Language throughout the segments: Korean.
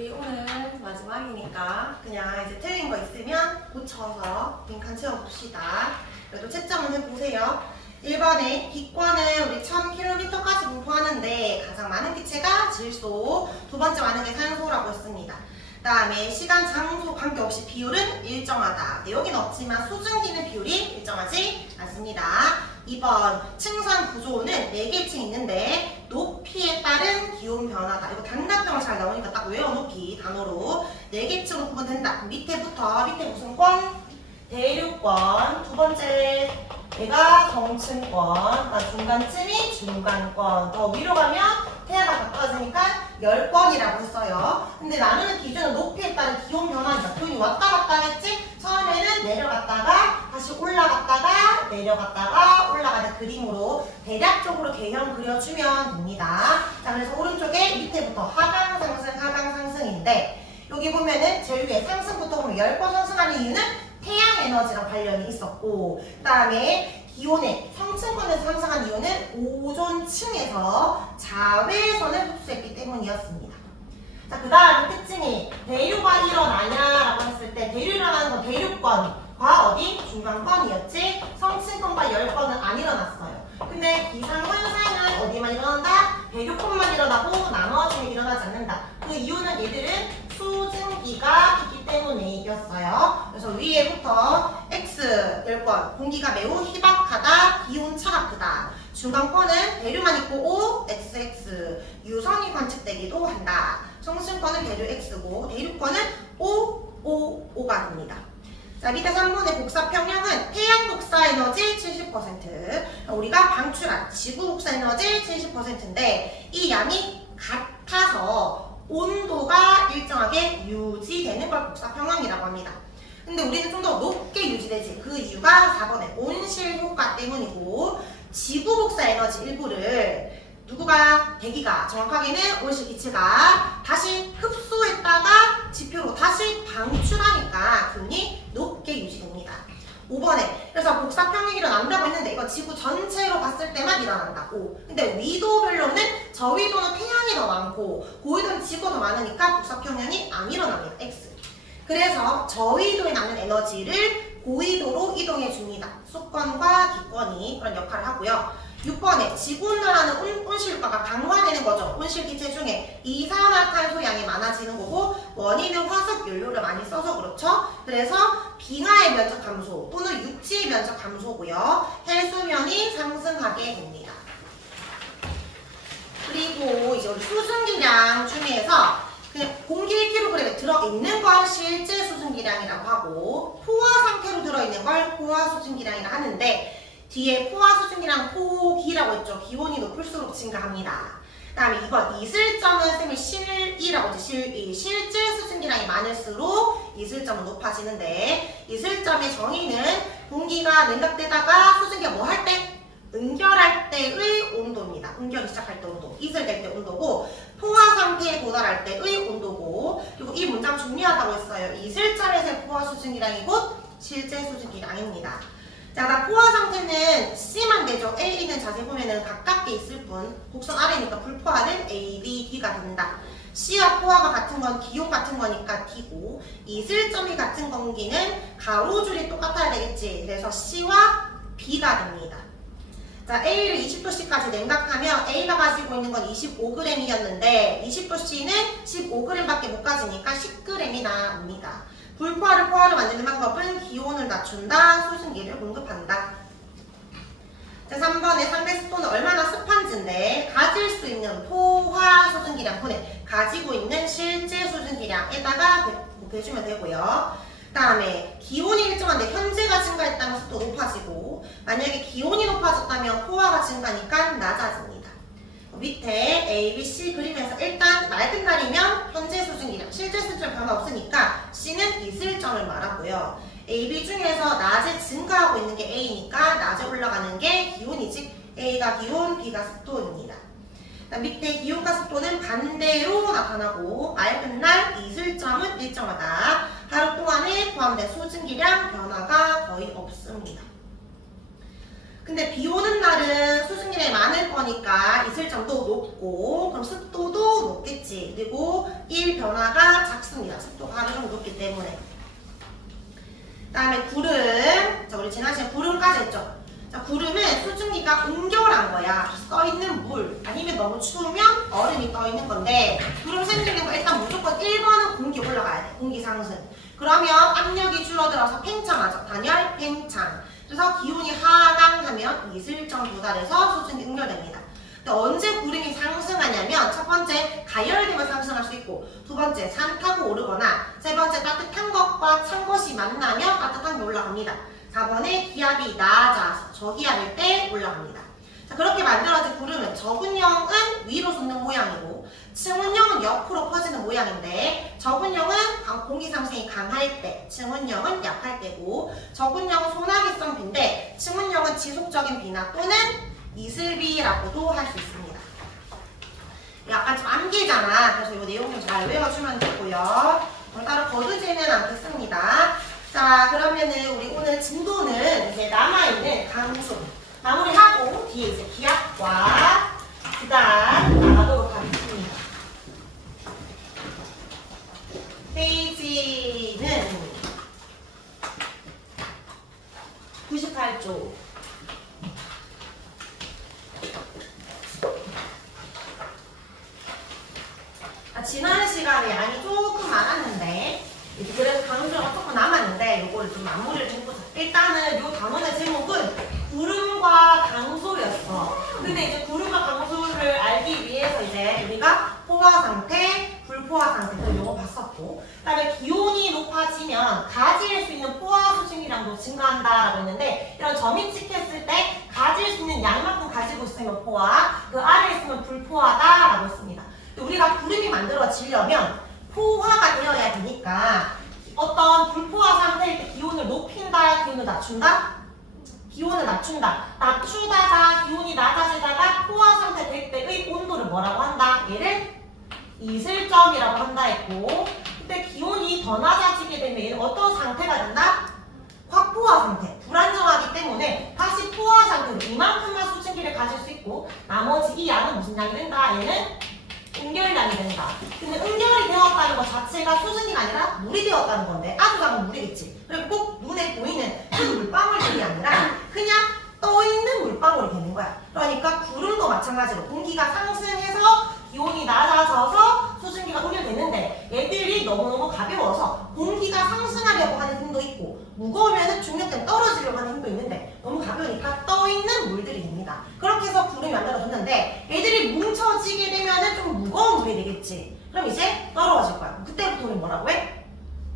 우리 오늘 마지막이니까 그냥 이제 틀린 거 있으면 고쳐서 빈칸 채워봅시다. 그래도 채점은 해보세요. 1번에 기권은 우리 1000km까지 분포하는데 가장 많은 기체가 질소, 두 번째 많은 게 산소라고 했습니다. 그 다음에 시간, 장소 관계없이 비율은 일정하다. 네, 여기는 없지만 수증기는 비율이 일정하지 않습니다. 2번 층산 구조는 4개 층 있는데 높이에 따른 기온 변화다. 이거 단답형을 잘 나오니까 딱 외워 높이 단어로 4개 층으로 구분된다. 밑에부터 밑에 무슨 권? 대륙권. 두 번째 얘가 정층권. 중간쯤이 중간권. 더 위로 가면 태양가 가까워지니까 열권이라고 했어요. 근데 나누는 기준은 높이에 따른 기온 변화입니다. 기온이 왔다 갔다 했지? 처음에는 내려갔다가 다시 올라갔다가 내려갔다가 올라가는 그림으로 대략적으로 개형 그려주면 됩니다. 자, 그래서 오른쪽에 밑에부터 하강 상승 하강 상승인데 여기 보면은 제일 위에 상승부터 보면 열권 상승하는 이유는 태양 에너지랑 관련이 있었고, 그 다음에 기온의 성층권에서 상승한 이유는 오존층에서 자외선을 흡수했기 때문이었습니다. 자, 그 다음에 특징이 대류가 일어나냐라고 했을 때 대류 일어나는 건 대륙권과 어디? 중간권이었지. 성층권과 열권은 안 일어났어요. 근데 기상현상은 어디만 일어난다? 대륙권만 일어나고 나머지는 일어나지 않는다. 그 이유는 얘들은 수증기가 있기 때문이었어요. 그래서 위에부터 X 열권 공기가 매우 희박하다, 기온차가 크다. 중간권은 대류만 있고 O, XX 유성이 관측되기도 한다. 성층권은 대류 X고 대륙권은 O가 됩니다. 자, 밑에 3번의 복사 평형은 태양 복사 에너지 70%, 우리가 방출한 지구 복사 에너지 70%인데 이 양이 같아서 온도가 일정하게 유지되는 걸 복사 평형이라고 합니다. 근데 우리는 좀 더 높게 유지되지. 그 이유가 4번의 온실 효과 때문이고, 지구 복사 에너지 일부를 누구가, 대기가, 정확하게는 온실 기체가 다시 흡수했다가 지표로 다시 방출하니까 기온이 높게 유지됩니다. 5번에 그래서 복사 평형이 일어난다고 했는데 이거 지구 전체로 봤을 때만 일어난다고. 근데 위도별로는 저위도는 태양이 더 많고 고위도는 지구가 더 많으니까 복사 평형이 안 일어납니다. X. 그래서 저위도에 남는 에너지를 고위도로 이동해 줍니다. 수권과 기권이 그런 역할을 하고요. 6번에 지구온난화는 온실가가 강화되는 거죠. 온실기체 중에 이산화탄소 양이 많아지는 거고 원인은 화석 연료를 많이 써서 그렇죠. 그래서 빙하의 면적 감소 또는 육지의 면적 감소고요. 해수면이 상승하게 됩니다. 그리고 이제 우리 수증기량 중에서 그냥 공기 1kg에 들어있는 걸 실제 수증기량이라고 하고 포화 상태로 들어있는 걸 포화 수증기량이라 하는데 뒤에 포화 수증기량 포기라고 했죠. 기온이 높을수록 증가합니다. 그 다음에 2번 이슬점은 쌤이 실이라고 했죠. 실제 수증기량이 많을수록 이슬점은 높아지는데 이슬점의 정의는 공기가 냉각되다가 수증기가 뭐 할 때? 응결할 때의 온도입니다. 응결이 시작할 때 온도, 이슬될 때 온도고 포화 상태에 도달할 때의 온도고 그리고 이 문장 중요하다고 했어요. 이슬점에서의 포화 수증기량이 곧 실제 수증기량입니다. 자, 나 포화 상태는 C만 되죠. A, E는 자세히 보면은 가깝게 있을 뿐 곡선 아래니까 불포화는 A, B, D가 된다. C와 포화가 같은 건 기온 같은 거니까 D고 이슬점이 같은 공기는 가로줄이 똑같아야 되겠지. 그래서 C와 B가 됩니다. 자, A를 20도씨까지 냉각하면 A가 가지고 있는 건 25g이었는데 20도씨는 15g밖에 못 가지니까 10g이 나옵니다. 불포화를 포화로 만드는 방법은 기온을 낮춘다, 수증기를 공급한다. 자, 3번의 상대 습도는 얼마나 습한지인데 가질 수 있는 포화 수증기량 분해 가지고 있는 실제 수증기량에다가 곱해주면 되고요. 그 다음에 기온이 일정한데 현재가 증가했다면 습도 높아지고 만약에 기온이 높아졌다면 포화가 증가하니까 낮아집니다. 밑에 A, B, C 그림에서 일단 맑은 날이면 현재 수증기량, 실제 수증기량 변화 없으니까 C는 이슬점을 말하고요. A, B 중에서 낮에 증가하고 있는 게 A니까 낮에 올라가는 게 기온이지 A가 기온, B가 습도입니다. 밑에 기온과 습도는 반대로 나타나고 맑은 날 이슬점은 일정하다. 하루 동안에 포함된 수증기량 변화가 거의 없습니다. 그 근데 비 오는 날은 수증기량이 많을 거니까 이슬점도 높고 그럼 습도도 높겠지. 그리고 일 변화가 작습니다. 습도가 하루 정도 높기 때문에. 그 다음에 구름. 자, 우리 지난 시간에 구름까지 했죠. 자, 구름은 수증기가 응결한 거야. 떠있는 물. 아니면 너무 추우면 얼음이 떠있는 건데 구름 생기는 거 일단 무조건 1번은 공기 올라가야 돼. 공기 상승. 그러면 압력이 줄어들어서 팽창하죠. 단열, 팽창. 그래서 기온이 하강하면 이슬점 도달해서 수증기 응결됩니다. 근데 언제 구름이 상승하냐면 첫 번째 가열되면 상승할 수 있고 두 번째 산 타고 오르거나 세 번째 따뜻한 것과 찬 것이 만나면 따뜻한 게 올라갑니다. 4번에 기압이 낮아서 저기압일 때 올라갑니다. 자, 그렇게 만들어진 구름은 저군형은 위로 솟는 모양이고 층운형은 옆으로 퍼지는 모양인데 저군형은 공기 상승이 강할 때, 층운형은 약할 때고 저군형은 소나기성 비인데 층운형은 지속적인 비나 또는 이슬비라고도 할 수 있습니다. 약간 좀 암기잖아. 그래서 이 내용 좀 잘 외워주면 되고요. 따로 거두지는 않겠습니다. 자, 그러면은 우리 오늘 진도는 이제 남아있는 강수 마무리하고 뒤에 이제 기압과 그다음 나가도록 하겠습니다. 페이지는 98쪽. 지난 시간에 양이 조금 많았는데 그래서 강조가 조금 남았는데 이걸 좀 마무리를 해보자. 일단은 이 단원의 제목은 구름과 강소였어. 근데 이제 구름과 강소를 알기 위해서 이제 우리가 포화 상태, 불포화 상태 요거 봤었고 그다음에 기온이 높아지면 가질 수 있는 포화 수증기량도 증가한다라고 했는데 이런 점이 찍혔을 때 가질 수 있는 양만큼 가지고 있으면 포화, 그 아래에 있으면 불포화다라고 했습니다. 우리가 구름이 만들어지려면 포화가 되어야 되니까 어떤 불포화 상태일 때 기온을 높인다, 기온을 낮춘다? 기온을 낮춘다. 낮추다가 기온이 낮아지다가 포화 상태 될 때의 온도를 뭐라고 한다? 얘를 이슬점이라고 한다 했고 그때 기온이 더 낮아지게 되면 얘는 어떤 상태가 된다? 확포화 상태. 불안정하기 때문에 다시 포화 상태로 이만큼만 수증기를 가질 수 있고 나머지 이 양은 무슨 양이 된다? 얘는 응결량이 된다. 근데 응결이 되었다는 것 자체가 수증기가 아니라 물이 되었다는 건데 아주 작은 물이겠지. 그리고 꼭 눈에 보이는 그 물방울들이 아니라 그냥 떠있는 물방울이 되는 거야. 그러니까 구름도 마찬가지로 공기가 상승해서 기온이 낮아져서 수증기가 응결되는데 얘들이 너무너무 가벼워서 공기가 상승하려고 하는 힘도 있고 무거우면 중력 때문에 떨어지려고 하는 힘도 있는데 너무 가벼우니까 떠있는 물들이 됩니다. 그렇게 해서 구름이 만들어졌는데 얘들이 뭉쳐지게 되면 좀 무거운 물이 되겠지. 그럼 이제 떨어질 거야. 그때부터 우리 뭐라고 해?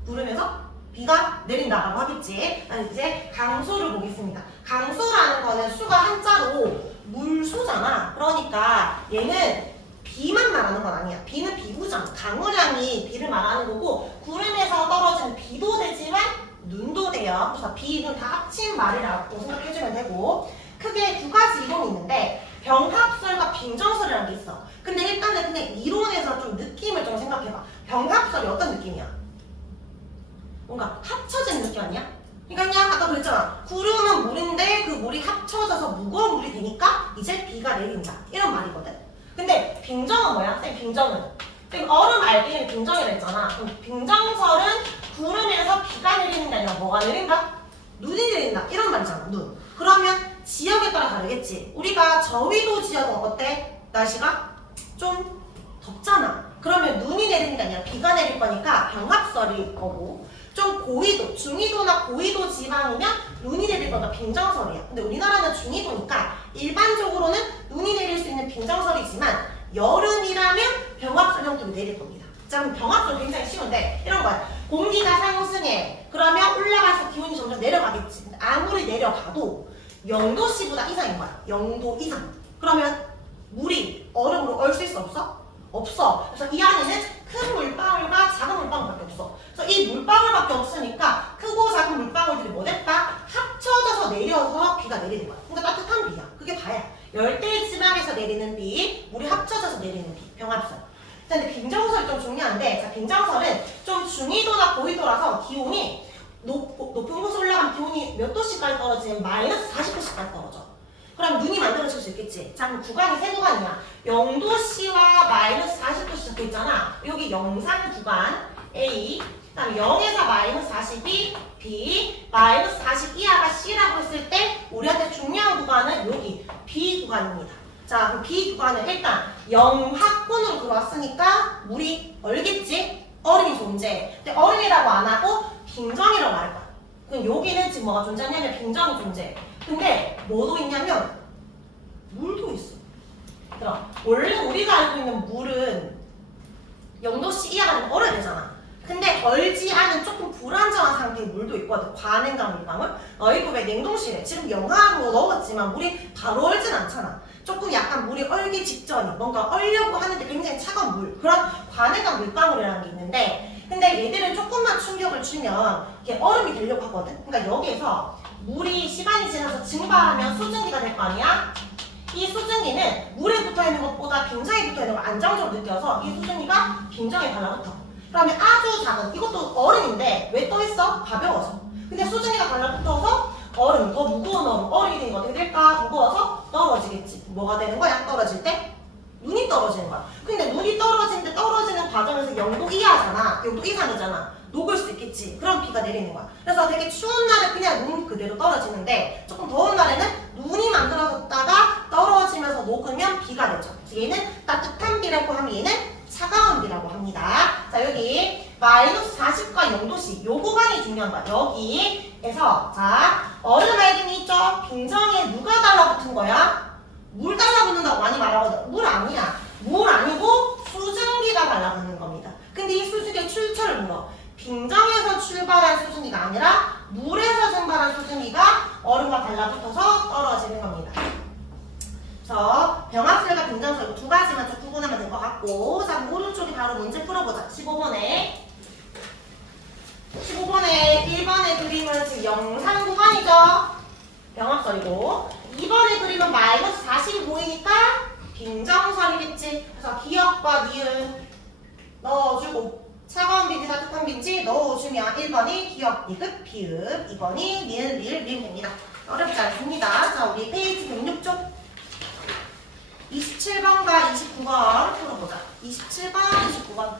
구름에서 비가 내린다라고 하겠지. 이제 강수를 보겠습니다. 강수라는 거는 수가 한자로 물수잖아. 그러니까 얘는 비만 말하는 건 아니야. 비는 비구잖아. 강우량이 비를 말하는 거고 구름에서 떨어지는 비도 되지만 눈도 돼요. 그래서 비는 다 합친 말이라고 생각해주면 되고 크게 두 가지 이론이 있는데 병합설과 빙정설이라는 게 있어. 근데 일단은 그냥 이론에서 좀 느낌을 좀 생각해봐. 병합설이 어떤 느낌이야? 뭔가 합쳐진 느낌 아니야? 그러니까 그냥 아까 그랬잖아. 구름은 물인데 그 물이 합쳐져서 무거운 물이 되니까 이제 비가 내린다. 이런 말이거든. 근데 빙정은 뭐야? 쌤 빙정은 쌤 얼음 알기는 빙정이라 했잖아. 그럼 빙정설은 구름에서 비가 내리는 게 아니라 뭐가 내린다? 눈이 내린다. 이런 말이잖아. 눈. 그러면 지역에 따라 다르겠지. 우리가 저위도 지역은 어때? 날씨가 좀 덥잖아. 그러면 눈이 내리는 게 아니라 비가 내릴 거니까 병합설일 거고 좀 고위도, 중위도나 고위도 지방이면 눈이 내릴 거니까 빙정설이야. 근데 우리나라는 중위도니까 일반적으로는 눈이 내릴 수 있는 빙정설이지만 여름이라면 병합설 형태로 내릴 겁니다. 자, 그럼 병합설 굉장히 쉬운데 이런 거야. 공기가 상승해. 그러면 올라가서 기온이 점점 내려가겠지. 아무리 내려가도 0도씨보다 이상인 거야. 0도 이상. 그러면 물이 얼음으로 얼 수 있어 없어? 없어. 그래서 이 안에는 큰 물방울과 작은 물방울밖에 없어. 그래서 이 물방울밖에 없으니까 크고 작은 물방울들이 뭐 됐다? 합쳐져서 내려서 비가 내리는 거야. 그러니까 따뜻한 비야. 그게 다야. 열대 지방에서 내리는 비, 물이 합쳐져서 내리는 비. 병합설. 근데 빙정설이 좀 중요한데, 자, 빙정설은 좀 중위도나 고위도라서 기온이 높은 곳에 올라가면 기온이 몇 도씨까지 떨어지면 마이너스 40도씨까지 떨어져. 그럼 눈이 만들어질 수 있겠지. 자, 그럼 구간이 세 구간이야. 0도씨와 마이너스 40도씨 적혀 있잖아. 여기 영상 구간 A, 그 다음에 0에서 마이너스 42, B, 마이너스 40 이하가 C라고 했을 때 우리한테 중요한 구간은 여기 B 구간입니다. 자, 그럼 B 구간은 일단 영하권으로 들어왔으니까 물이 얼겠지? 얼음이 존재해. 근데 얼음이라고 안 하고 빙정이라고 할 거야. 그럼 여기는 지금 뭐가 존재하냐면 빙정이 존재해. 근데 뭐도 있냐면 물도 있어. 그럼 원래 우리가 알고 있는 물은 0도씨 이하가 되면 얼어야 되잖아. 근데 얼지 않은 조금 불안정한 상태의 물도 있거든. 과냉각 물방울. 너희도 왜 냉동실에 지금 영하로 넣었지만 물이 바로 얼진 않잖아. 조금 약간 물이 얼기 직전이 뭔가 얼려고 하는데 굉장히 차가운 물, 그런 과냉각 물방울이라는 게 있는데, 근데 얘들은 조금만 충격을 주면 이게 얼음이 되려고 하거든. 그러니까 여기에서 물이 시간이 지나서 증발하면 수증기가 될 거 아니야? 이 수증기는 물에 붙어있는 것보다 빙정에 붙어있는 걸 안정적으로 느껴서 이 수증기가 빙정에 달라붙어. 그러면 아주 작은, 이것도 얼음인데 왜 떠있어? 가벼워서. 근데 수증기가 달라붙어서 얼음, 더 무거운 얼음이 되는 거 어떻게 될까? 무거워서 떨어지겠지. 뭐가 되는 거야? 떨어질 때? 눈이 떨어지는 거야. 근데 눈이 떨어지는데 떨어지는 과정에서 0도 이하잖아. 0도 이상이잖아. 녹을 수 있겠지. 그럼 비가 내리는 거야. 그래서 되게 추운 날에 그냥 눈 그대로 떨어지는데 조금 더운 날에는 눈이 만들어졌다가 떨어지면서 녹으면 비가 내죠. 그래서 얘는 따뜻한 비라고 하면 얘는 차가운 비라고 합니다. 자, 여기 마이너스 40과 0도씨 요 구간이 중요한 거야. 여기에서 자, 얼음 알갱이 있죠? 빙정에 누가 달라붙은 거야? 물 달라붙는다고 많이 말하거든. 물 아니야. 물 아니고 수증기가 달라붙는 겁니다. 근데 이 수증기의 출처를 물어. 빙정에서 출발한 수증기가 아니라 물에서 증발한 수증기가 얼음과 달라붙어서 떨어지는 겁니다. 그래서 병합설과 빙정설 두 가지만 좀 구분하면 될 것 같고, 자, 오른쪽에 바로 문제 풀어보자. 15번에 1번의 그림은 지금 영상 구간이죠? 병합설이고, 2번의 그림은 마이너스 40이 보이니까 빙정설이겠지. 그래서 기역과 니은 넣어주고, 차가운 빈지, 따뜻한 빈지 넣어주면 1번이 기역, 니귿, 비읍, 2번이 니은, 리을, 리을 됩니다. 어렵지 않습니다. 자, 우리 페이지 106쪽 27번과 29번 풀어보자. 27번, 29번.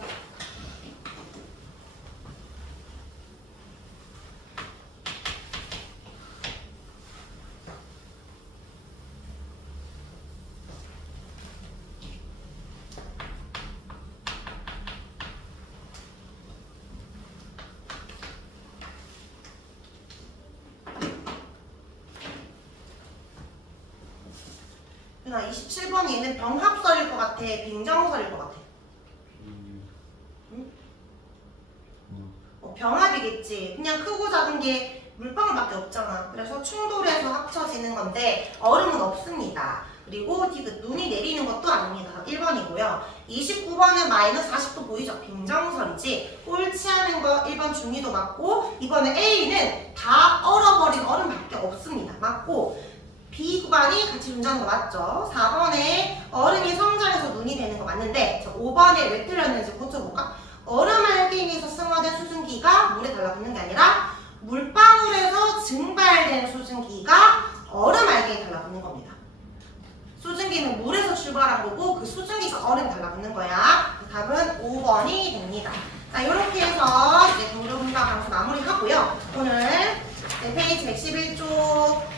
나 27번 얘는 병합설일 것 같아? 빙정설일 것 같아? 응? 병합이겠지. 그냥 크고 작은 게 물방울밖에 없잖아. 그래서 충돌해서 합쳐지는 건데 얼음은 없습니다. 그리고 디귿, 눈이 내리는 것도 아닙니다. 1번이고요. 29번은 마이너스 40도 보이죠? 빙정설이지. 꼴찌하는 거 1번 중위도 맞고, 이번에 A는 다 얼어버린 얼음밖에 없습니다. 맞고, B 구간이 같이 존재하는 거 맞죠? 4번에 얼음이 성장해서 눈이 되는 거 맞는데, 5번에 왜 틀렸는지 고쳐볼까? 얼음 알갱이에서 승화된 수증기가 물에 달라붙는 게 아니라 물방울에서 증발된 수증기가 얼음 알갱이에 달라붙는 겁니다. 수증기는 물에서 출발한 거고 그 수증기가 얼음에 달라붙는 거야. 답은 5번이 됩니다. 자, 이렇게 해서 이제 동료분과 강수 마무리하고요. 오늘 페이지 111쪽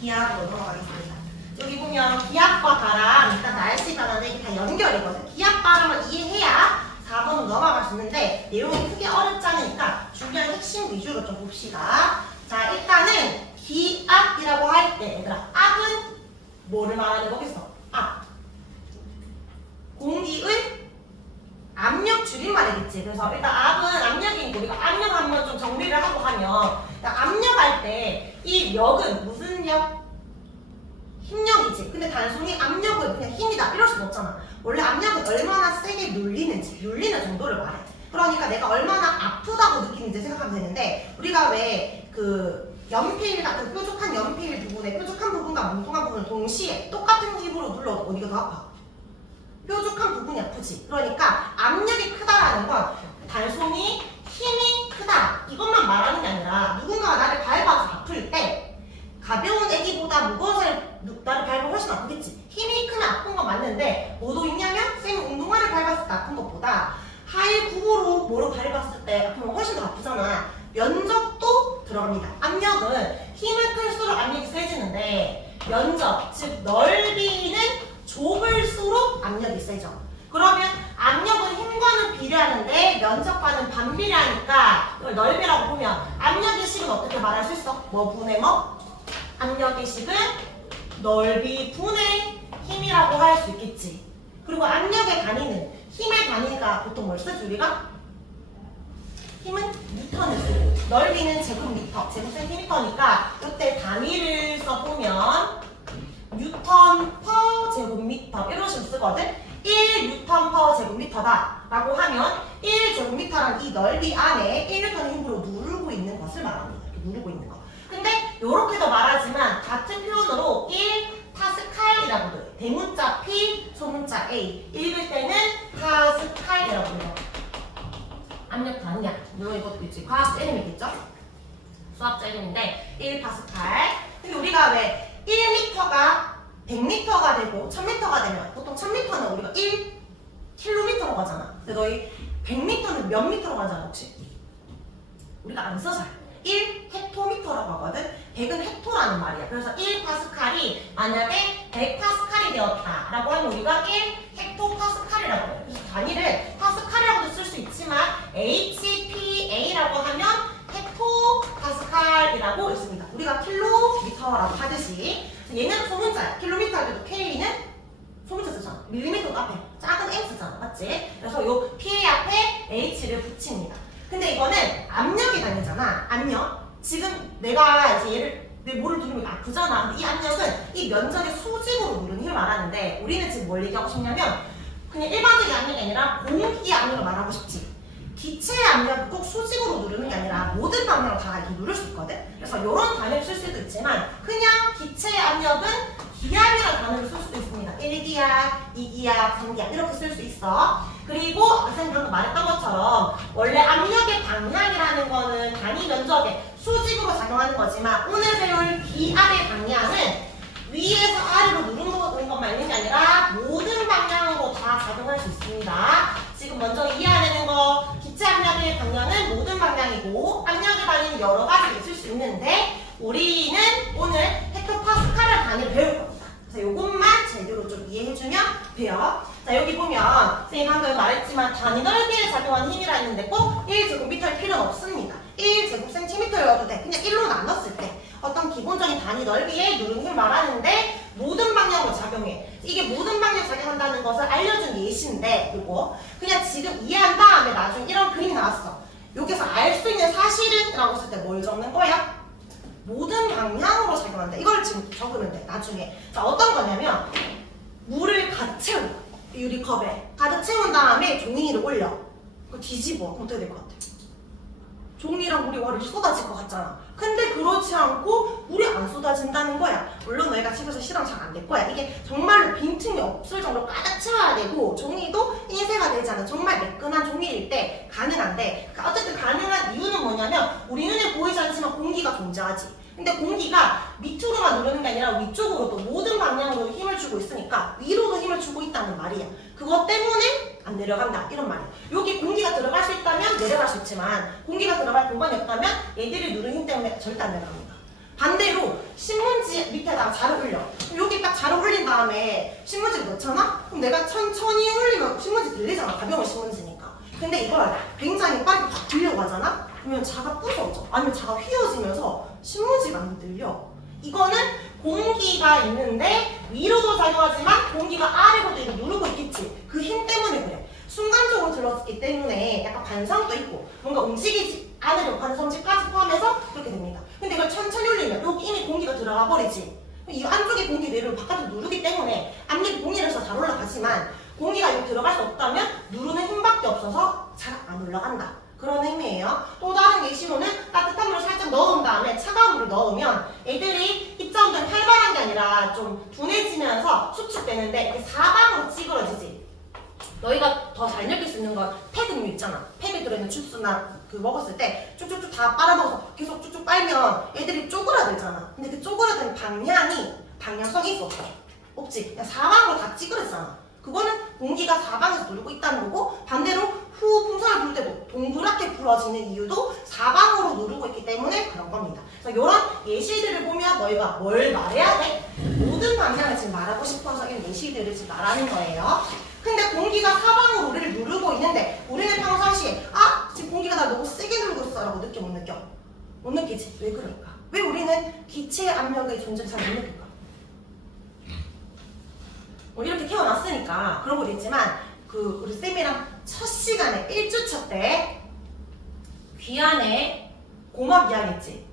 기압으로 넘어가겠습니다. 여기 보면 기압과 바람, 일단 날씨 변화는 이게 다 연결이거든. 기압 바람을 이해해야 4번으로 넘어갈 수 있는데 내용이 크게 어렵지 않으니까 중요한 핵심 위주로 좀 봅시다. 자, 일단은 기압이라고 할 때 얘들아, 압은 뭐를 말하는 거겠어? 압. 공기의 압력 줄임말이겠지. 그래서 일단 압은 압력이니까 우리가 압력 한번 좀 정리를 하고 하면, 압력할 때 이 력은 무슨 력? 힘력이지. 근데 단순히 압력은 그냥 힘이다 이럴 수는 없잖아. 원래 압력은 얼마나 세게 눌리는지, 눌리는 정도를 말해. 그러니까 내가 얼마나 아프다고 느끼는지 생각하면 되는데, 우리가 왜 그 연필 같은 뾰족한 연필 부분에 뾰족한 부분과 뭉퉁한 부분을 동시에 똑같은 힘으로 눌러도 어디가 더 아파? 뾰족한 부분이 아프지. 그러니까 압력이 크다라는 건 단순히 힘이 크다 이것만 말하는 게 아니라, 누군가가 나를 밟아서 아플 때 가벼운 애기보다 무거운 사람을 훨씬 아프겠지. 힘이 크면 아픈 건 맞는데 뭐도 있냐면 쌤이 운동화를 밟았을 때 아픈 것보다 하이 구호로 뭐로 밟았을 때 아프면 훨씬 더 아프잖아. 면적도 들어갑니다. 압력은 힘을 클수록 압력이 세지는데 면적, 즉 넓이는 좁을수록 압력이 세죠. 그러면 압력은 힘과는 비례하는데 면적과는 반비례하니까 이걸 넓이라고 보면 압력의 식은 어떻게 말할 수 있어? 뭐 분의 뭐? 압력의 식은 넓이 분의 힘이라고 할 수 있겠지. 그리고 압력의 단위는 힘의 단위가 보통 뭘 쓰지 우리가? 힘은 미터를 쓰고 넓이는 제곱미터, 제곱센티미터니까 이때 단위를 써보면 뉴턴 퍼 제곱미터 이런 식으로 쓰거든. 1뉴턴 퍼 제곱미터다 라고 하면 1제곱미터란 이 넓이 안에 1뉴턴의 힘으로 누르고 있는 것을 말합니다. 이렇게 누르고 있는 거. 근데 이렇게도 말하지만 같은 표현으로 1파스칼이라고도 해요. 대문자 P, 소문자 A. 읽을 때는 파스칼이라고 해요. 압력 단위야. 물론 이것도 있지. 과학자 이름이겠죠? 수학자 이름인데 1파스칼. 근데 우리가 왜 1m가 100m가 되고 1000m가 되면 보통 1000m는 우리가 1km로 가잖아. 근데 너희 100m는 몇 미터로 가잖아 혹시? 우리가 안 써서 1헥토미터라고 하거든. 100은 헥토라는 말이야. 그래서 1파스칼이 만약에 100파스칼이 되었다라고 하면 우리가 1헥토파스칼이라고 해요. 그래서 단위를 파스칼이라고도 쓸 수 있지만 HPA라고 하면 헥토파스칼이라고 있습니다. 우리가 킬로미터라고 하듯이 얘는 소문자야. 킬로미터 할 때도 K는 소문자 쓰잖아. 밀리미터도 앞에 작은 M 쓰잖아. 맞지? 그래서 요 P 앞에 H를 붙입니다. 근데 이거는 압력이 단위잖아. 압력. 지금 내가 이제 얘를 내 뭐를 누르면 아프잖아. 근데 이 압력은 이 면적의 수직으로 누르는 힘을 말하는데 우리는 지금 뭘 얘기하고 싶냐면 그냥 일반적인 압력이 아니라 공기의 압력을 말하고 싶지. 기체의 압력을 꼭 수직으로 누르는 게 아니라 모든 방향으로 다 이렇게 누를 수 있거든. 그래서 이런 단어를 쓸 수도 있지만 그냥 기체의 압력은 기압이라는 단어를 쓸 수도 있습니다. 1기압, 2기압, 3기압 이렇게 쓸 수 있어. 그리고 선생님 방금 말했던 것처럼 원래 압력의 방향이라는 거는 단위 면적에 수직으로 작용하는 거지만 오늘 배울 기압의 방향은 위에서 아래로 누르는 것만 있는 게 아니라 모든 방향으로 다 작용할 수 있습니다. 지금 먼저 이해해야 되는 거 기체 압력의 방향은 모든 방향이고 압력의 단위는 여러 가지 있을 수 있는데 우리는 오늘 헥토파스칼을 단위를 배울 겁니다. 그래서 이것만 제대로 좀 이해해주면 돼요. 자 여기 보면 선생님 방금 말했지만 단위 넓이에 작용하는 힘이라 했는데 꼭 1제곱미터일 필요는 없습니다. 1제곱센티미터여도 돼. 그냥 1로 나눴을 때 어떤 기본적인 단위 넓이에 누르는 힘을 말하는데 모든 방향으로 작용해. 이게 모든 방향에 작용한다는 것을 알려준 예시인데 이거 그냥 지금 이해한 다음에 나중에 이런 그림이 나왔어. 여기서 알 수 있는 사실은 라고 했을 때 뭘 적는 거야? 모든 방향으로 작용한다. 이걸 지금 적으면 돼. 나중에. 자 어떤 거냐면 물을 가득 채운 거야. 유리컵에 가득 채운 다음에 종이를 올려. 그거 뒤집어. 그럼 어떻게 될 것 같아? 종이랑 물이 와르르 쏟아질 것 같잖아. 근데 그렇지 않고 물이 안 쏟아진다는 거야. 물론 너희가 집에서 실험 잘 안 될 거야. 이게 정말로 빈틈이 없을 정도로 가득 채워야 되고 종이도 인쇄가 되지 않은 정말 매끈한 종이일 때 가능한데 어쨌든 가능한 이유는 뭐냐면 우리 눈에 보이지 않지만 공기가 존재하지. 근데 공기가 밑으로만 누르는 게 아니라 위쪽으로도 모든 방향으로 힘을 주고 있으니까 위로도 힘을 주고 있다는 말이야. 그것 때문에 안 내려간다 이런 말이야. 여기 공기가 들어갈 수 있다면 내려갈 수 있지만 공기가 들어갈 공간이 없다면 얘들이 누르는 힘 때문에 절대 안 내려갑니다. 반대로 신문지 밑에다가 자를 올려. 여기 딱 자를 올린 다음에 신문지를 넣잖아? 그럼 내가 천천히 올리면 신문지 들리잖아. 가벼운 신문지니까. 근데 이걸 굉장히 빨리 확 들려고 하잖아? 그러면 자가 부서져. 아니면 자가 휘어지면서 신문지가 안 들려. 이거는 공기가 있는데 위로도 작용하지만 공기가 아래로도 이렇게 누르고 있겠지. 그 힘 때문에 그래. 순간적으로 들었기 때문에 약간 반성도 있고 뭔가 움직이지 않으려고 반성지까지 포함해서 그렇게 됩니다. 근데 이걸 천천히 올리면 여기 이미 공기가 들어가 버리지. 이 안쪽에 공기 내려면 바깥으로 누르기 때문에 압력이 공기에서 잘 올라가지만 공기가 여기 들어갈 수 없다면 누르는 힘밖에 없어서 잘 안 올라간다. 그런 의미예요. 또 다른 예시로는 따뜻한 물을 살짝 넣은 다음에 차가운 물을 넣으면 애들이 입자운동이 활발한 게 아니라 좀 둔해지면서 수축되는데 이렇게 사방으로 찌그러지지. 너희가 더 잘 느낄 수 있는 건 팩음료 있잖아. 팩에 들어있는 주스나 그 먹었을 때 쭉쭉쭉 다 빨아먹어서 계속 쭉쭉 빨면 애들이 쪼그라들잖아. 근데 그 쪼그라드는 방향성이 있었어. 없지. 그냥 사방으로 다 찌그러졌잖아. 그거는 공기가 사방에서 돌고 있다는 거고, 반대로 후 풍선을 불 때도 동그랗게 불어지는 이유도 사방으로 누르고 있기 때문에 그런 겁니다. 그래서 이런 예시들을 보면 너희가 뭘 말해야 돼? 모든 방향을 지금 말하고 싶어서 이런 예시들을 지금 말하는 거예요. 근데 공기가 사방으로 우리를 누르고 있는데 우리는 평상시에 지금 공기가 나 너무 세게 누르고 있어 라고 느껴 못 느껴? 못 느끼지? 왜 그럴까? 왜 우리는 기체 압력의 존재를 잘 못 느낄까? 이렇게 태어났으니까 그런 것도 있지만 우리 쌤이랑 첫 시간에 1주차 때 귀 안에 고막 이야기했지?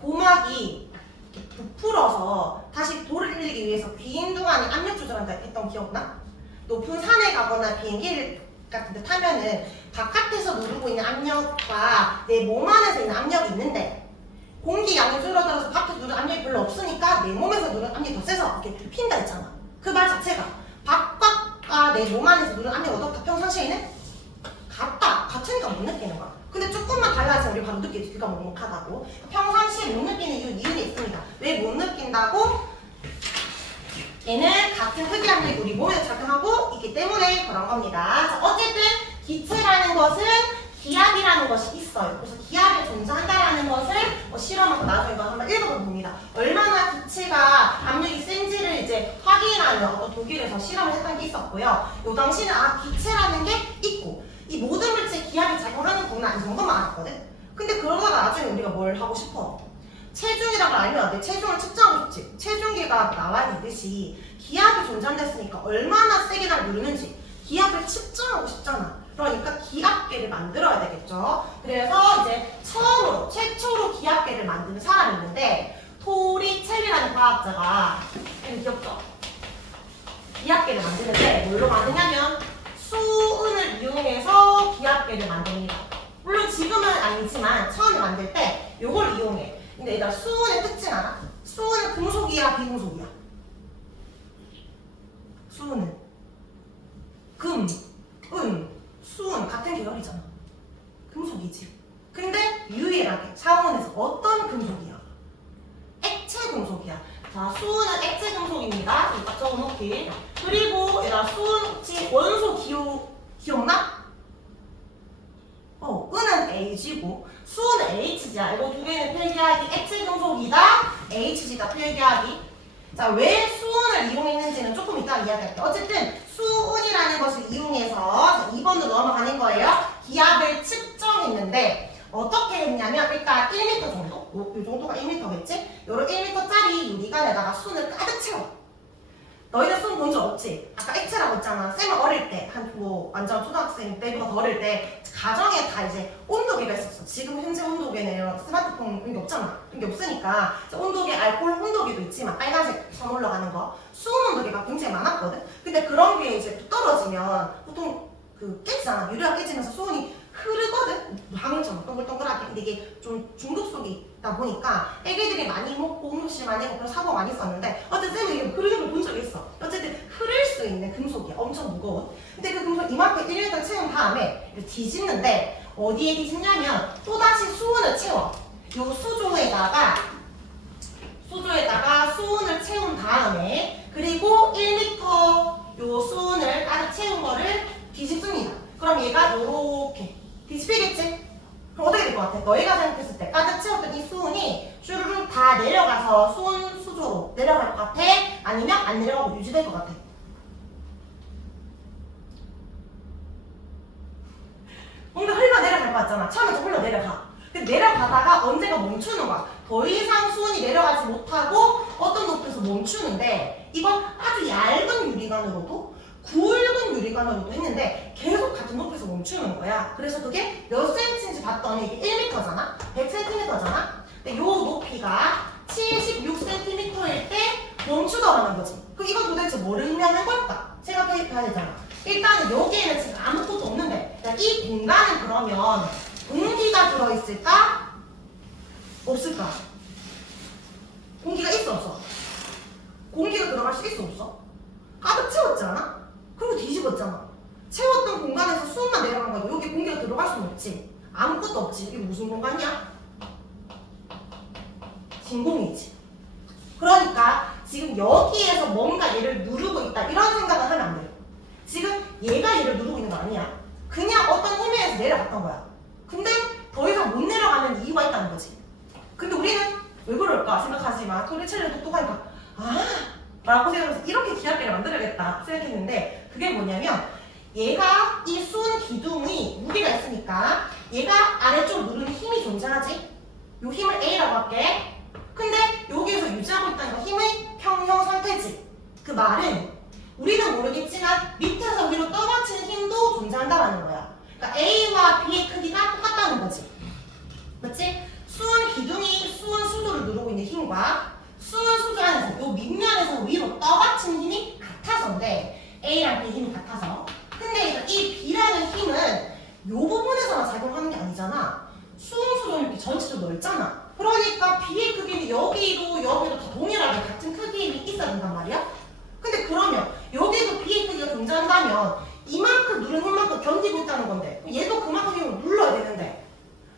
고막이 이렇게 부풀어서 다시 돌을 흘리기 위해서 귀인동안에 압력 조절한다 했던 기억나? 높은 산에 가거나 비행기를 같은 데 타면은 바깥에서 누르고 있는 압력과 내 몸 안에서 있는 압력이 있는데 공기 양이 줄어들어서 밖에서 누르는 압력이 별로 없으니까 내 몸에서 누르는 압력이 더 세서 이렇게 핀다 했잖아. 그 말 자체가 바깥과 내 몸 안에서 누르는 압력이 어떻다? 평상시에는 같으니까 못 느끼는 거야. 근데 조금만 달라지면 우리 바로 느끼지. 그가 묵묵하다고. 평상시에 못 느끼는 이유는 있습니다. 왜 못 느낀다고? 얘는 같은 흡입압력이 우리 몸에 작용하고 있기 때문에 그런 겁니다. 자, 어쨌든 기체라는 것은 기압이라는 것이 있어요. 그래서 기압이 존재한다라는 것을 실험하고 나중에 이거 한번 읽어보면 봅니다. 얼마나 기체가 압력이 센지를 이제 확인하는 어떤 독일에서 실험을 했던 게 있었고요. 요 당시는 기체라는 게 있고 이 모든 물체에 기압이 작용하는구나 이 정도만 알았거든. 근데 그러다가 나중에 우리가 뭘 하고 싶어? 체중이라는 걸 알면 안 돼. 체중을 측정하고 싶지. 체중계가 나와 있듯이 기압이 존재한댔으니까 얼마나 세게 날 누르는지 기압을 측정하고 싶잖아. 그러니까 기압계를 만들어야 되겠죠. 그래서 이제 최초로 기압계를 만드는 사람이 있는데 토리첼리라는 과학자가 귀엽죠? 기압계를 만드는데 뭘로 만드냐면 수은을 이용해서 기압계를 만듭니다. 물론 지금은 아니지만 처음에 만들 때 이걸 이용해. 근데 얘들아 수은의 특징 알아? 수은은 금속이야 비금속이야? 수은은 금, 은, 수은 같은 계열이잖아. 금속이지. 근데 유일하게 차원에서 어떤 금속이야? 액체 금속이야. 자, 수은은 액체 금속입니다. 딱 적어놓기. 그리고 얘들아 수은 혹시 원소 기억나? 은은 H고 수은 HG야. 이거 두 개는 필기하기. 액체 금속이다. HG다 필기하기. 자, 왜 수은을 이용했는지는 조금 이따 이야기할게요. 어쨌든 수은이라는 것을 이용해서 2번으로 넘어가는 거예요. 기압을 측정했는데 어떻게 했냐면 일단 1m 정도? 이 정도가 1m겠지? 요런 1m짜리 유리관에다가 수은을 가득 채워. 너희는 수은 본 적 없지? 아까 액체라고 했잖아. 쌤은 어릴 때, 완전 초등학생 때보다 더 어릴 때, 가정에 다 이제 온도계가 있었어. 지금 현재 온도계는 이런 스마트폰 이런 게 없잖아. 이런 게 없으니까, 온도계, 알코올 온도계도 있지만, 빨간색 선 올라가는 거, 수은 온도계가 굉장히 많았거든? 근데 그런 게 이제 떨어지면, 보통 깨지잖아. 유리가 깨지면서 수은이 흐르거든? 방울처럼 동글동글하게. 근데 이게 좀 중독성이 있다 보니까 애기들이 많이 먹고 음식을 많이 먹고 사고 많이 썼는데 어쨌든 쌤은 이게 흐르는 걸 본 적이 있어. 어쨌든 흐를 수 있는 금속이야. 엄청 무거운. 근데 그 금속 이만큼 1m 채운 다음에 뒤집는데 어디에 뒤집냐면 또다시 수은을 채워. 요 수조에다가 수은을 채운 다음에 그리고 1m 요 수은을 가득 채운 거를 뒤집습니다. 그럼 얘가 요렇게 뒤집히겠지? 그럼 어떻게 될 것 같아? 너희가 생각했을 때 가득 채웠던 이 수은이 쭈르륵 다 내려가서 수은 수조로 내려갈 것 같아? 아니면 안 내려가고 유지될 것 같아? 뭔가 흘러 내려갈 것 같잖아. 처음에 좀 흘러 내려가. 근데 내려가다가 언젠가 멈추는 거야. 더 이상 수은이 내려가지 못하고 어떤 높이에서 멈추는데 이건 아주 얇은 유리관으로도 굵은 유리관으로도 했는데 계속 같은 높이에서 멈추는 거야. 그래서 그게 몇 cm인지 봤더니 이게 1m잖아? 100cm잖아? 근데 요 높이가 76cm일 때 멈추더라는 거지. 그럼 이건 도대체 뭘 의미하는 걸까? 생각해봐야 되잖아. 일단은 여기에는 지금 아무것도 없는데 이 공간은 그러면 공기가 들어있을까? 없을까? 공기가 있어 없어? 공기가 들어갈 수 있어 없어? 가득 채웠지 않아? 그리고 뒤집었잖아. 채웠던 공간에서 수은만 내려간 거고 여기 공기가 들어갈 수는 없지. 아무것도 없지. 이게 무슨 공간이야? 진공이지. 그러니까 지금 여기에서 뭔가 얘를 누르고 있다 이런 생각을 하면 안 돼요. 지금 얘가 얘를 누르고 있는 거 아니야. 그냥 어떤 힘에 의해서 내려갔던 거야. 근데 더 이상 못 내려가는 이유가 있다는 거지. 근데 우리는 왜 그럴까 생각하지만 토리첼리 똑똑하니까 라고 생각해서 이렇게 기압계를 만들어야겠다 생각했는데 그게 뭐냐면 얘가 이 수은 기둥이 무게가 있으니까 얘가 아래쪽 누르는 힘이 존재하지. 요 힘을 A라고 할게. 근데 여기에서 유지하고 있다는 건 힘의 평형 상태지. 그 말은 우리는 모르겠지만 밑에서 위로 떠받치는 힘도 존재한다는 거야. 그러니까 A와 B의 크기가 똑같다는 거지. 맞지? 수은 기둥이 수은 수도를 누르고 있는 힘과 수은 수도 안에서 요 밑면에서 위로 떠받치는 힘이 같아서인데 A랑 B 힘이 같아서 근데 이 B라는 힘은 요 부분에서만 작용하는 게 아니잖아. 수은 수도는 이렇게 전체적으로 넓잖아. 그러니까 B의 크기는 여기도 여기도 다 동일하게 같은 크기의 힘이 있어야 된단 말이야. 근데 그러면 여기도 B의 크기가 존재한다면 이만큼 누른 힘만큼 견디고 있다는 건데 얘도 그만큼 힘을 눌러야 되는데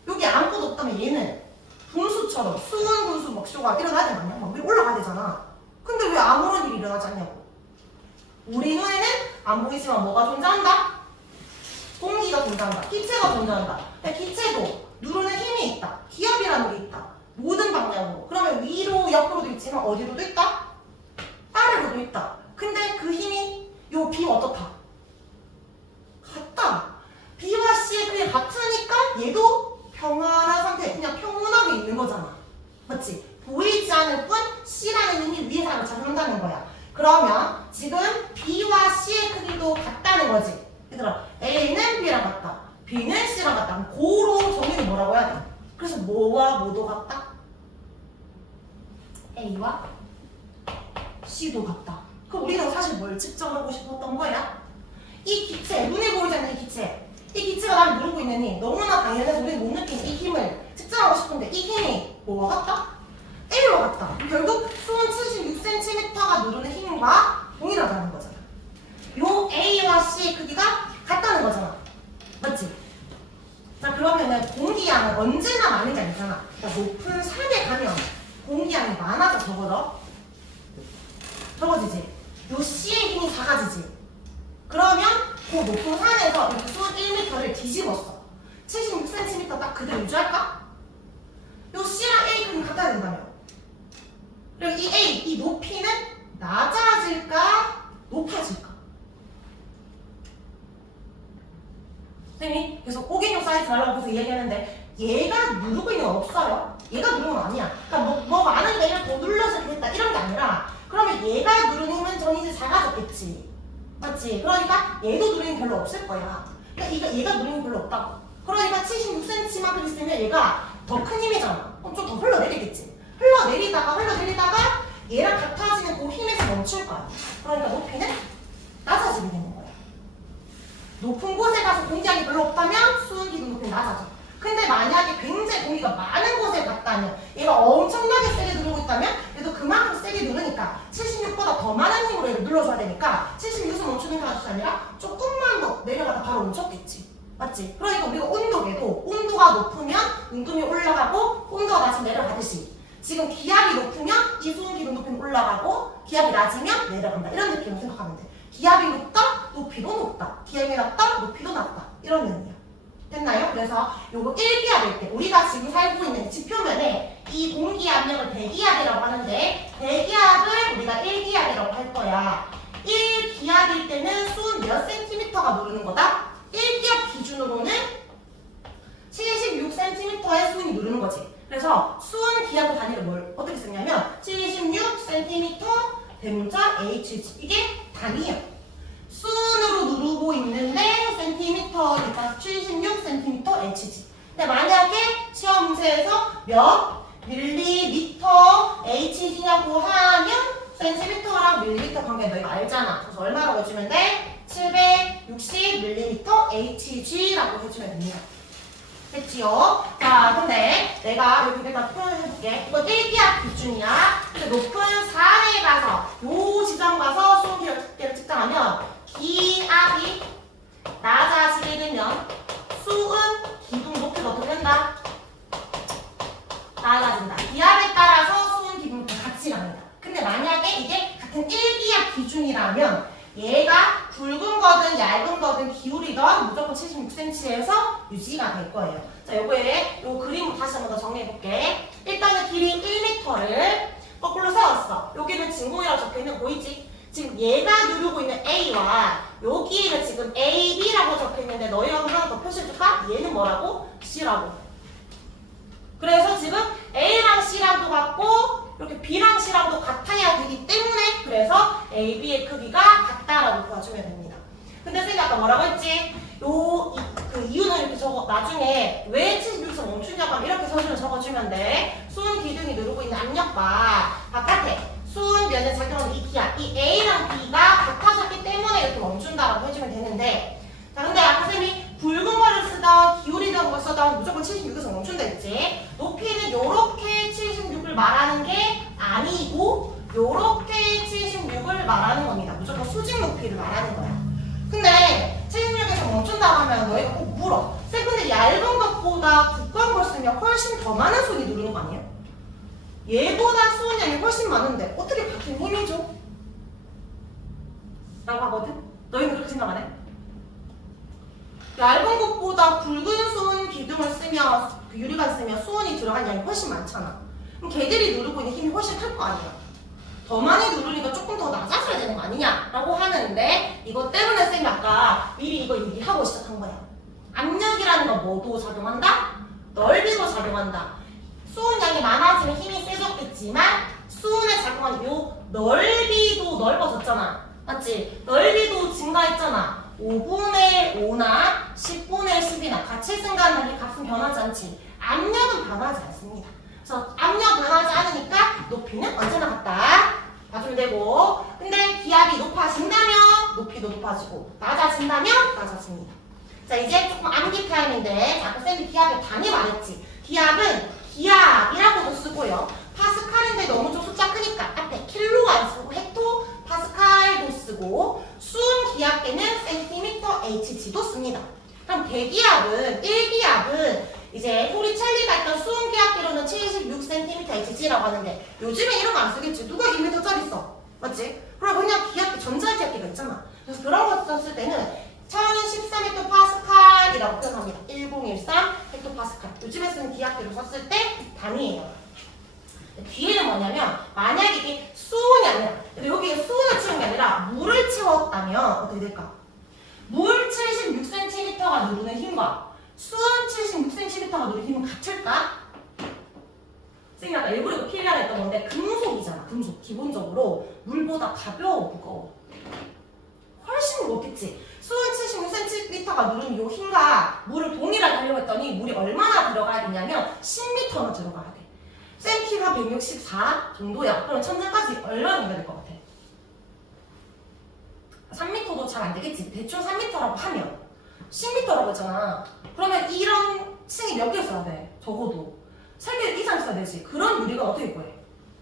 여기 아무것도 없다면 얘는 분수처럼 수은 분수 막 쇼가 일어나야 되는 거 아니야? 막 위로 올라가야 되잖아. 근데 왜 아무런 일이 일어나지 않냐고. 우리 눈에는 안 보이지만 뭐가 존재한다? 공기가 존재한다. 기체가 존재한다. 기체도 누르는 힘이 있다. 기압이라는 게 있다. 모든 방향으로. 그러면 위로 옆으로도 있지만 어디로도 있다? 아래로도 있다. 근데 그 힘이 요 B와 어떻다? 같다. B와 C의 크기가 같으니까 얘도 평안한 상태, 그냥 평온하게 있는 거잖아. 맞지? 보이지 않을 뿐 C라는 힘이 위에서 작용한다는 거야. 그러면 지금 B와 C의 크기도 같다는 거지. 얘들아, A는 B랑 같다. B는 C랑 같다. 고로 정의는 뭐라고 해야 돼? 그래서 뭐와 뭐도 같다? A와 C도 같다. 그럼 우리는 사실 뭘 측정하고 싶었던 거야? 이 기체, 눈에 보이지 않는 이 기체. 이 기체가 나를 누르고 있는 힘, 너무나 당연해서 우리는 못 느끼는 이 힘을 측정하고 싶은데 이 힘이 뭐와 같다? A와 같다. 결국 수은 76cm가 누르는 힘과 동일하다는 거잖아. 요 A와 C의 크기가 같다는 거잖아. 맞지? 자, 그러면은 공기양은 언제나 많은 게 아니잖아. 그러니까 높은 산에 가면 공기양이 많아져 적어지지. 요 C의 힘이 작아지지. 그러면 그 높은 산에서 이렇게 수은 1m를 뒤집었어. 76cm 딱 그대로 유지할까? 요 C랑 A 크기 같아야 된다며. 그리고 이 A, 이 높이는 낮아질까? 높아질까? 선생님이 계속 고객용 사이즈 달라고 계속 이야기하는데 얘가 누르고 있는 건 없어요. 얘가 누르는 건 아니야. 그러니까 뭐 많은 얘를 더 눌러서 그랬다 이런 게 아니라 그러면 얘가 누르는 힘은 전이제 작아졌겠지. 맞지? 그러니까 얘도 누르는 힘 별로 없을 거야. 그러니까 얘가 누르는 힘 별로 없다고. 그러니까 76cm만큼 있으면 얘가 더 큰 힘이잖아. 그럼 좀 더 흘러내리겠지. 흘러내리다가 얘랑 같아지는 그 힘에서 멈출 거야. 그러니까 높이는 낮아지게 되는 거야. 높은 곳에 가서 공기량이 별로 없다면 수은 기둥 높이는 낮아져. 근데 만약에 굉장히 공기가 많은 곳에 갔다면 얘가 엄청나게 세게 누르고 있다면 얘도 그만큼 세게 누르니까 76보다 더 많은 힘으로 얘를 눌러줘야 되니까 76에서 멈추는 게 아니라 조금만 더 내려가다 바로 멈췄겠지. 맞지? 그러니까 우리가 온도계도 온도가 높으면 운동이 올라가고 온도가 낮으면 내려가듯이 지금 기압이 높으면 이 수은 기둥 높이는 올라가고 기압이 낮으면 내려간다. 이런 느낌으로 생각하면 돼. 기압이 높다, 높이도 높다. 기압이 낮다, 높이도 낮다. 이런 의미야. 됐나요? 그래서 요거 1기압일 때 우리가 지금 살고 있는 지표면에 이 공기 압력을 대기압이라고 하는데 대기압을 우리가 1기압이라고 할 거야. 1기압일 때는 수은 몇 센티미터가 누르는 거다? 1기압 기준으로는 76cm의 수은이 누르는 거지. 그래서 수은 기압의 단위를 뭘 어떻게 쓰냐면 76cm 대문자 Hg 이게 단위야. 수은으로 누르고 있는데 센티미터니까 76cm Hg. 근데 만약에 시험 문제에서 몇 밀리미터 Hg냐고 하면 센티미터랑 밀리미터 관계 너희가 알잖아. 그래서 얼마라고 해주면 돼? 760mm Hg라고 해주면 됩니다. 됐지요? 자, 근데 내가 여기다가 표현해볼게. 이건 1기압 기준이야. 근데 높은 산에 가서 요 지점 가서 수은 기압계를 측정하면 기압이 낮아지게 되면 수은 기둥 높이가 어떻게 된다? 낮아진다. 기압에 따라서 수은 기둥 높이가 같이 갑니다. 근데 만약에 이 될 거예요. 자, 요거에 요 그림을 다시 한번 더 정리해볼게. 일단은 길이 1m를 거꾸로 세웠어. 여기는 진공이라고 적혀있는 거 보이지? 지금 얘가 누르고 있는 A와 여기에는 지금 A, B라고 적혀있는데 너희가 하나 더 표시해줄까? 얘는 뭐라고? C라고. 그래서 지금 A랑 C랑도 같고 이렇게 B랑 C랑도 같아야 되기 때문에 그래서 A, B의 크기가 같다라고 보아주면 됩니다. 근데 쌤이 아까 뭐라고 했지? 그 이유는 이렇게 적어. 나중에 왜 76에서 멈추냐고 하면 이렇게 서술을 적어주면 돼. 수은 기둥이 누르고 있는 압력과 바깥에 수은 면에 작용하는 이 기압, 이 A랑 B가 같아졌기 때문에 이렇게 멈춘다라고 해주면 되는데, 자 근데 아까 쌤이 굵은 거를 쓰던 기울이던 걸 쓰던 무조건 76에서 멈춘다 했지. 높이는 요렇게 76을 말하는 게 아니고 요렇게 76을 말하는 겁니다. 무조건 수직 높이를 말하는 거야. 근데 76에서 멈춘다고 하면 너희가 꼭 물어. 쌤 근데 얇은 것보다 두꺼운 걸 쓰면 훨씬 더 많은 손이 누르는 거 아니에요? 얘보다 수은 양이 훨씬 많은데 어떻게 같은 힘이죠? 라고 하거든? 너희는 그렇게 생각 안 해? 얇은 것보다 굵은 수은 기둥을 쓰면 그 유리관 쓰면 수은이 들어간 양이 훨씬 많잖아. 그럼 걔들이 누르고 있는 힘이 훨씬 클 거 아니야. 더 많이 누르니까 조금 더 낮아져야 되는 거 아니냐라고 하는데 이것 때문에 쌤이 아까 미리 이거 얘기하고 시작한 거야. 압력이라는 건 뭐도 작용한다? 넓이도 작용한다. 수은 양이 많아지면 힘이 세졌겠지만 수은에 작용하는 요 넓이도 넓어졌잖아. 맞지? 넓이도 증가했잖아. 5분의 5나 10분의 10이나 같이 증가하는 이 값은 변하지 않지. 압력은 변하지 않습니다. 그래서 압력 변하지 않으니까 높이는 언제나 같다. 봐주면 되고, 근데 기압이 높아진다면 높이도 높아지고 낮아진다면 낮아집니다. 자 이제 조금 암기 타임인데 아까 쌤이 기압의 단위 말했지. 기압은 기압이라고도 쓰고요. 파스칼인데 너무 좀 숫자 크니까 앞에 킬로가 안 쓰고 헥토 파스칼도 쓰고 수은 기압계는 센티미터 HG도 씁니다. 그럼 대기압은 1기압은 이제 토리첼리가 있던 수은 기압계로는 76cm HG라고 하는데 요즘에 이런 거 안 쓰겠지. 누가 1m짜리 써? 맞지? 그럼 그냥 기압계 전자기압계가 있잖아. 그래서 그런 거 썼을 때는 1013헥토파스칼이라고 표현합니다. 1013 헥토파스칼. 요즘에 쓰는 기압계로 썼을 때 단위예요. 뒤에는 뭐냐면 만약에 이게 수은이 아니라 여기 수은을 채운 게 아니라 물을 채웠다면 어떻게 될까? 물 76cm가 누르는 힘과 수은 76cm가 누르는 힘은 같을까? 쌤이 아까 일부러 이거 필기하려 했던 건데 금속이잖아. 금속. 기본적으로 물보다 가벼워 무거워. 훨씬 무겁겠지. 수은 76cm가 누르는 이 힘과 물을 동일하게 하려고 했더니 물이 얼마나 들어가야 되냐면 10m나 들어가야 돼. 쌤 키가 164 정도야. 그러면 천장까지 얼마 정도 될 것 같아? 3m도 잘 안 되겠지. 대충 3m라고 하면 10m라고 했잖아. 그러면 이런 층이 몇 개 써야 돼? 적어도 3개 이상 써야 되지. 그런 유리가 어떻게 구해?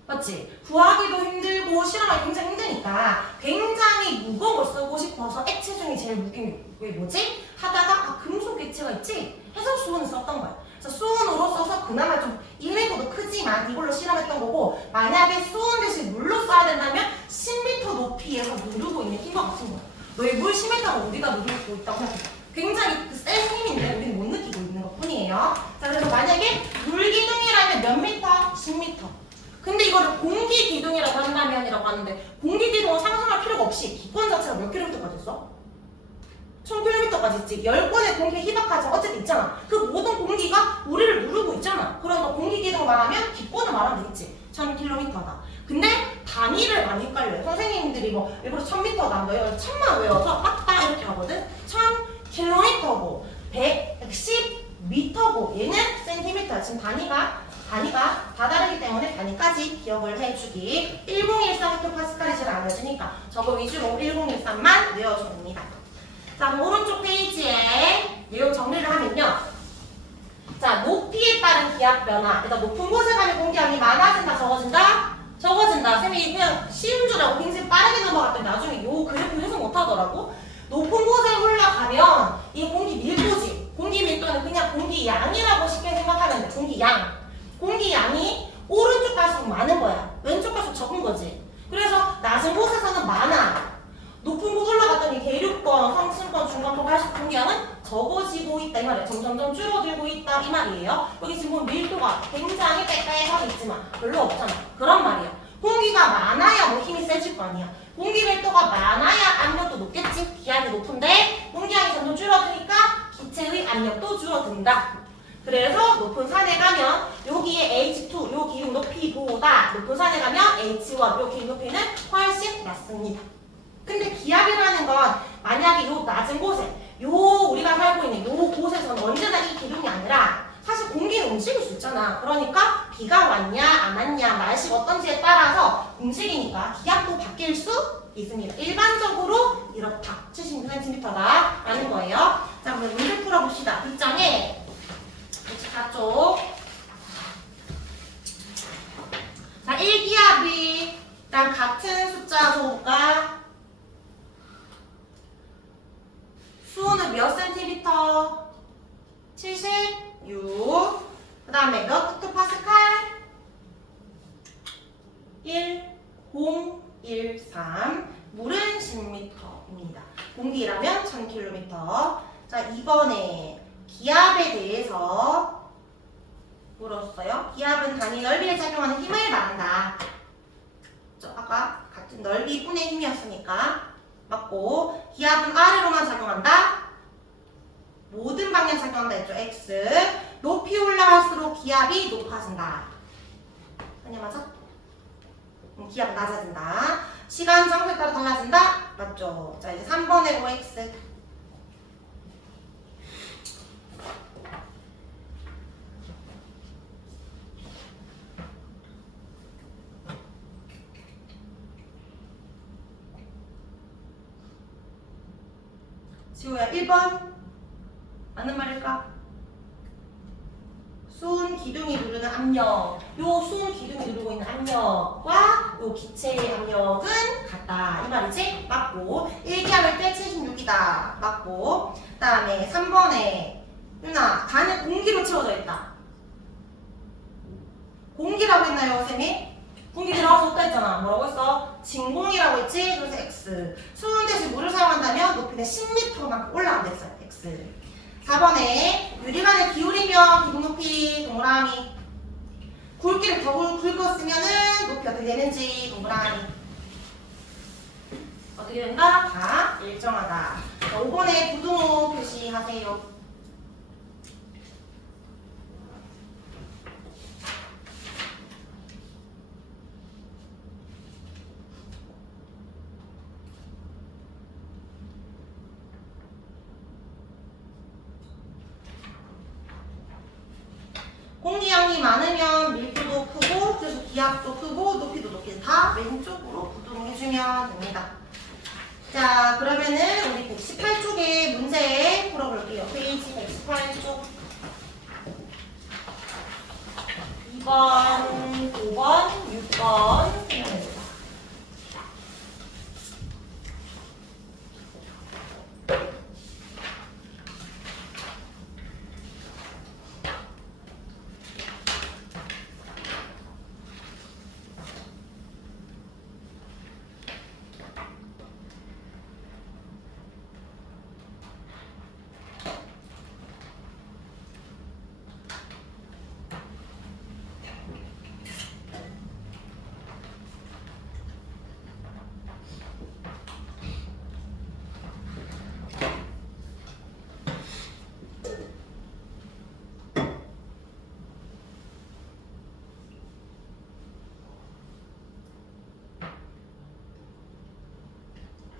맞지? 구하기도 힘들고 실험하기 굉장히 힘드니까 굉장히 무거운 걸 쓰고 싶어서 액체 중에 제일 무거운 게 뭐지? 하다가 금속 액체가 있지? 해서 수은을 썼던 거야. 그래서 수은으로 써서 그나마 좀 1m도 크지만 이걸로 실험했던 거고, 만약에 수은 대신 물로 써야 된다면 10m 높이에서 누르고 있는 힘과 같은 거야. 너희 물 10m가 우리가 누르고 있다고 생각해. 굉장히 센 힘인데 우리는 못 느끼고 있는 것 뿐이에요. 자, 그래서 만약에 물 기둥이라면 몇 미터? 10m. 근데 이거를 공기 기둥이라고 한다면이라고 하는데 공기 기둥은 상상할 필요가 없이 기권 자체가 몇 킬로미터까지 있어? 1000km까지 있지. 10번의 공기에 희박하지 어쨌든 있잖아. 그 모든 공기가 우리를 누르고 있잖아. 그러니까 공기 기둥 말하면 기권을 말하면 되겠지. 1000km다. 근데 단위를 많이 헷갈려요. 선생님들이 뭐 일부러 1000m다 뭐 1000만 외워서 빡빡 이렇게 하거든. 1000km고 110m고 얘는 센티미터. 지금 단위가 다 다르기 때문에 단위까지 기억을 해주기. 1013 헥토파스칼이 잘 알려지니까 저거 위주로 1013만 외워줍니다. 자, 오른쪽 페이지에 내용 정리를 하면요. 자, 높이에 따른 기압 변화. 일단 높은 곳에 가면 공기압이 많아진다, 적어진다? 적어진다. 쌤이 그냥 쉬운 줄 알고 굉장히 빠르게 넘어갔더니 나중에 요 그래프 해석 못하더라고. 높은 곳에 올라가면 이 공기 밀도지. 공기 밀도는 그냥 공기 양이라고 쉽게 생각하면 돼. 공기 양. 공기 양이 오른쪽 갈수록 많은 거야. 왼쪽 갈수록 적은 거지. 그래서 낮은 곳에서는 많아. 높은 곳 올라갔더니 계류권, 성층권, 중간권, 발식 공기량은 적어지고 있다 이 말이에요. 점점점 줄어들고 있다 이 말이에요. 여기 지금 밀도가 굉장히 빽빽하게 있지만 별로 없잖아. 그런 말이에요. 공기가 많아야 뭐 힘이 세질 거 아니야. 공기 밀도가 많아야 압력도 높겠지. 기압이 높은데 공기량이 점점 줄어드니까 기체의 압력도 줄어든다. 그래서 높은 산에 가면 여기에 H2, 요 기름 높이보다 높은 산에 가면 H1, 요 기름 높이는 훨씬 낮습니다. 근데 기압이라는 건 만약에 요 낮은 곳에 요 우리가 살고 있는 요 곳에서는 언제나 이 기름이 아니라 사실 공기는 움직일 수 있잖아. 그러니까 비가 왔냐 안 왔냐 날씨가 어떤지에 따라서 움직이니까 기압도 바뀔 수 있습니다. 일반적으로 이렇다. 76cm다 라는 거예요. 자, 그럼 문제 풀어봅시다. 뒷장에 24쪽. 자, 1기압이랑 같은 숫자 줘볼까? 수온은 몇 센티미터? 76. 그 다음에 몇 헥토파스칼? 1013. 물은 10m입니다. 공기라면 1000km. 자, 이번에 기압에 대해서 물었어요. 기압은 단위 넓이에 작용하는 힘을 말한다. 아까 같은 넓이분의 힘이었으니까 맞고, 기압은 아래로만 작용한다. 모든 방향 작용한다 했죠. X. 높이 올라갈수록 기압이 높아진다. 아니야, 맞아? 기압 낮아진다. 시간, 장소에 따라 달라진다. 맞죠? 자, 이제 3번에 OX. 지호야, 1번 맞는 말일까? 수은 기둥이 누르는 압력, 요 수은 기둥이 누르고 있는 압력과 요 기체의 압력은 같다 이 말이지? 맞고. 1기압일 때 76이다 맞고. 그 다음에 3번에 누나 단은 공기로 채워져 있다. 공기라고 했나요 쌤이? 공기 들어가서 없다 했잖아. 뭐라고 했어? 진공이라고 했지? 그래서 X. 수은 대신 물을 사용한다면 높이는 10m만큼 올라간다 했어요. X. 4번에 유리관을 기울이면 기둥 높이 동그라미. 굵기를 더 굵었으면은 높이 어떻게 되는지 동그라미. 어떻게 된다? 다 일정하다. 5번에 부등호 표시하세요. 공기량이 많으면 밀도도 크고 그래서 기압도 크고 높이도 높게 다 왼쪽으로 부동해주면 됩니다. 자, 그러면은 우리 118쪽의 문제 풀어볼게요. 페이지 118쪽 2번, 5번, 6번 생각해보자.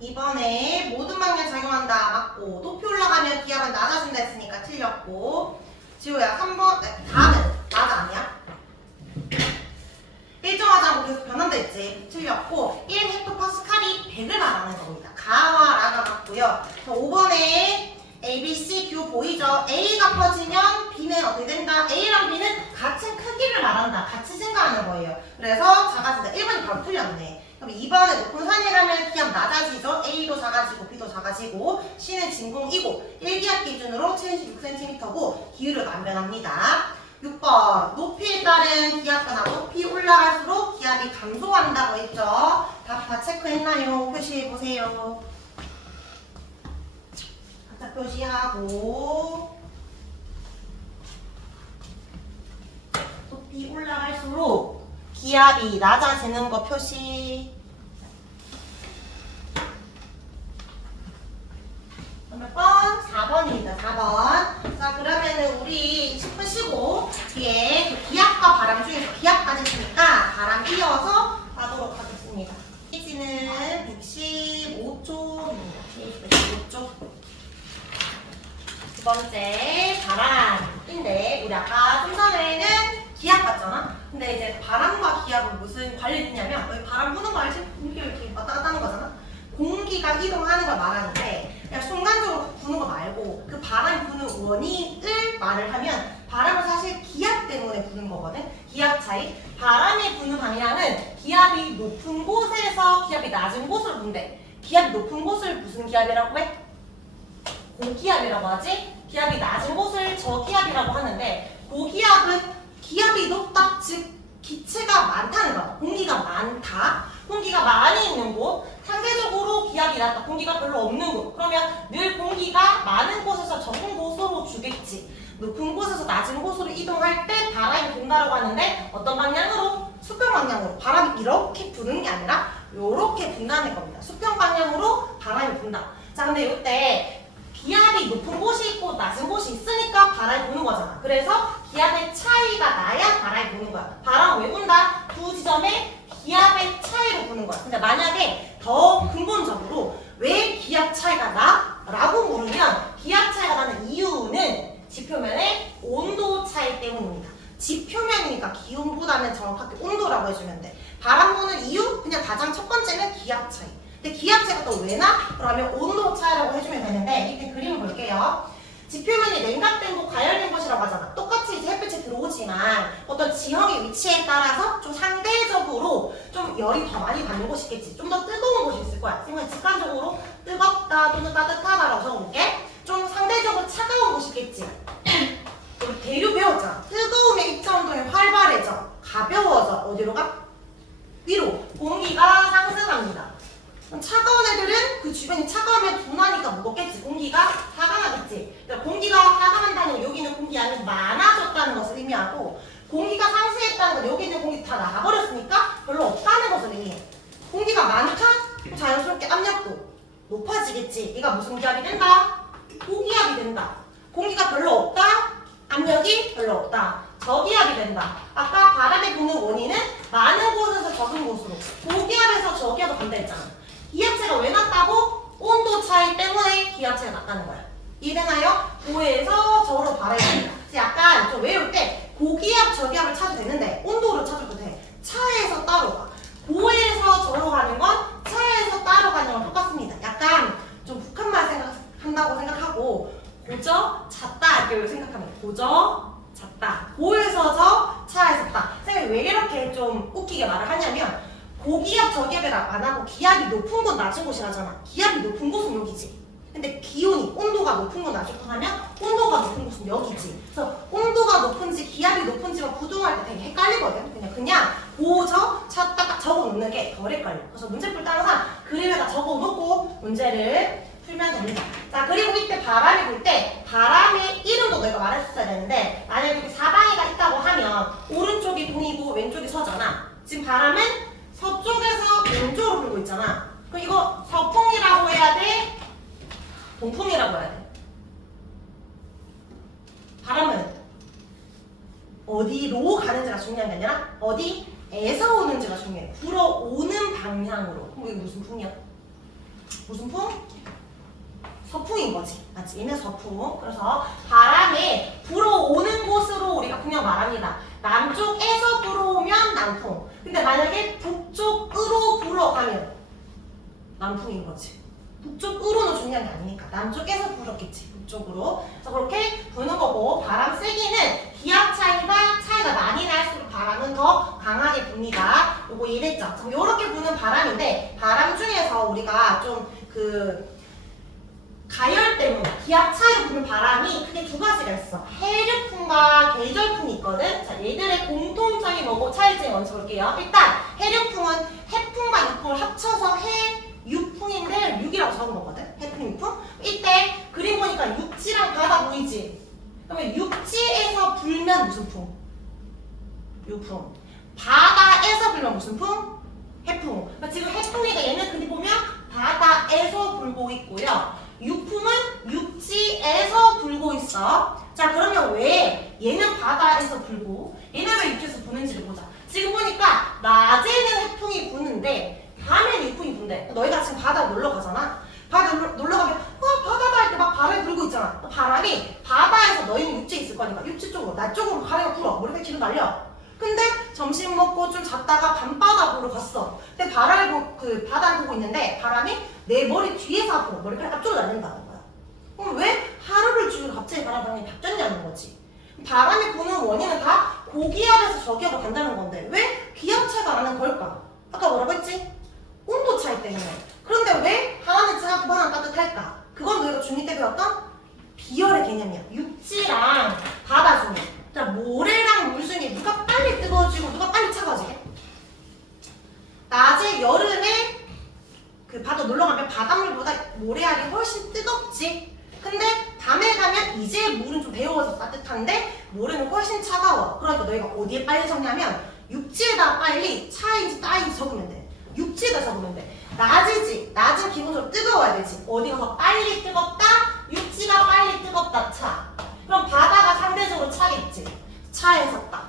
이번에 모든 방향 작용한다 맞고, 높이 올라가면 기압은 낮아진다 했으니까 틀렸고. 지호야 3번 다는 맞아 아니야? 일정하지 않고 계속 변한다 했지. 틀렸고 1헥토파스칼이 100을 말하는 겁니다. 가와 라가 맞고요. 5번에 A, B, C, Q 보이죠? A가 커지면 B는 어떻게 된다? A랑 B는 같은 크기를 말한다. 같이 증가하는 거예요. 그래서 작아진다. 1번이 바로 틀렸네. 그럼 2번에 높은 산에 가면 기압 낮아지죠? A도 작아지고 B도 작아지고. C는 진공이고 1기압 기준으로 76cm고 기울여도 안 변합니다. 6번 높이에 따른 기압 변화. 높이 올라갈수록 기압이 감소한다고 했죠? 답 다 체크했나요? 표시해보세요. 표시하고 높이 올라갈수록 기압이 낮아지는 거 표시. 몇 번? 4번입니다. 4번. 자, 그러면은 우리 10분 쉬고 뒤에 그 기압과 바람 중에서 기압까지 있으니까 바람 이어서 가도록 하겠습니다. 페이지는 115쪽입니다. 115쪽. 두 번째 바람인데 우리 아까 좀 전에는 기압 봤잖아? 근데 이제 바람과 기압은 무슨 관련이 있냐면 여기 바람 부는 거 알지? 공기가 이렇게 왔다 갔다 하는 거잖아? 공기가 이동하는 걸 말하는데 그냥 순간적으로 부는 거 말고 그 바람이 부는 원인을 말을 하면 바람은 사실 기압 때문에 부는 거거든? 기압 차이. 바람이 부는 방향은 기압이 높은 곳에서 기압이 낮은 곳으로 분대. 기압이 높은 곳을 무슨 기압이라고 해? 고기압이라고 하지? 기압이 낮은 곳을 저기압이라고 하는데 고기압은 기압이 높다, 즉 기체가 많다는 거야. 공기가 많다. 공기가 많이 있는 곳, 상대적으로 기압이 낮다. 공기가 별로 없는 곳. 그러면 늘 공기가 많은 곳에서 적은 곳으로 주겠지. 높은 곳에서 낮은 곳으로 이동할 때 바람이 분다라고 하는데 어떤 방향으로? 수평 방향으로. 바람이 이렇게 부는 게 아니라 이렇게 분다는 겁니다. 수평 방향으로 바람이 분다. 자, 근데 이때 기압이 높은 곳이 있고 낮은 곳이 있으니까 바람이 부는 거잖아. 그래서 기압의 차이가 나야 바람이 부는 거야. 바람 왜 분다? 두 지점의 기압의 차이로 부는 거야. 근데 만약에 더 근본적으로 왜 기압 차이가 나? 라고 물으면 기압 차이가 나는 이유는 지표면의 온도 차이 때문입니다. 지표면이니까 기온보다는 정확하게 온도라고 해주면 돼. 바람 부는 이유? 그냥 가장 첫 번째는 기압 차이. 근데 기압 차이가 또 왜 나? 그러면 온도 차이라고 해주면 되는데 이때 그림을 볼게요. 지표면이 냉각된 곳, 가열된 곳이라고 하잖아. 똑같이 이제 햇빛이 들어오지만 어떤 지형의 위치에 따라서 좀 상대적으로 좀 열이 더 많이 받는 곳이 있겠지. 좀 더 뜨거운 곳이 있을 거야. 생각해 직관적으로 뜨겁다 또는 따뜻하다라고 적어볼게. 좀 상대적으로 차가운 곳이 있겠지. 우리 대류 배웠잖아. 뜨거움의 입자 운동이 활발해져. 가벼워져. 어디로 가? 위로. 공기가 상승합니다. 차가운 애들은 그 주변이 차가우면 둔하니까 무겁겠지. 공기가 하강하겠지. 그러니까 공기가 하강한다는 건 여기는 공기 양이 많아졌다는 것을 의미하고 공기가 상승했다는 건 여기 있는 공기 다 나가버렸으니까 별로 없다는 것을 의미해. 공기가 많다? 자연스럽게 압력도 높아지겠지. 얘가 무슨 기압이 된다? 고기압이 된다. 공기가 별로 없다? 압력이 별로 없다. 저기압이 된다. 아까 바람이 부는 원인은 많은 곳에서 적은 곳으로 고기압에서 저기압으로 간다 했잖아. 기압차가 왜 낮다고? 온도 차이 때문에 기압차가 낮다는 거야. 이해되나요? 고에서 저로 바람이 갑니다. 약간 좀 외울 때 고기압, 저기압을 찾아도 되는데 온도를 찾아도 돼. 차에서 따로 가. 고에서 저로 가는 건 차에서 따로 가는 건 똑같습니다. 약간 좀 북한말 생각한다고 생각하고 고저, 잦다 이렇게 생각하면 고저, 잦다. 고에서 저, 차에서 따. 선생님이 왜 이렇게 좀 웃기게 말을 하냐면 고기압, 저기압을 안 하고 기압이 높은 곳, 낮은 곳이라잖아. 기압이 높은 곳은 여기지. 근데 기온이, 온도가 높은 곳, 낮은 곳 하면 온도가 높은 곳은 여기지. 그래서 온도가 높은지 기압이 높은지가 구동할 때 되게 헷갈리거든. 그냥 고저, 찾다가 적어놓는 게 덜 헷갈려. 그래서 문제 풀 때 항상 그림에다 적어놓고 문제를 풀면 됩니다. 자, 그리고 이때 바람이 불 때 바람의 이름도 내가 말했었어야 되는데 만약에 이렇게 사방이가 있다고 하면 오른쪽이 동이고 왼쪽이 서잖아. 지금 바람은 서쪽에서 왼쪽으로 불고 있잖아. 그럼 이거 서풍이라고 해야 돼? 동풍이라고 해야 돼? 바람은 어디로 가는지가 중요한 게 아니라 어디에서 오는지가 중요해. 불어오는 방향으로. 그럼 이게 무슨 풍이야? 무슨 풍? 서풍인 거지. 맞지? 얘는 서풍. 그래서 바람에 불어오는 곳으로 우리가 풍력 말합니다. 남쪽에서 불어오면 남풍. 근데 만약에 북쪽으로 불어가면 남풍인 거지. 북쪽으로는 중요한 게 아니니까. 남쪽에서 불었겠지. 북쪽으로. 그래서 그렇게 부는 거고 바람 세기는 기압 차이가 많이 날수록 바람은 더 강하게 붑니다. 요거 이해됐죠? 이렇게 부는 바람인데 바람 중에서 우리가 좀 가열 때문에 기압 차이로 부는 바람이 크게 두 가지가 있어. 해류풍과 계절풍이 있거든. 자, 얘들의 공통점이 뭐고 차이점이 먼저 볼게요. 일단 해류풍은 해풍과 육풍을 합쳐서 육풍인데 6이라고 적은 거거든. 해풍 육풍. 이때 그림 보니까 육지랑 바다 보이지? 그러면 육지에서 불면 무슨 풍? 유풍. 바다에서 불면 무슨 풍? 해풍. 그러니까 지금 해풍이가 얘는 그림 보면 바다에서 불고 있고요. 유풍은 육지에서 불고 있어. 자, 그러면 왜 얘는 바다에서 불고 얘는 왜 육지에서 부는지를 보자. 지금 보니까 낮에는 해풍이 부는데 밤에는 유풍이 분대. 너희가 지금 바다 놀러 가잖아. 바다 놀러 가면 와 바다다 할 때 막 바람이 불고 있잖아. 바람이 바다에서 너희는 육지에 있을 거니까 육지 쪽으로 낮 쪽으로 바람이 불어. 머리가 뒤로 날려. 근데 점심 먹고 좀 잤다가 밤바다 보러 갔어. 근데 바다를 보고 있는데 바람이 내 머리 뒤에서 불어. 머리카락 앞쪽으로 날린다는 거야. 그럼 왜 하루를 중으로 갑자기 바람이 바뀌었냐는 거지. 바람이 부는 원인은 다 고기압에서 저기압으로 간다는 건데 왜 기압차가 나는 걸까? 아까 뭐라고 했지? 온도 차이 때문에. 그런데 왜 하나는 차갑고 하나는 따뜻할까? 그건 너희가 중2 때 배웠던 비열의 개념이야. 육지랑 바다 중에. 자, 모래랑 물 중에 누가 빨리 뜨거워지고 누가 빨리 차가워지게? 낮에 여름에 그 바다 놀러 가면 바닷물보다 모래알이 훨씬 뜨겁지. 근데 밤에 가면 이제 물은 좀 데워서 따뜻한데 모래는 훨씬 차가워. 그러니까 너희가 어디에 빨리 적냐면 육지에다 빨리 차인지 따인지 적으면 돼. 육지에다 적으면 돼. 낮이지. 낮은 기본적으로 뜨거워야 되지. 어디가 더 빨리 뜨겁다? 육지가 빨리 뜨겁다 차. 그럼 바다가 상대적으로 차겠지. 차에서 딱.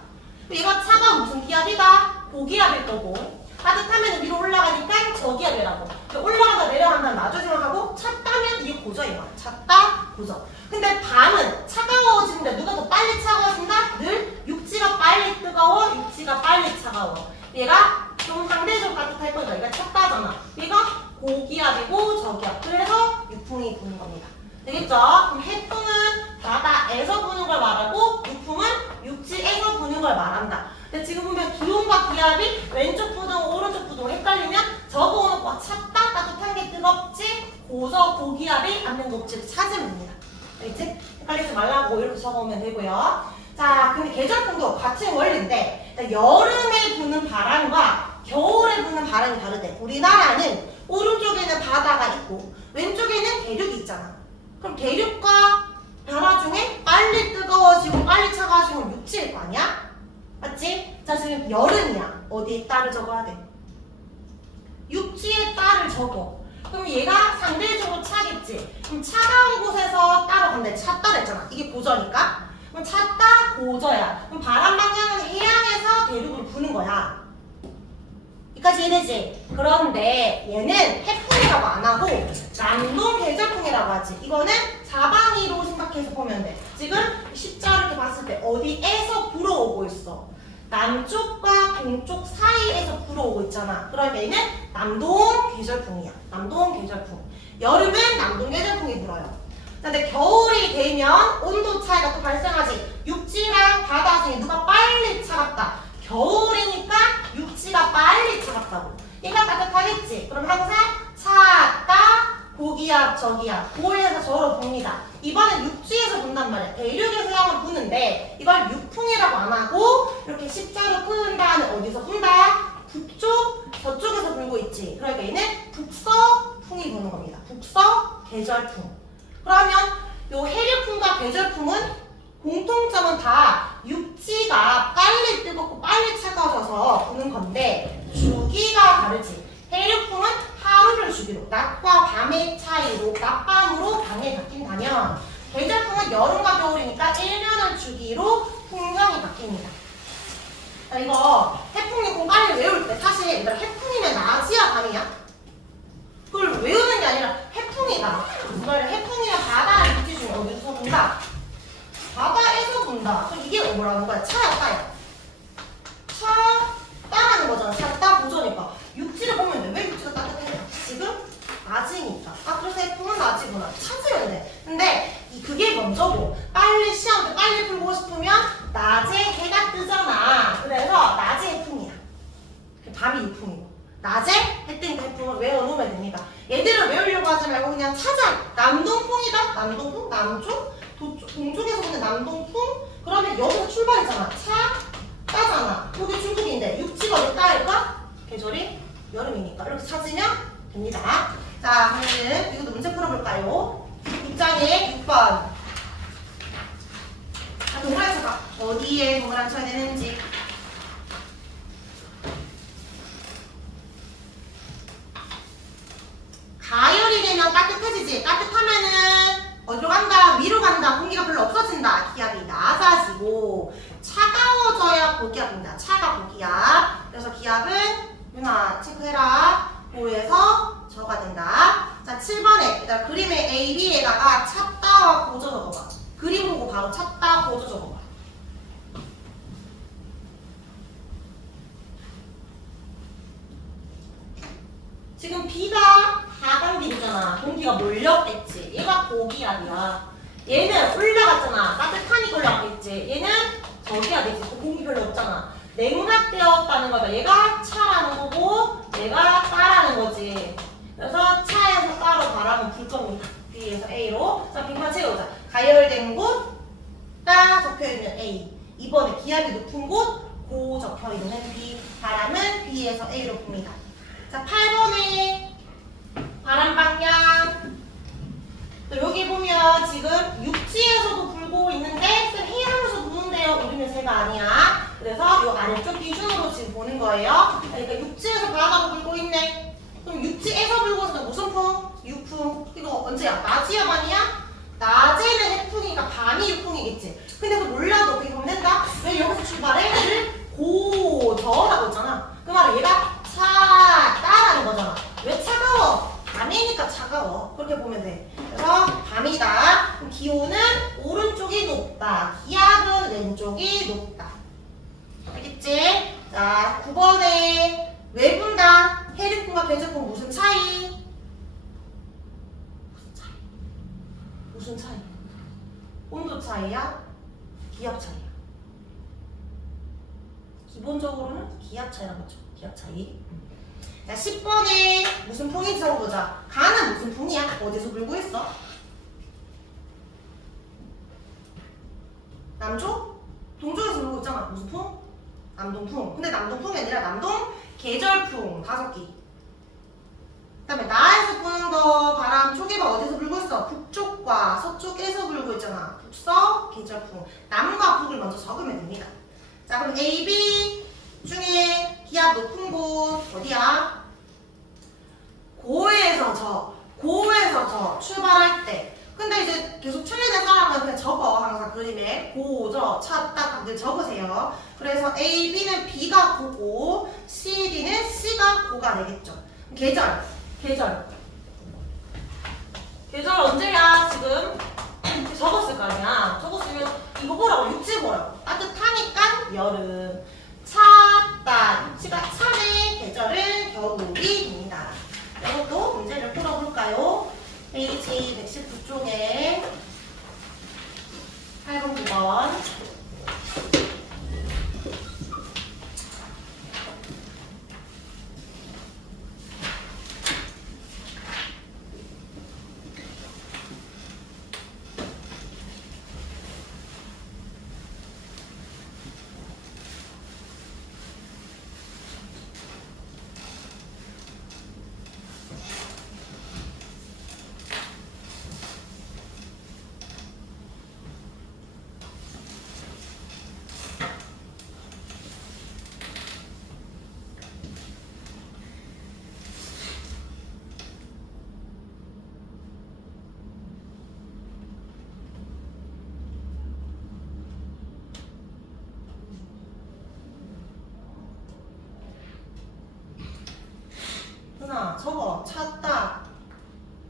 얘가 차가 무슨 기압이다? 고기압일 거고. 따뜻하면 위로 올라가니까 저기압이라고. 올라간다 내려간다 나중에 생각하고 찼다면 이게 고저인 거야. 찼다 고저. 근데 밤은 차가워지는데 누가 더 빨리 차가워진다? 늘 육지가 빨리 뜨거워, 육지가 빨리 차가워. 얘가 좀 상대적으로 따뜻할 거니까 얘가 찼다잖아. 얘가 고기압이고 저기압. 그래서 육풍이 부는 겁니다. 되겠죠? 그럼 해풍은 바다에서 부는 걸 말하고 육풍은 육지에서 부는 걸 말한다. 근데 지금 보면 기온과 기압이 왼쪽 부동, 오른쪽 부동 헷갈리면 적어놓고 찼다, 따뜻한 게 뜨겁지, 고저, 고기압이 앉는 곱지를 찾으면 됩니다. 알겠지? 헷갈리지 말라고 이렇게 적어오면 되고요. 자, 근데 계절풍도 같은 원리인데 여름에 부는 바람과 겨울에 부는 바람이 다르대. 우리나라는 오른쪽에는 바다가 있고 왼쪽에는 대륙이 있잖아. 그럼 대륙과 바다 중에 빨리 뜨거워지고 빨리 차가워지면 육지일 거 아니야? 맞지? 자, 지금 여름이야. 어디에 따를 적어야 돼? 육지에 따를 적어. 그럼 얘가 상대적으로 차겠지? 그럼 차가운 곳에서 따로 간대. 찼다 했잖아. 이게 고저니까. 그럼 찼다, 고저야. 그럼 바람 방향은 해양에서 대륙으로 부는 거야. 여기까지 이해되지? 그런데 얘는 해풍이라고 안 하고 남동 계절풍이라고 하지. 이거는 사방이로 생각해서 보면 돼. 지금 십자 이렇게 봤을 때 어디에서 불어오고 있어? 남쪽과 동쪽 사이에서 불어오고 있잖아. 그러면 얘는 남동 계절풍이야. 남동 계절풍. 여름은 남동 계절풍이 불어요. 근데 겨울이 되면 온도 차이가 또 발생하지. 육지랑 바다 중에 누가 빨리 차갑다. 겨울이니까 육지가 빨리 차갑다고. 얘가 따뜻하겠지. 그럼 항상 찼다, 고기압, 저기압. 고에서 저로 봅니다. 이번엔 육지에서 분단 말이야. 대륙에서 향을 부는데 이걸 육풍이라고 안 하고 이렇게 십자로 끄는 다음에 어디서 분다? 북쪽, 저쪽에서 불고 있지. 그러니까 얘는 북서풍이 부는 겁니다. 북서 계절풍. 그러면 요 해류풍과 계절풍은 공통점은 다 육지가 빨리 뜨겁고 빨리 차가워져서 부는 건데 주기가 다르지. 해류풍은 하루를 주기로 낮과 밤의 차이로 낮밤으로 방에 바뀐다면 계절풍은 여름과 겨울이니까 1년을 주기로 풍경이 바뀝니다. 자, 이거 해풍 육풍 빨리 외울 때 사실 얘들아 해풍이면 낮이야 밤이야? 그걸 외우는 게 아니라 해풍이다. 이걸 해풍이면 바다 육지 중에 어디서 본다? 바다에서 본다. 그럼 이게 뭐라는 거야? 차야 따야. 차 따라는 거잖아. 차 따 보조니까. 육지를 보면 돼. 왜 육지가 따뜻해? 지금 낮이니까. 아 그래서 해풍은 낮이구나. 찾으면 돼. 근데 그게 먼저고 빨리 시험 때 빨리 풀고 싶으면 낮에 해가 뜨잖아. 그래서 낮에 해풍이야. 밤이 육풍이고. 낮에 해 뜨니까 해풍을 외워놓으면 됩니다. 얘들을 외우려고 하지 말고 그냥 찾아. 남동풍이다. 남동풍? 남쪽? 동쪽에서 보는 남동풍? 그러면 여기서 출발이잖아. 차 따잖아. 여기 중국인데 육지가 어디 따일까? 계절이 여름이니까 이렇게 찾으면 됩니다. 됩니다. 자, 그러면 이것도 문제 풀어볼까요? 6장에 6번. 동그라미 쳐봐. 어디에 동그라미 쳐야 되는지. 가열이 되면 따뜻해지지. 따뜻하면은 어디로 간다? 위로 간다. 공기가 별로 없어진다. 기압이 낮아지고 차가워져야 고기압입니다. 차가 고기압. 그래서 기압은 윤아 체크해라. 5에서 저가 된다. 자, 7번에 일단 그림의 A, B에다가 찾다와 고저 적어봐. 그림 보고 바로 찾다, 고저 적어봐. 지금 B가 하강비잖아. 공기가 몰렸겠지. 얘가 고기압이야. 얘는 올라갔잖아. 따뜻하니까 올라갔겠지. 얘는 저기압이지. 공기 별로 없잖아. 냉각되었다는 거다. 얘가 차라는 거고 얘가 따라는 거지. 그래서 차에서 따로 바람은 불 겁니다. B에서 A로. 자, 빈칸 채우자. 가열된 곳, 따 적혀있는 A. 이번에 기압이 높은 곳, 고 적혀있는 B. 바람은 B에서 A로 붑니다. 자, 8번에 바람 방향. 또 여기 보면 지금 육지에서도 불고 있는데 쌤 해양에서 부는데요. 우리는 새가 아니야. 그래서 이 아래쪽 기준으로 지금 보는 거예요. 그러니까 육지에서 바다가 불고 있네. 그럼 육지에서 불고 있으면 무슨 풍? 유풍. 이거 언제야? 낮이야, 밤이야? 낮에는 해풍이니까 밤이 유풍이겠지. 근데 그 몰라도 어떻게 보면 된다? 왜 여기서 출발해? 고저라고 있잖아. 그 말은 얘가 차다라는 거잖아. 왜 차가워? 밤이니까 차가워. 그렇게 보면 돼. 그래서 밤이다. 그럼 기온은 오른쪽이 높다. 기압은 왼쪽이 높다. 알겠지? 자, 9번에 왜 분다? 해류풍과 변제풍 무슨 차이? 무슨 차이? 온도 차이야? 기압 차이야? 기본적으로는 기압 차이라고 하죠. 기압 차이. 자, 10번에 무슨 풍인지 적어보자. 가는 무슨 풍이야? 어디서 불고 있어? 남쪽? 동쪽에서 불고 있잖아. 무슨 풍? 남동풍. 근데 남동풍이 아니라 남동 계절풍 5개. 그 다음에 나에서 부는 거 바람 초계가 어디서 불고 있어? 북쪽과 서쪽에서 불고 있잖아. 북서 계절풍. 남과 북을 먼저 적으면 됩니다. 자, 그럼 A, B 중에 기압 높은 곳 어디야? 고에서 저 출발할 때. 근데 이제 계속 틀리는 사람은 그냥 적어. 항상 그림에 고, 저, 찾다 늘 적으세요. 그래서 A, B는 B가 고고 C, D는 C가 고가 되겠죠. 계절 언제야? 지금 적었을 거 아니야. 적었으면 이거 보라고. 육지 보라고. 따뜻하니까 여름. 찼다. 육지가 차네. 계절은 겨울이 됩니다. 이것도 문제를 풀어볼까요? 페이지 119쪽에 8번, 9번. 적어. 찼다.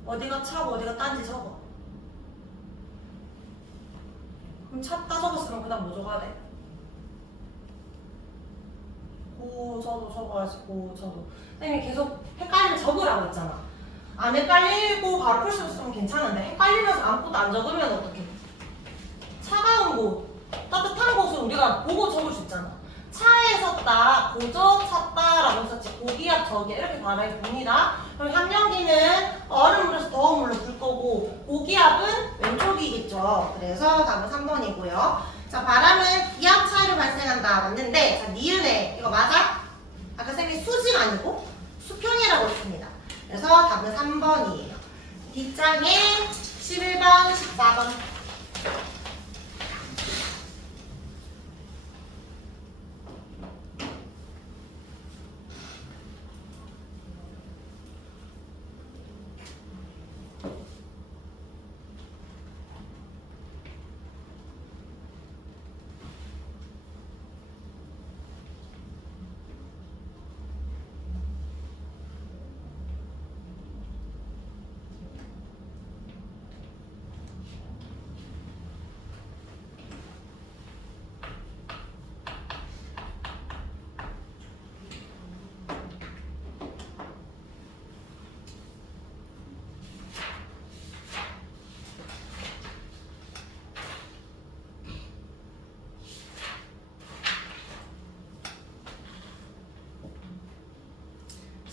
어디가 차고 어디가 딴지 적어. 그럼 찼다 적었으면 그 다음 뭐 적어야 돼? 고저도 적어야지. 고저도. 선생님이 계속 헷갈리면 적으라고 했잖아. 안 헷갈리고 바로 풀 수 있으면 괜찮은데 헷갈리면서 아무것도 안 적으면 어떡해? 차가운 곳, 따뜻한 곳을 우리가 보고 적을 수 있잖아. 차에 섰다, 고저 찼다라고 했었지. 고기압 저기압 이렇게 발음이 봅니다. 그럼 향연기는 얼음 물에서 더운 물로 불 거고 고기압은 왼쪽이겠죠. 그래서 답은 3번이고요. 자, 바람은 기압 차이로 발생한다. 맞는데 자, 니은에 이거 맞아? 아까 쌤이 수직 아니고 수평이라고 했습니다. 그래서 답은 3번이에요. 뒷장에 11번, 14번.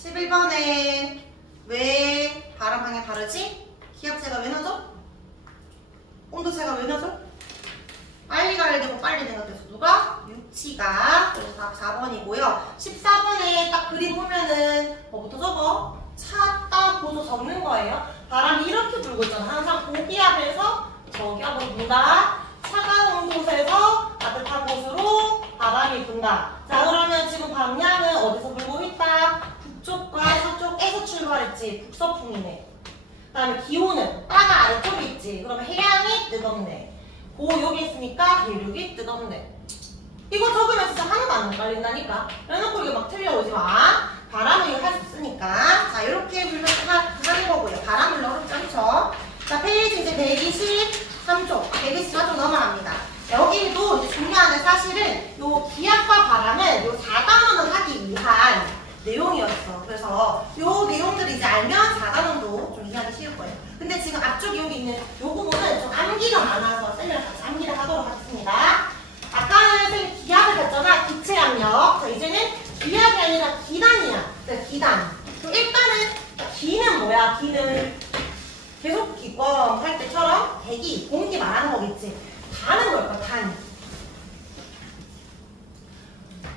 (11번에) 왜 바람 방향 다르지? 기압체가 왜 나죠? 온도체가 왜 나죠? 빨리 가야 되고 빨리 생각돼서 누가? 유치가. 그래서 답 4번이고요. 14번에 딱 그림 보면은 뭐부터 적어? 차다고도 적는 거예요. 바람이 이렇게 불고 있잖아. 항상 고기압에서 저기압으로 분다. 차가운 곳에서 따뜻한 곳으로 바람이 분다. 자, 그러면 지금 방향은 어디서 불고 있다? 북쪽과 서쪽에서 출발했지. 북서풍이네. 그 다음에 기온은 땅가 아래쪽에 있지. 그러면 해양이 뜨겁네. 고 여기 있으니까 대륙이 뜨겁네. 이거 적으면 진짜 하나도 안 헷갈린다니까. 그래놓고 이거 막 틀려오지 마. 바람을 이거 할 수 있으니까. 자, 이렇게 하는 거고요. 바람을 어렵지 않죠? 자, 페이지 이제 123쪽, 124쪽 넘어갑니다. 여기도 이제 중요한 사실은 요 기압과 바람은 요 4단원을 하기 위한 내용이었어. 그래서 요 내용들을 이제 알면 4단원도 좀 이해하기 쉬울 거예요. 근데 지금 앞쪽에 여기 있는 요 부분은 좀 암기가 많아서 쌤이랑 같이 암기를 하도록 하겠습니다. 아까는 쌤이 기압을 했잖아. 기체 압력. 자, 이제는 기압이 아니라 기단이야. 네, 기단. 그럼 일단은 기는 뭐야? 기는 계속 기권 할 때처럼 대기, 공기 말하는 거겠지. 단은 뭘까? 단.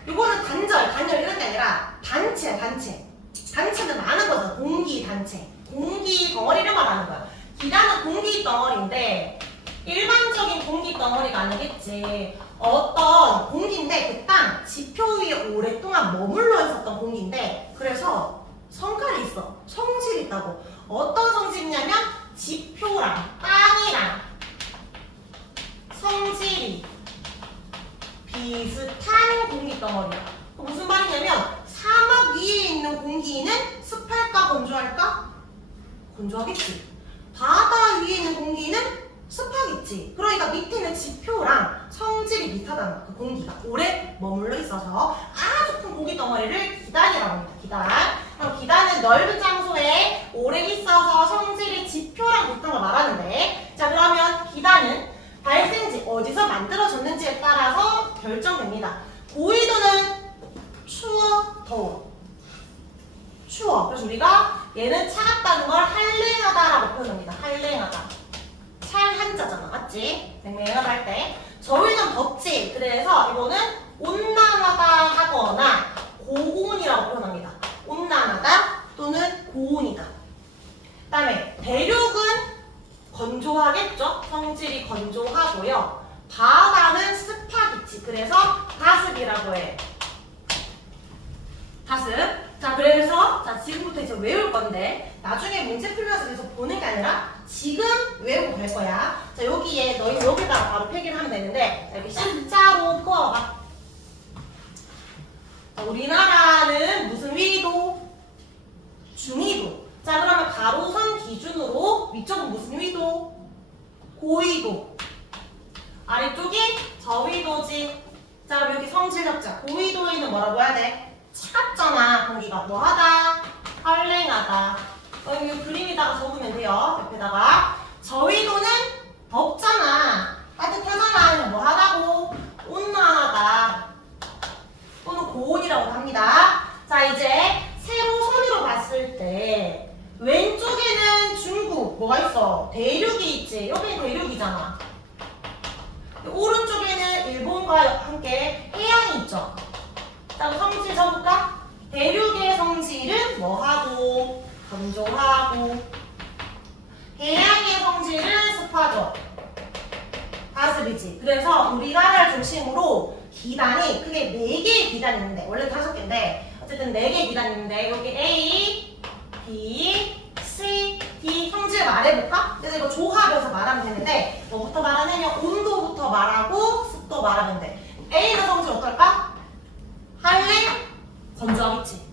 요거는 단절 이런 게 아니라 단체야, 단체. 단체는 많은 거잖아. 공기 단체. 공기 덩어리를 말하는 거야. 기단은 공기 덩어리인데 일반적인 공기 덩어리가 아니겠지. 어떤 공기인데 그 땅 지표 위에 오랫동안 머물러 있었던 공기인데 그래서 성깔이 있어. 성질이 있다고. 어떤 성질이냐면 지표랑 땅이랑 성질이 비슷한 공기 덩어리야. 무슨 말이냐면 사막 위에 있는 공기는 습할까 건조할까? 건조하겠지. 바다 위에 있는 공기는 습하겠지. 그러니까 밑에는 지표랑 성질이 비슷하다는 그 공기가 오래 머물러 있어서 아주 큰 공기 덩어리를 기단이라고 합니다. 기단. 그럼 기단은 넓은 장소에 오래 있어서 성질이 지표랑 비슷한 걸 말하는데, 자, 그러면 기단은 발생지 어디서 만들어졌는지에 따라서 결정됩니다. 고緯도는 추워, 더워. 추워. 그래서 우리가 얘는 차갑다는 걸 한랭하다라고 표현합니다. 한랭하다. 찰 한자잖아, 맞지? 냉랭하다 할 때. 저희는 덥지. 그래서 이거는 온난하다 하거나 고온이라고 표현합니다. 온난하다 또는 고온이다. 그 다음에 대륙은 건조하겠죠? 성질이 건조하고요. 바다는 습하겠지. 그래서 다습이라고 해. 다습. 자, 그래서 자, 지금부터 이제 외울 건데 나중에 문제 풀면서 계속 보는 게 아니라 지금 외우고 갈 거야. 자, 여기에 너희 여기다가 바로 필기를 하면 되는데 자, 이렇게 십자로 그어봐. 자, 우리나라는 무슨 위도? 중위도. 자, 그러면 가로선 기준으로 위쪽은 무슨 위도? 고위도. 아래쪽이 저위도지. 자, 그럼 여기 성질 잡자. 고위도에는 뭐라고 해야 돼? 차갑잖아. 공기가 뭐하다? 한랭하다. 여기 그림에다가 적으면 돼요. 옆에다가. 저위도는 덥잖아. 따뜻하잖아. 뭐하다고? 온난하다. 또는 고온이라고 합니다. 자, 이제 세로선으로 봤을 때 왼쪽에는 중국 뭐가 있어? 대륙이 있지. 여기는 대륙이잖아. 오른쪽에는 일본과 함께 해양이 있죠. 자, 성질 적을까? 대륙의 성질은 뭐하고 건조하고. 해양의 성질은 습하죠. 다습이지. 그래서 우리나라를 중심으로 기단이 크게 4개의 기단이 있는데 원래 5개인데 어쨌든 4개의 기단이 있는데 여기 A, B, C, D 성질 말해볼까? 그래서 이거 조합해서 말하면 되는데 뭐부터 말하냐면 온도부터 말하고 습도 말하면 돼. A는 성질 어떨까? 한랭 건조하겠지.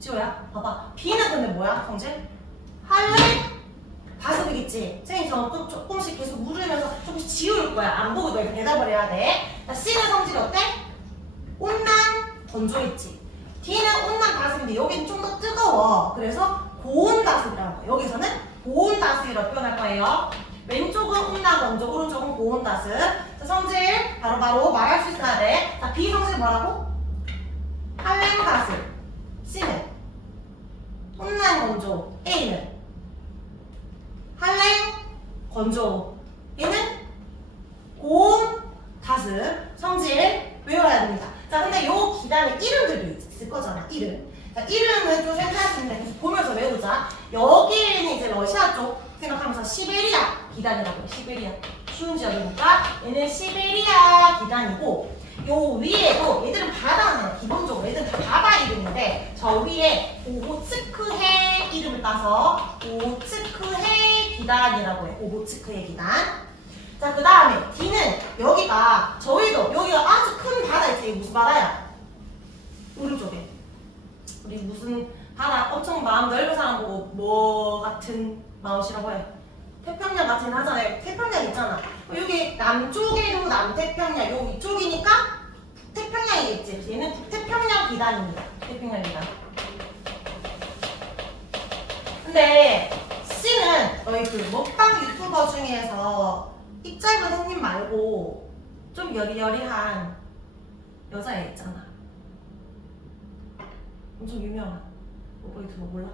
지호야 봐봐. B는 근데 뭐야 성질? 한랭 다습이겠지. 선생님 저 조금씩 계속 물으면서 조금씩 지울 거야. 안 보고 너희 대답을 해야 돼. 자, C는 성질이 어때? 온난 건조했지. D는 온난 다습인데 여기는 좀 더 뜨거워. 그래서 고온 다습이라고 해요. 여기서는 고온 다습이라고 표현할 거예요. 왼쪽은 온난 건조, 오른쪽은 고온 다습. 자, 성질 바로바로 말할 수 있어야 돼. 자, B 성질 뭐라고? 한랭 다습. C는 온난 건조. A는 한랭 건조. 얘는 고온 다습. 성질 외워야 됩니다. 자, 근데 요 기단의 이름들도 있을 거잖아. 이름. 자, 이름은 좀 생각할 수 있는데 계속 보면서 외우자. 여기는 이제 러시아 쪽 생각하면서 시베리아 기단이라고 해. 시베리아. 추운 지역이니까 얘는 시베리아 기단이고 요 위에도 얘들은 바다는 기본적으로 얘들은 다 바다 이름인데 저 위에 오호츠크해 이름을 따서 오호츠크해 기단이라고 해. 오호츠크해 기단. 자, 그 다음에 D는 여기가 저희도 여기가 아주 큰 바다 있지. 이게 무슨 바다야? 오른쪽에 우리 무슨 바다 엄청 마음 넓은 사람 보고 뭐 같은 마음이라고 해? 태평양 같은 하잖아요. 태평양 있잖아. 여기 남쪽에도 남태평양, 요 위쪽이니까 북태평양이겠지. 얘는 북태평양 기단입니다. 태평양 기단. 근데 C는 너희 그 먹방 유튜버 중에서 입 짧은 형님 말고 좀 여리여리한 여자애 있잖아. 엄청 유명한 먹방 유튜버 몰라?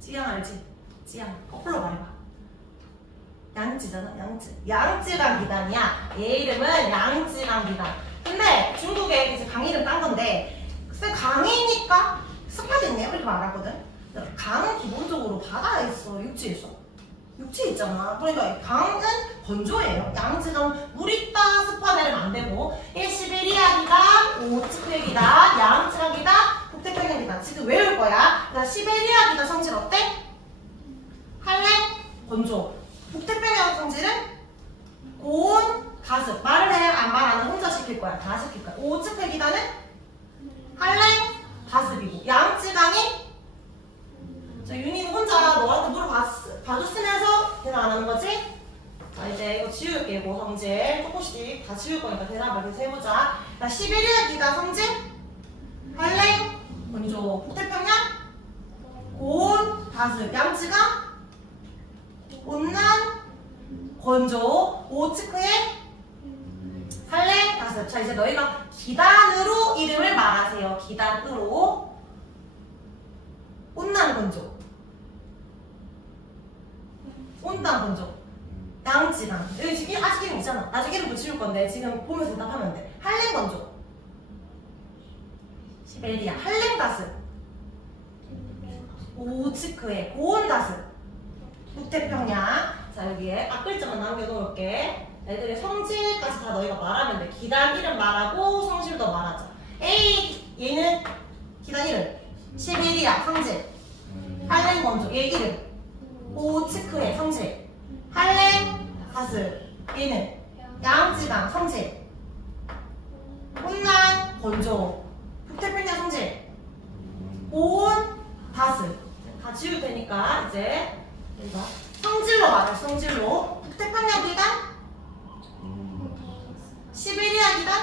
찌양 알지? 찌양. 거꾸로 말해봐. 양찌잖아. 양찌강 기단이야. 얘 이름은 양찌강 기단. 근데 중국에 이제 강 이름 딴 건데 쌤 강이니까 습하겠네요 이렇게 말하거든. 강은 기본적으로 바다에 있어. 육지에 있어. 육지에 있잖아. 그러니까 강은 건조해요. 양찌강 물 있다 습하다 이러면 안 되고 얘 시베리아 기단, 오호츠크해 기단, 양찌강 기단, 북태평양 기단. 지금 외울 거야. 자, 시베리아 기단 성질 어때? 한랭 건조. 북태평양 성질은 고온 다습. 말을 해? 안 말 안 해? 혼자 시킬 거야. 다 시킬 거야. 오호츠크해 기단은 한랭 다습이고 양찌강이 자, 윤희는 혼자 너한테 물어봐줬으면서 대답 안 하는 거지? 자, 이제 이거 지울게. 뭐 성질 조금씩 다 지울 거니까 대답을 계속 해보자. 자, 시베리아 기단 성질 한랭 건조. 북태평양 고온 다습. 양찌강 온난 건조. 오호츠크해 한랭 다습. 자, 이제 너희가 기단으로 이름을 말하세요. 기단으로. 온난 건조. 온난 건조. 양찌강. 여기 지금 아직 이름 있잖아. 나중에 이름 붙일 건데 지금 보면서 대답하면 돼. 한랭 건조. 시베리아 한랭 다습. 오호츠크해 고온 다습. 북태평양. 자, 여기에 앞글자만 남겨놓을게. 애들의 성질까지 다 너희가 말하면 돼. 기단 이름 말하고 성질도 말하자. A 얘는 기단 이름 시베리아 성질. 한랭 건조 얘 이름. 오호츠크해 성질. 한랭 다습 얘는 양찌강 성질. 온난 건조. 북태평양 성질. 고온 다습. 다 지울 테니까 이제 여기가 성질로 말해. 성질로. 북태평양 기단 시베리아 기단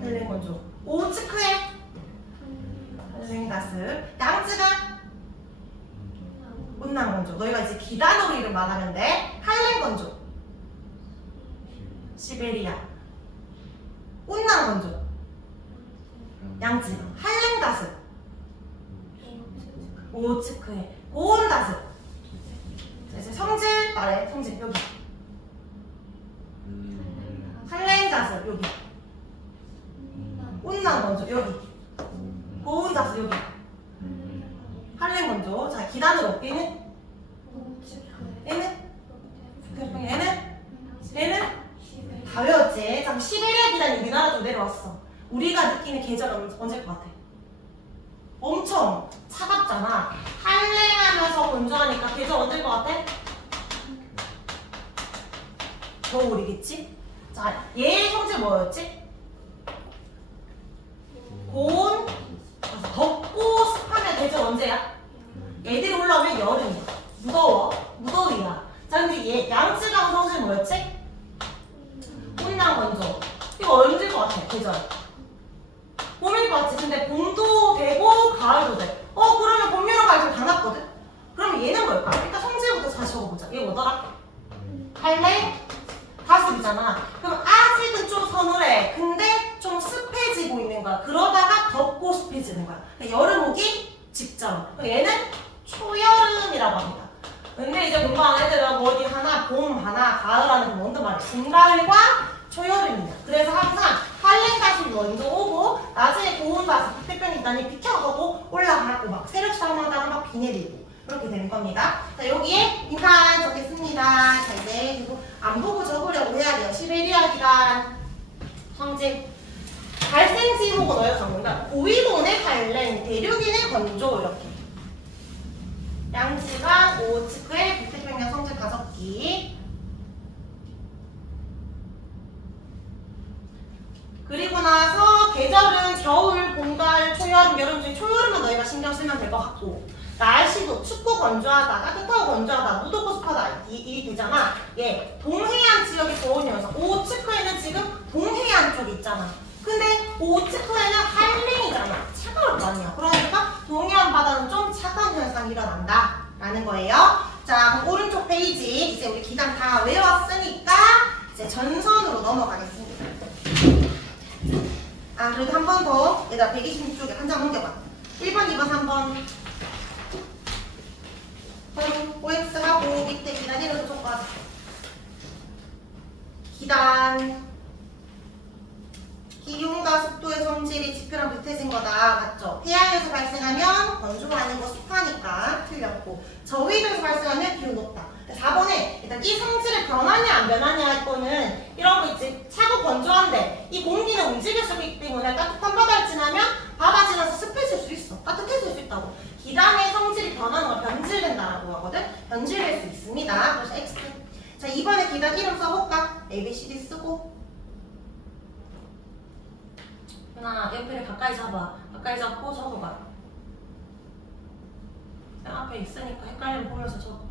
한랭 건조. 오호츠크해 한랭 다습. 양찌강 온난 건조. 너희가 이제 기단으로 이름 말하면 돼. 한랭 건조 시베리아. 온난 건조 양찌강. 한랭 다습 오호츠크해 고온 다습. 자, 이제 성질 말해. 성질 여기 한랭 다습 여기. 온난 건조 여기. 고온 여기다 써 여기. 할래 먼저. 자 기단으로 얘는 얘는 다 외웠지. 자 시베리아 기단이 우리나라로 내려왔어. 우리가 느끼는 계절은 언제일 것 같아? 엄청 차갑잖아. 한랭하면서 건조하니까 계절 언제일 것 같아? 겨울이겠지? 자, 얘의 성질 뭐였지? 고온, 덥고 습하면 계절 언제야? 얘들이 올라오면 여름이야. 무더위야. 자, 근데 얘 양쯔강 성질 뭐였지? 온난 건조. 이거 언제일 것 같아? 계절. 봄일 것 같지? 근데 봄도 되고 가을도 돼. 그러면 봄, 여름, 가을 다 났거든? 그러면 얘는 뭘까? 일단 성질부터 다시 적어보자. 얘 뭐더라? 할래? 가습이잖아. 그럼 아직은 좀 서늘해. 근데 좀 습해지고 있는 거야. 그러다가 덥고 습해지는 거야. 여름 오기 직전. 얘는 초여름이라고 합니다. 근데 이제 공부하는 애들은 뭐 어디 하나, 봄 하나, 가을 하나 그 뭔데 말이야. 중가을과 초여름이야. 그래서 항상 한랭 가습이 먼저 오고 나중에 고온 가습, 북태평 기단이 비켜가고 올라가고 막 세력 싸움하다가 막 비 내리고 그렇게 되는 겁니다. 자, 여기에 빈칸 적겠습니다. 자, 이제 그리고 안 보고 적으려고 해야 돼요. 시베리아 기단 성질. 발생 지목은 어디서 적는다? 고위도는 한랭, 대륙인의 건조 이렇게. 양지강, 오호츠크의 북태평양 성질 5기. 그리고 나서 계절은 겨울, 봄, 가을, 초여름, 여름 중에 초여름은 너희가 신경 쓰면 될 것 같고 날씨도 춥고 건조하다, 따뜻하고 건조하다, 무덥고 습하다 이 되잖아. 얘 동해안 지역이 좋은 녀석. 오호츠크에는 지금 동해안 쪽이 있잖아. 근데 오호츠크에는 한랭이잖아. 차가울 거 아니야. 그러니까 동해안 바다는 좀 차가운 현상이 일어난다 라는 거예요. 자, 그럼 오른쪽 페이지 이제 우리 기간 다 외웠으니까 이제 전선으로 넘어가겠습니다. 그래도 한 번 더 얘들아 126쪽에 한 장 넘겨봐. 1번, 2번, 3번 OX하고 밑에 기단 이렇게 쫓아가자. 기단 기온과 습도의 성질이 지표랑 비슷해진 거다. 맞죠? 태양에서 발생하면 건조하는 거 습하니까 틀렸고 저위도에서 발생하면 기온 높다. 4번에 일단 이 성질의 변하냐 안 변하냐 할 거는 이런 거 있지. 차고 건조한데 이 공기는 움직일 수 있기 때문에 따뜻한 바다를 지나면 바다 지나서 습해질 수 있어. 따뜻해질 수 있다고. 기단의 성질이 변하는 걸 변질된다라고 하거든. 변질될 수 있습니다. 그래서 X. 자, 이번에 기단 이름 써볼까? ABCD 쓰고 하나 옆에를 가까이 잡아. 가까이 잡고 적어봐. 쌤 앞에 있으니까 헷갈리면 보면서 적어.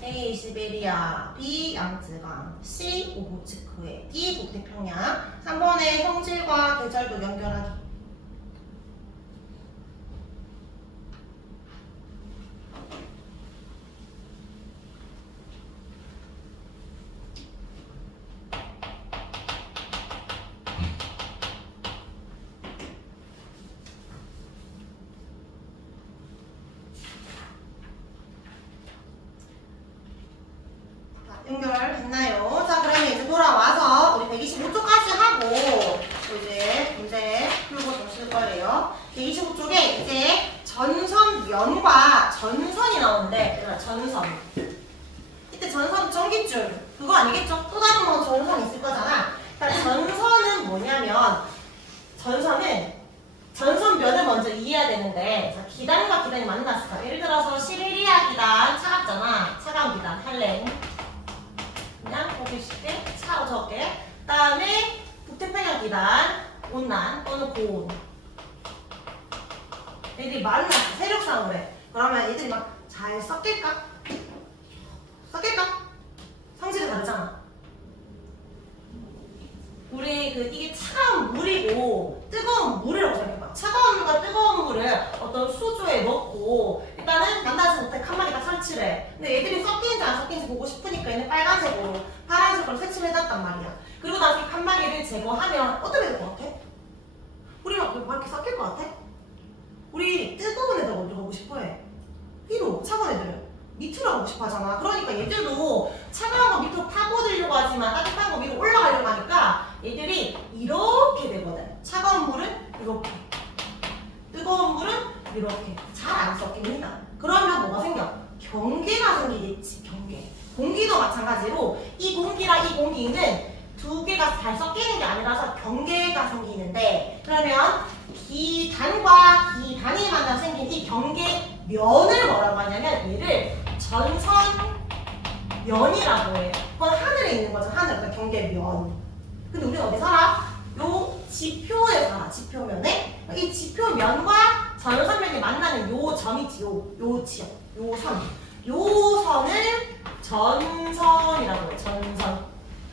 A 시베리아, B 양쯔강, C 오호츠크해, D 북태평양. 3번에 성질과 계절도 연결하기. 연결됐나요? 자, 그러면 이제 돌아와서 우리 125쪽까지 하고 이제 문제 풀고 좀 쓸 거예요. 125쪽에 이제 전선면과 전선이 나오는데 전선. 이때 전선 전기줄 그거 아니겠죠? 또 다른 뭐 전선 있을 거잖아. 그러니까 전선은 뭐냐면 전선면을 먼저 이해해야 되는데 자, 기단과 기단이 만났어. 예를 들어서 시베리아 기단 차갑잖아. 차가운 기단 할랭. 그냥 보기 쉽게 차로 적게. 그다음에 북태평양 기단 온난 또는 고온. 얘들이 만났어. 세력상으로 해. 그러면 얘들이 막 잘 섞일까? 성질이 다르잖아. 우리 이게 차가운 물이고 뜨거운 물이라고 생각해봐. 차가운 물과 뜨거운 물을 어떤 수조에 넣고 일단은 만나지 못해 칸막이 딱 설치를 해. 근데 얘들이 섞이는지 안 섞이는지 보고 싶으니까 얘는 빨간색으로 파란색으로 색칠을 해놨단 말이야. 그리고 나서 칸막이를 제거하면 어떻게 될 것 같아? 우리 막 이렇게 섞일 것 같아? 우리 뜨거운 애들 어디로 가고 싶어해? 위로. 차가운 애들은 밑으로 가고 싶어 하잖아. 그러니까 얘들도 차가운 거 밑으로 파고들려고 하지만 따뜻한 거 위로 올라가려고 하니까 얘들이 이렇게 이렇게. 뜨거운 물은 이렇게. 잘 안 섞입니다. 그러면 뭐가 생겨? 경계가 생기겠지. 경계. 공기도 마찬가지로 이 공기랑 이 공기는 두 개가 잘 섞이는 게 아니라서 경계가 생기는데, 그러면 기단과 기단이 만나서 생긴 이 경계면을 뭐라고 하냐면 얘를 전선면이라고 해요. 그건 하늘에 있는 거죠. 하늘. 그러니까 경계면. 근데 우리 어디 살아? 요 지표에 살아. 지표면에. 이 지표면과 전선면이 만나는 요 점 있지. 요 지역. 요 선. 요 선을 전선이라고 해요.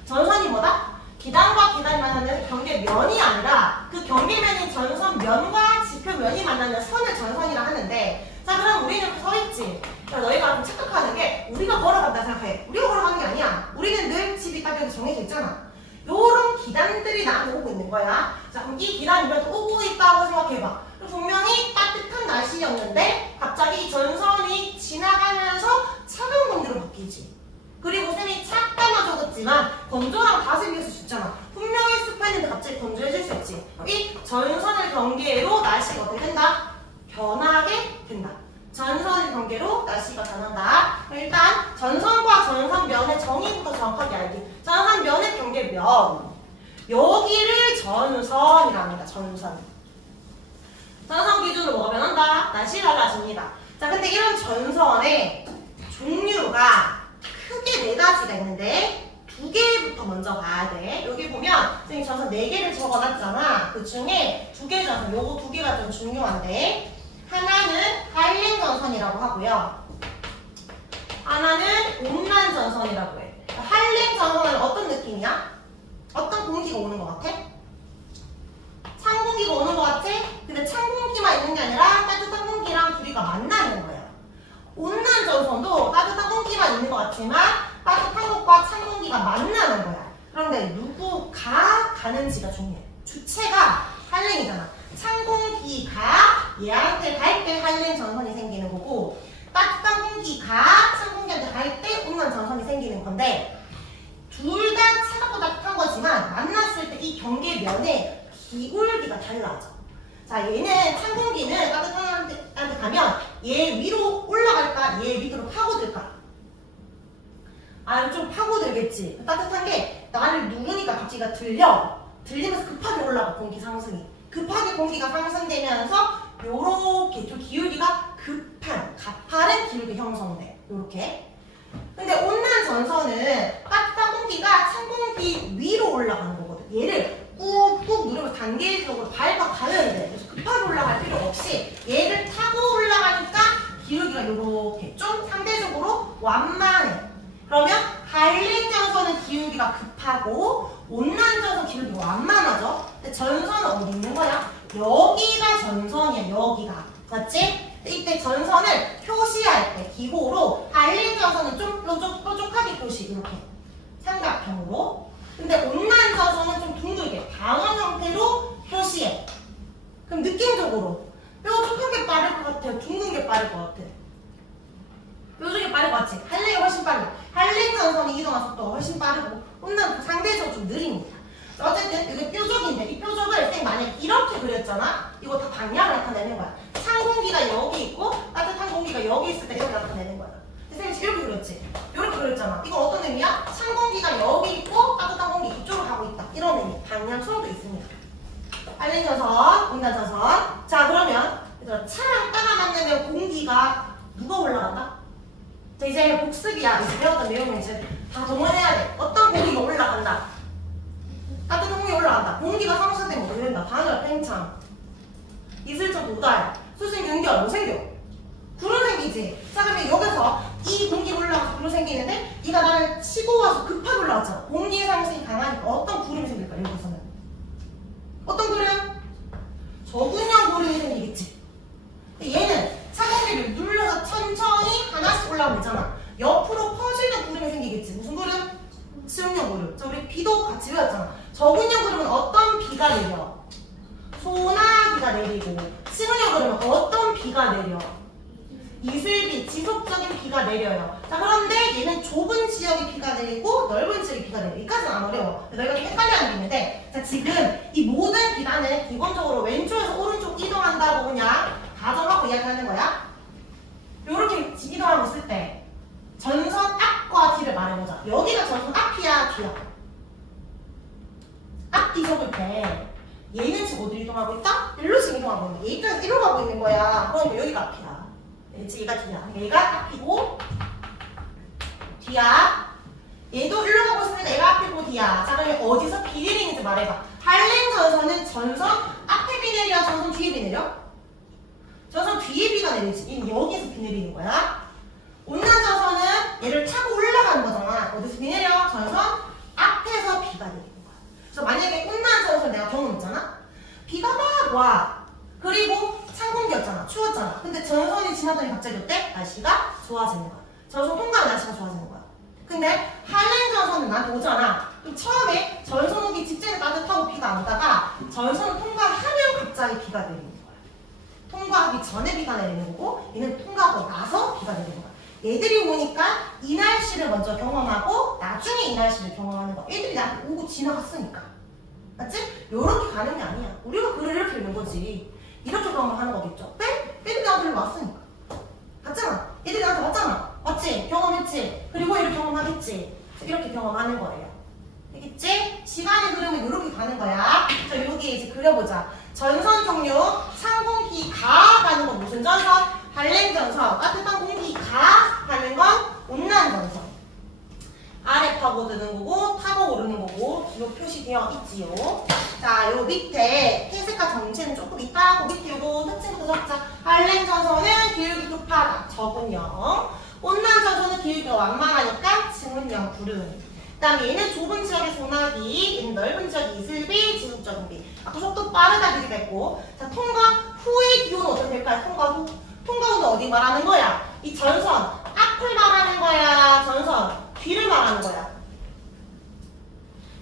전선이 뭐다? 기단과 기단이 만나는 경계면이 아니라 그 경계면인 전선면과 지표면이 만나는 선을 전선이라 하는데, 자 그럼 우리는 이렇게 서있지. 자, 너희가 좀 착각하는 게 우리가 걸어간다 생각해. 우리가 걸어가는 게 아니야. 우리는 늘 집이 딱 여기 정해져 있잖아. 요런 기단들이 나한테 오고 있는 거야. 자 그럼 이 기단이 이렇게 오고 있다고 생각해봐. 그럼 분명히 따뜻한 날씨였는데 갑자기 이 전선이 지나가면서 차가운 공기로 바뀌지. 그리고 쌤이 착담아 적었지만 건조랑 닷을 위해서 줬잖아. 분명히 습했는데 갑자기 건조해질 수 있지. 이 전선을 경계로 날씨가 어떻게 된다? 변하게 된다. 전선을 경계로 날씨가 변한다. 일단 전선과 전선면의 정의부터 정확하게 알기. 전선면의 경계면. 여기를 전선이라고 합니다. 전선. 전선 기준으로 뭐가 변한다? 날씨 달라집니다. 자, 근데 이런 전선의 종류가 크게 4가지가 있는데 2개부터 먼저 봐야 돼. 여기 보면 선생님 전선 4개를 적어놨잖아. 그 중에 2개 전선, 요거 2개가 좀 중요한데, 하나는 한랭 전선이라고 하고요. 하나는 온난 전선이라고 해. 한랭 전선은 어떤 느낌이야? 어떤 공기가 오는 것 같아? 찬 공기가 오는 것 같아? 근데 찬 공기만 있는 게 아니라 따뜻한 공기랑 둘이가 만나는 거야. 온난 전선도 따뜻한 공기만 있는 것 같지만 따뜻한 것과 찬 공기가 만나는 거야. 그런데 누구가 가는지가 중요해. 주체가 한랭이잖아. 찬 공기가 얘한테 갈 때 한랭 전선이 생기는 거고, 따뜻한 공기가 찬 공기한테 갈 때 온난 전선이 생기는 건데, 둘 다 차갑고 따뜻한 거지만 만났을 때 이 경계면에 기울기가 달라져. 자, 얘는 찬 공기는 따뜻한 한테 가면 얘 위로 올라갈까? 얘 밑으로 파고들까? 아, 좀 파고들겠지. 따뜻한 게 나를 누르니까 갑자기 들리면서 급하게 올라가. 공기 상승이. 급하게 공기가 상승되면서 요렇게 좀 기울기가 가파른 기울기 형성돼. 요렇게. 근데 온난 전선은 따뜻한 공기가 찬 공기 위로 올라가는 거거든. 얘를 꾹꾹 누르면 단계적으로 밟아가는데, 그래서 급하게 올라갈 필요 없이 얘를 타고 올라가니까 기울기가 요렇게 좀 상대적으로 완만해. 그러면 한랭 전선은 기울기가 급하고 온난 전선 기울기가 완만하죠. 근데 전선은 어디 있는 거야? 여기가 전선이야. 여기가. 맞지? 이때 전선을 표시할 때 기호로 한랭 전선은 좀 뾰족하게 표시. 이렇게 삼각형으로. 근데 온난 전선은 좀 둥글게 방음 형태로 표시해. 그럼 느낌적으로 뾰족하게 빠를 것 같아요? 둥근 게 빠를 것 같아? 뾰족하게 빠를 것 같지? 한랭이 훨씬 빠르고, 한랭 전선이 이동한 속도가 훨씬 빠르고, 온난 상대적으로 좀 느립니다. 어쨌든 이게 뾰족인데, 이 뾰족을 쌤 만약 이렇게 그렸잖아? 이거 다 방향을 나타내는 거야. 찬 공기가 여기 있고 따뜻한 공기가 여기 있을 때 이렇게 나타내는 거야. 쌤이 이렇게 그렸지? 이렇게 그렸잖아. 이건 어떤 의미야? 찬 공기가 여기 있고 따뜻한 공기 이쪽으로 가고 있다. 이런 의미. 방향성도 있습니다. 한랭 전선, 온난 전선. 자, 그러면 얘들아, 차랑 따라 만나면 공기가 누가 올라간다? 자, 이제 복습이야. 이제 배웠던 내용은 이제 다 동원해야 돼. 어떤 공기가 올라간다? 따뜻한 공기가 올라간다. 공기가 상승되면 어떻게 된다? 바늘, 팽창, 이슬점, 도달, 수증, 연결, 뭐 생겨? 구름 생기지? 자, 그러면 여기서 이 공기가 올라가서 구름 생기는데 얘가 나를 치고 와서 급하게 올라왔잖아. 공기 상승이 강하니까 어떤 구름이 생길까? 여기서는 어떤 구름? 저군형 구름이 생기겠지. 얘는 찬 공기를 눌러서 천천히 하나씩 올라오면 되잖아. 옆으로 퍼지는 구름이 생기겠지. 무슨 구름? 수용력 구름. 자, 우리 비도 같이 배웠잖아. 저군형 구름은 어떤 비가 내려? 소나기가 내리고, 수용력 구름은 어떤 비가 내려? 이슬비, 지속적인 비가 내려요. 자, 그런데 얘는 좁은 지역에 비가 내리고 넓은 지역에 비가 비가 내려. 여기까지는 안 어려워. 너희가 좀 헷갈려하는 게 있는데, 자, 지금 이 모든 비단은 기본적으로 왼쪽에서 오른쪽 이동한다고 그냥 가정하고 이야기하는 거야. 요렇게 이동하고 있을 때 전선 앞과 뒤를 말해보자. 여기가 전선 앞이야, 뒤야? 앞뒤 적을 때 얘는 지금 어디로 이동하고 있다? 일로 지금 이동하고 있는 거야. 얘가 이리로 가고 있는 거야. 그러니까 여기가 앞이야. 그렇지? 얘가 뒤야. 얘가 앞이고 뒤야. 얘도 일로 가고 있으니까 얘가 앞이고 뒤야. 자, 그러면 어디서 비 내리는지 말해봐. 할랭 전선은 전선 앞에 비 내려, 전선 뒤에 비 내려? 전선 뒤에 비가 내리지. 얘는 여기서 비 내리는 거야. 온난 전선은 얘를 타고 올라가는 거잖아. 어디서 비 내려? 전선 앞에서 비가 내리는 거야. 그래서 만약에 온난 전선 내가 경험했잖아. 비가 막 와. 그리고 찬공기였잖아. 추웠잖아. 근데 전선이 지나더니 갑자기 어때? 날씨가 좋아지는 거야. 전선 통과하면 날씨가 좋아지는 거야. 근데 할랭 전선은 나한테 오잖아. 그럼 처음에 전선 오기 직전에 따뜻하고 비가 안 오다가 전선 통과하면 갑자기 비가 내리는 거야. 통과하기 전에 비가 내리는 거고 얘는 통과하고 나서 비가 내리는 거야. 얘들이 오니까 이 날씨를 먼저 경험하고 나중에 이 날씨를 경험하는 거야. 얘들이 나한테 오고 지나갔으니까. 맞지? 요렇게 가는 게 아니야. 우리가 글을 이렇게 읽는 거지. 이렇게 경험하는 거겠죠? 얘들이 나한테 왔으니까. 봤잖아. 얘들이 나한테 왔잖아. 맞지? 경험했지? 그리고 이렇게 경험하겠지? 이렇게 경험하는 거예요. 되겠지? 시간이 흐르면 이렇게 가는 거야. 자, 여기 이제 그려보자. 전선 종류, 찬 공기가 가는 건 무슨 전선? 할랭 전선. 따뜻한 공기가 가는 건 온난 전선. 아래 파고드는 거고, 타고 오르는 거고, 요 표시되어 있지요. 자, 요 밑에 회색과 정체는 조금 있다. 그 밑에 요거 특징부터 적자. 할랭 전선은 기울기 급하다. 적은 0. 온난 전선은 기울기가 완만하니까 증은 0, 불은. 그 다음에 얘는 좁은 지역의 소나기, 얘는 넓은 지역의 이슬비, 지속적인 비. 아까 속도 빠르다 그렇게 됐고. 자, 통과 후의 기온은 어떻게 될까요? 통과 후. 통과 후는 어디 말하는 거야? 이 전선. 앞을 말하는 거야? 전선. 뒤를 말하는 거야.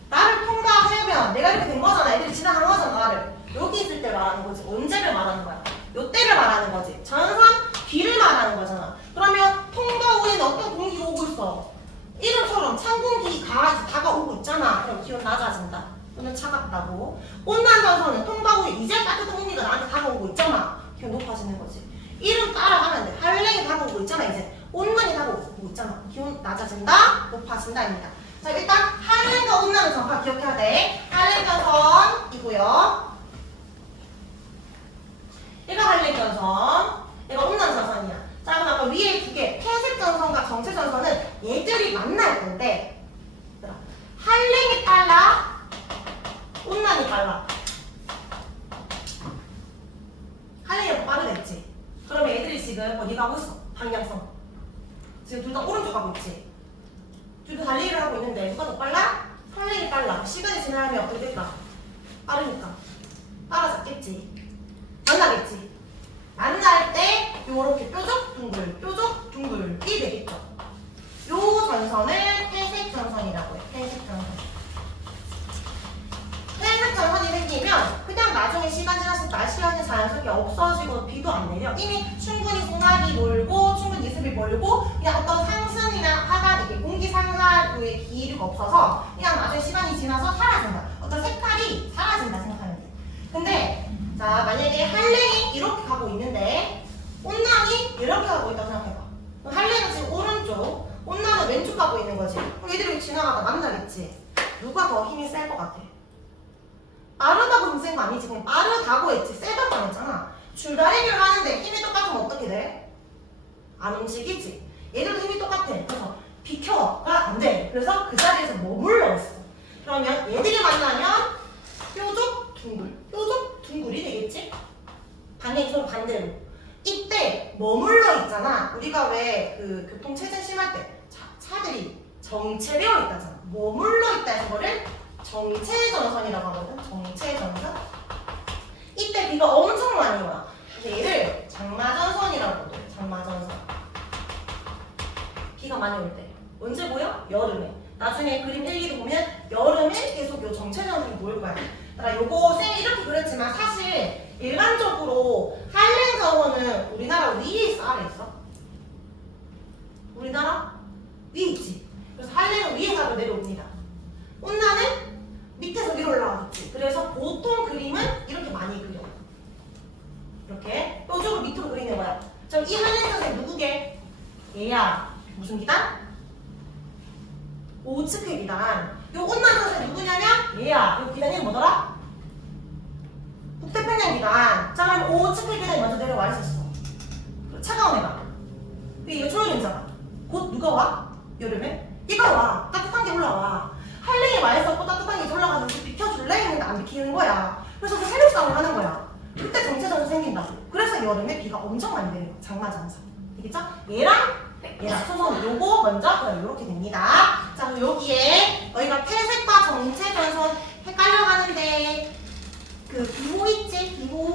나를 통과하면 내가 이렇게 된 거잖아. 애들이 지나간 거잖아. 나를. 여기 있을 때 말하는 거지. 언제를 말하는 거야? 요 때를 말하는 거지. 전선 뒤를 말하는 거잖아. 그러면 통과 후에는 어떤 공기가 오고 있어? 이름처럼 찬 공기가 이제 다가오고 있잖아. 그럼 기온 낮아진다. 또는 차갑다고. 온난 전선은 통과 후에 이제 따뜻한 공기가 나한테 다가오고 있잖아. 기온 높아지는 거지. 이름 따라가면 돼. 할랭이 다가오고 있잖아. 이제 온난이 다가오고 있잖아. 기온 낮아진다, 높아진다입니다. 자, 일단 할랭과 온난은 정확하게 기억해야 돼. 할랭 전선이고요. 얘가 할랭 전선, 얘가 온난 전선이야. 자, 그럼 아까 위에 두 개, 폐색 전선과 정체 전선은 얘들이 만날 건데, 할랭이 빨라, 온난이 빨라. 할랭이 더 빠르겠지. 그러면 얘들이 지금 어디 가고 있어? 방향성. 지금 둘 다 오른쪽 가고 있지. 둘 다 달리기를 하고 있는데 누가 더 빨라? 할랭이 빨라. 시간이 지나면 어떻게 될까? 빠르니까 따라잡겠지. 만나겠지. 만날 때 요렇게 뾰족 둥글 뾰족 둥글이 되겠죠. 요 전선을 회색 전선이라고 해. 회색 전선. 회색 전선이 생기면 그냥 나중에 시간 지나서 날씨가 자연스럽게 없어지고 비도 안 내려. 이미 충분히 소나기 몰고 충분히 이슬비 몰고 그냥 어떤 상승이나 하강 이게 공기 상하류의 기류가 없어서 그냥 나중에 시간이 지나서 사라진다. 어떤 색깔이 사라진다 생각하면 돼. 근데 자, 만약에 할랭이 이렇게 가고 있는데 온난이 이렇게 가고 있다고 생각해봐. 그럼 할랭은 지금 오른쪽, 온난은 왼쪽 가고 있는 거지. 그럼 얘들이 지나가다 만나겠지. 누가 더 힘이 셀 것 같아? 빠르다고 힘 센 거 아니지. 그냥 빠르다고 했지. 세다고 안 했잖아. 줄다리기를 하는데 힘이 똑같으면 어떻게 돼? 안 움직이지. 얘들도 힘이 똑같아. 그래서 비켜가 안 돼. 그래서 그 자리에서 머물러 있어. 그러면 얘들이 만나면 뾰족 둥글, 뾰족 둥글이 되겠지? 방향이 서로 반대로. 이때 머물러 있잖아. 우리가 왜 그 교통체증 심할 때 차들이 정체되어 있다잖아. 머물러 있다 해서 그거를 정체전선이라고 하거든. 정체전선. 이때 비가 엄청 많이 와. 그래서 얘를 장마전선이라고 해. 장마전선. 비가 많이 올 때. 언제 보여? 여름에. 나중에 그림 1, 2도 보면 여름에 계속 요 정체전선이 보일 거야. 그러니까 요거 쌤이 이렇게 그렸지만 사실 일반적으로 할랭 저원은 우리나라 위에 있어? 아래 있어? 우리나라? 위에 있지. 그래서 할랭은 위에서 내려옵니다. 우측 회기단. 요 온난 선생 누구냐면 얘야. 요 기단 이름 뭐더라? 북태평양 기단. 자 그럼 우측 회기단이 먼저 내려와 있었어. 차가운 애가. 이거 초여름이잖아. 곧 누가 와? 여름에? 이거 와. 따뜻한 게 올라와. 한랭이 와 있었고 따뜻한 게 올라가서 비켜줄래? 했는데 안 비키는 거야. 그래서 그 세력 싸움을 하는 거야. 그때 정체전이 생긴다고. 그래서 여름에 비가 엄청 많이 내려요. 장마장사. 알겠죠? 얘랑 소선 요거 먼저 그럼 요렇게 됩니다. 자 그럼 여기에 너희가 폐색과 정체전선 헷갈려 가는데 그 기호 있지? 기호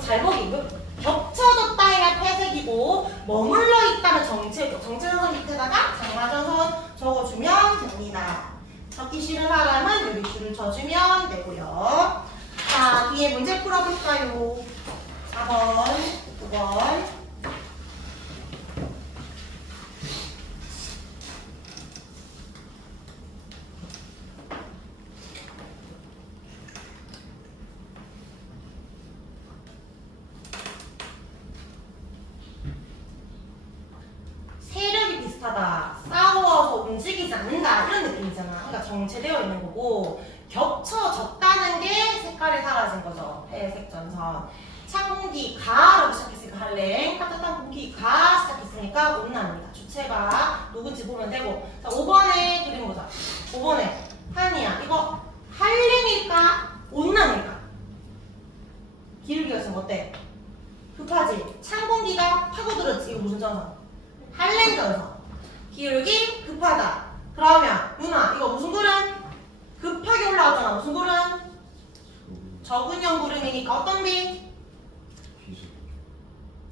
잘 보기. 겹쳐졌다 해야 폐색이고 머물러 있다면 정체전선 밑에다가 장마전선 적어주면 됩니다. 적기 싫은 사람은 여기 줄을 쳐주면 되고요. 자 뒤에 문제 풀어볼까요? 4번, 9번. 싸워서 움직이지 않는다 이런 느낌이잖아. 그러니까 정체되어 있는 거고 겹쳐졌다는 게 색깔이 사라진 거죠. 회색 전선. 찬 공기 가라고 시작했으니까 한랭, 따뜻한 공기 가 시작했으니까 온난입니다. 주체가 누군지 보면 되고. 자 5번에 그림 보자. 5번에 한이야. 이거 한랭일까 온난일까? 기울기가 지금 어때? 급하지? 찬 공기가 파고들었지. 이거 무슨 전선? 한랭 전선. 기울기 급하다. 그러면 누나 이거 무슨 구름? 급하게 올라왔잖아. 무슨 구름? 적은형 구름이니까 어떤 비?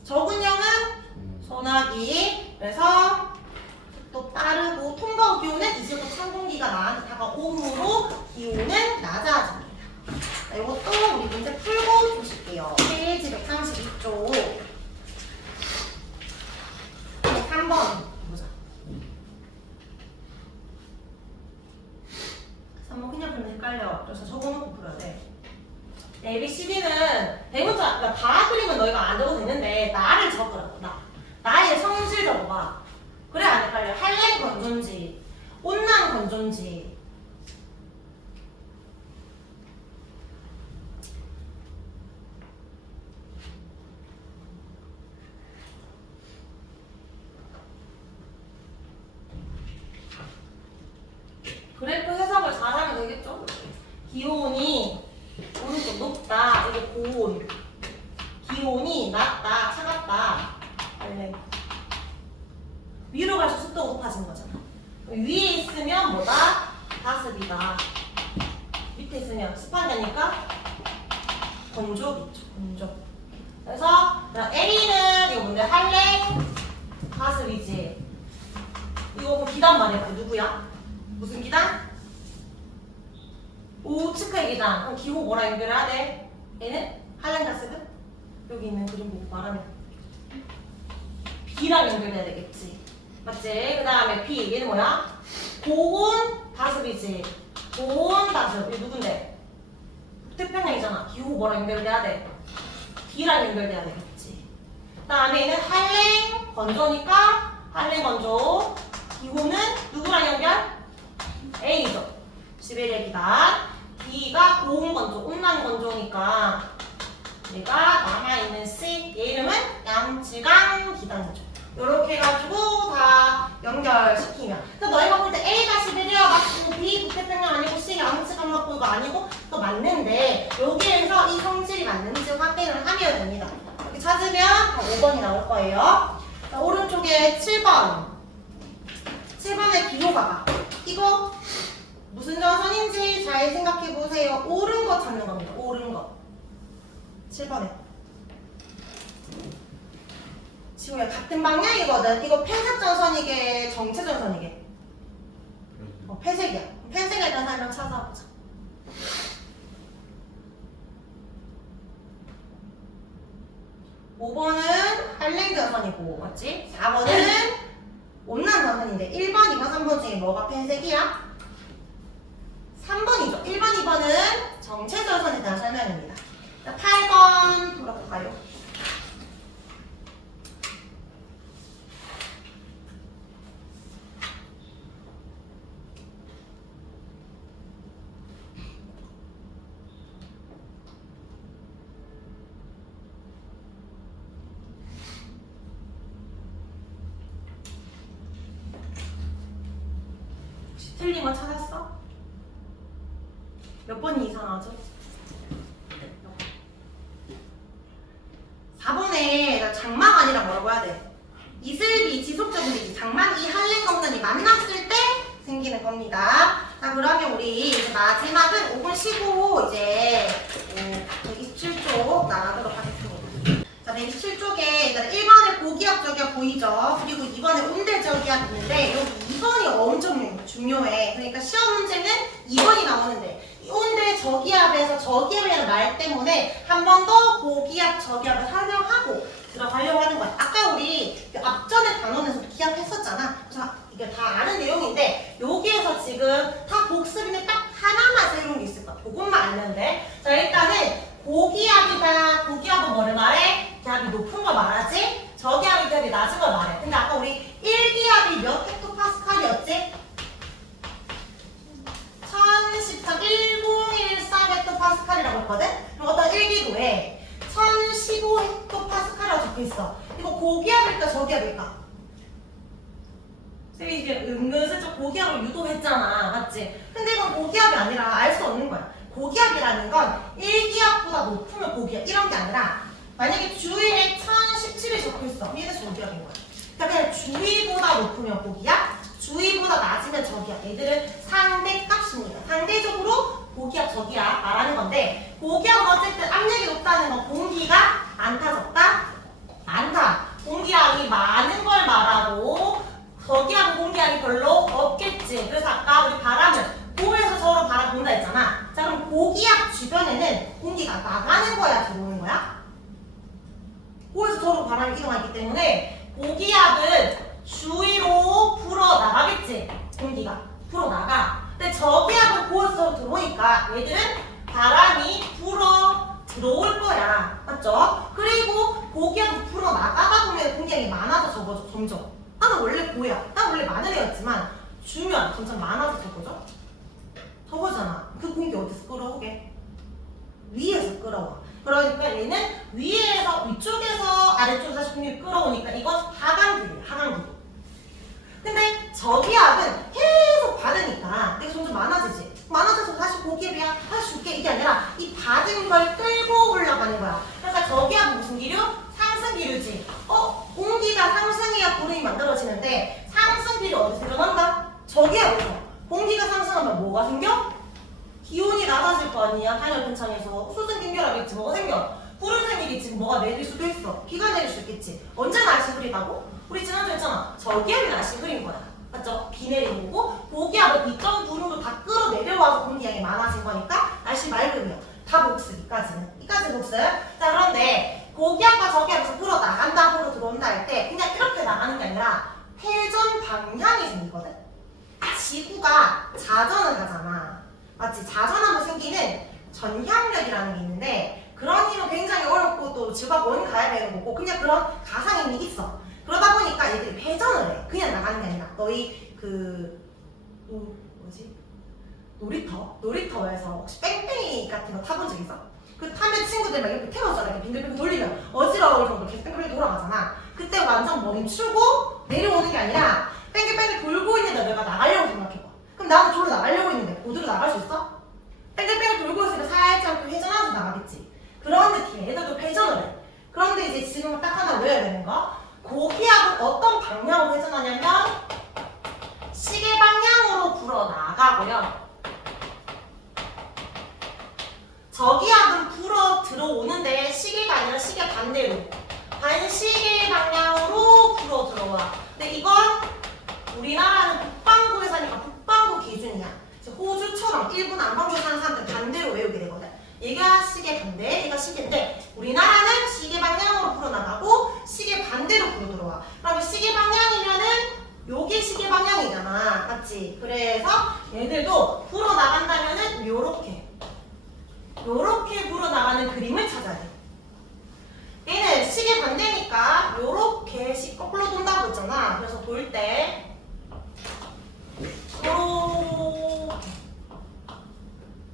적은형은 소나기. 그래서 또 빠르고 통과 기온은 이제부터 찬 공기가 나한테 다가오므로 기온은 낮아집니다. 자, 이것도 우리 문제 풀고 보실게요. 페이지 132쪽 3번 3번 그냥 풀면 헷갈려. 그래서 적어놓고 풀어야 돼. ABCD는 대문자, 그러니까 다 그리면 너희가 안 적어도 되는데 나를 적으라고. 나의 성질 적어봐. 그래 안 헷갈려. 한랭 건조인지 온난 건조인지. 그래프 해석을 잘하면 되겠죠? 기온이 오른쪽 높다. 이게 고온. 기온이 낮다. 차갑다. 원래 위로 갈수록 습도가 높아진 거잖아. 위에 있으면 뭐다? 가습이다. 밑에 있으면 습한다니까 건조겠죠. 건조. 그래서 A는 이거 뭔데? 한랭 가습이지. 이거 뭐 기단 말해봐. 누구야? 무슨 기단? 우측의 기단. 그럼 기호 뭐라 연결해야 돼? 얘는 한랭가스는? 여기 있는 그림 보고 말하면 B랑 연결돼야 되겠지. 맞지? 그 다음에 B. 얘는 뭐야? 고온 다습이지. 고온 다습. 이게 누군데? 북태평양이잖아. 기호 뭐라 연결돼야 돼? D랑 연결돼야 되겠지. 그 다음에 얘는 한랭 건조니까 한랭 건조. 기호는 누구랑 연결? A죠. 시베리아 기단. B가 고온 건조, 온난 건조니까 얘가 남아있는 C. 얘 이름은 양지강 기단이죠. 이렇게 해가지고 다 연결시키면. 그래서 너희가 볼 때 A가 시베리아 맞고 B 북태평양 아니고 C 양지강 맞고 이거 아니고 또 맞는데 여기에서 이 성질이 맞는지 확인을 하면 됩니다. 이렇게 찾으면 다 5번이 나올 거예요. 자, 오른쪽에 7번. 7번에 기호가 이거 무슨 전선인지 잘 생각해 보세요. 옳은 거 찾는 겁니다. 옳은 거. 7번에. 지호야 같은 방향이거든. 이거 폐색 전선이게 정체 전선이게? 폐색이야. 폐색에 대한 설명 찾아보자. 5번은 한랭 전선이고 맞지? 4번은 온난 전선인데 1번, 2번, 3번 중에 뭐가 폐색이야? 3번이죠. 1번, 2번은 정체 전선에 대한 설명입니다. 8번 풀어볼까요? 틀린 거 찾았어? 몇 번이 이상하죠? 4번에 장막 아니라 뭐라고 해야 돼? 이슬비 지속적이지 장막 이 할래 검선이 만났을 때 생기는 겁니다. 자 그러면 우리 이제 마지막은 5분 쉬고 이제 127쪽 나가도록 하겠습니다. 자 127쪽에 일단 1번에 고기압 저기압 보이죠? 그리고 2번에 온대 저기압 있는데 여기 2번이 엄청 중요해. 그러니까 시험 문제는 2번이 나오는데 온대 저기압에서 저기압이라는 말 때문에 한 번 더 고기압 저기압을 설명하고 들어가려고 하는 거야. 아까 우리 그 앞전에 단원에서도 기압했었잖아. 그래서 이게 다 아는 내용인데 여기에서 지금 다 복습인데 딱 하나만 새로운 게 있을 거야. 그것만 알면 돼. 자 일단은 고기압이다. 고기압은 뭐를 말해? 기압이 높은 걸 말하지? 저기압이 기압이 낮은 걸 말해. 근데 아까 우리 1기압이 몇 헥토파스칼이었지? 1013 했거든? 그럼 어떤 1기도에 1015 헥토파스칼이라고 적혀있어. 이거 고기압일까 저기압일까? 쌤이 이게 은근슬쩍 고기압을 유도했잖아. 맞지? 근데 이건 고기압이 아니라 알 수 없는 거야. 고기압이라는 건 1기압보다 높으면 고기압 이런 게 아니라 만약에 주위에 1017이 적혀있어. 얘는 저기압인 거야. 그러니까 그냥 주위보다 높으면 고기압, 주위보다 낮으면 저기압. 얘들은 상대값입니다. 상대적으로 고기압, 저기압 말하는 건데 고기압은 어쨌든 압력이 높다는 건 공기가 많다, 적다? 많다. 공기압이 많은 걸 말하고 저기압은 공기압이 별로 없겠지. 그래서 아까 우리 바람을 고에서 저로 바람 분다 했잖아. 자 그럼 고기압 주변에는 공기가 나가는 거야, 들어오는 거야? 고에서 저로 바람이 이동하기 때문에 고기압은 주위로 불어나가겠지. 공기가 불어나가. 근데 저기압은 고에서 저로 들어오니까 얘들은 바람이 불어 들어올 거야. 맞죠? 그리고 고기압은 불어나가다 보면 공기압이 많아져 적어져 점점. 나는 원래 고야. 난 원래 많은 애였지만 주면 점점 많아져 적어져. 적어잖아. 그 공기 어디서 끌어오게? 위에서 끌어와. 그러니까 얘는 위에서 위쪽에서 아래쪽으로 다시 공기를 끌어오니까 이건 하강기류야. 하강기류. 근데 저기압은 계속 받으니까 이게 점점 많아지지. 많아져서 다시 고기압이야. 다시 줄게. 이게 아니라 이 받은 걸 끌고 올라가는 거야. 그러니까 저기압은 무슨 기류? 상승기류지. 공기가 상승해야 구름이 만들어지는데 상승기류 어디서 일어난다? 저기압에서. 공기가 상승하면 뭐가 생겨? 기온이 낮아질 거 아니야. 하늘 근창에서 수증 긴결하겠지. 뭐가 생겨? 구름 생기겠지. 뭐가 내릴 수도 있어. 비가 내릴 수 있겠지. 언제 날씨 흐리다고? 우리 지난주에 했잖아. 저기압이 날씨 흐린 거야. 맞죠? 비 내리는 거고 고기압은 이점 구름도 다 끌어내려와서 공기량이 많아진 거니까 날씨 맑으며 다 복습. 이까지 복습. 자 그런데 고기압과 저기압에서 불어나간다, 불어 들어온다 할 때 그냥 이렇게 나가는 게 아니라 회전 방향이 생기거든. 지구가 자전을 하잖아. 맞지? 자전하면 생기는 전향력이라는 게 있는데 그런 힘은 굉장히 어렵고 또 지구가 먼 가야 되는 거고 그냥 그런 가상힘이 있어. 그러다 보니까 얘들이 회전을 해. 그냥 나가는 게 아니라 너희 놀이터에서 혹시 뺑뺑이 같은 거 타본 적 있어? 그 타면 친구들 막 이렇게 태워잖아. 이렇게 빙글빙글 돌리면 어지러울 정도로 계속 뺑뺑뺑 돌아가잖아. 그때 완전 멈추고 내려오는 게 아니라 뺑글뺑글 돌고 있는데 내가 나가려고 생각해봐. 그럼 나도 저로 나가려고 있는데 고대로 나갈 수 있어? 뺑글뺑글 돌고 있으니까 살짝 회전하면서 나가겠지. 그런 느낌이야. 얘들도 회전을 해. 그런데 이제 지금 딱 하나 외워야 되는 거. 고기압은 어떤 방향으로 회전하냐면 시계 방향으로 불어나가고요. 저기압은 불어 들어오는데 시계가 아니라 시계 반대로 반시계 방향으로 불어 들어와. 근데 이건 우리나라는 북반구에 사니까 북반구 기준이야. 호주처럼 일부 남반구에 사는 사람들 반대로 외우게 되거든. 얘가 시계 반대, 얘가 시계인데 우리나라는 시계 방향으로 불어나가고 시계 반대로 불어 들어와. 그러면 시계 방향이면은 요게 시계 방향이잖아. 맞지? 그래서 얘들도 불어나간다면은 요렇게 불어나가는 그림을 찾아야 돼. 얘는 시계 반대니까 요렇게 거꾸로 돈다고 했잖아. 그래서 돌 때 요렇게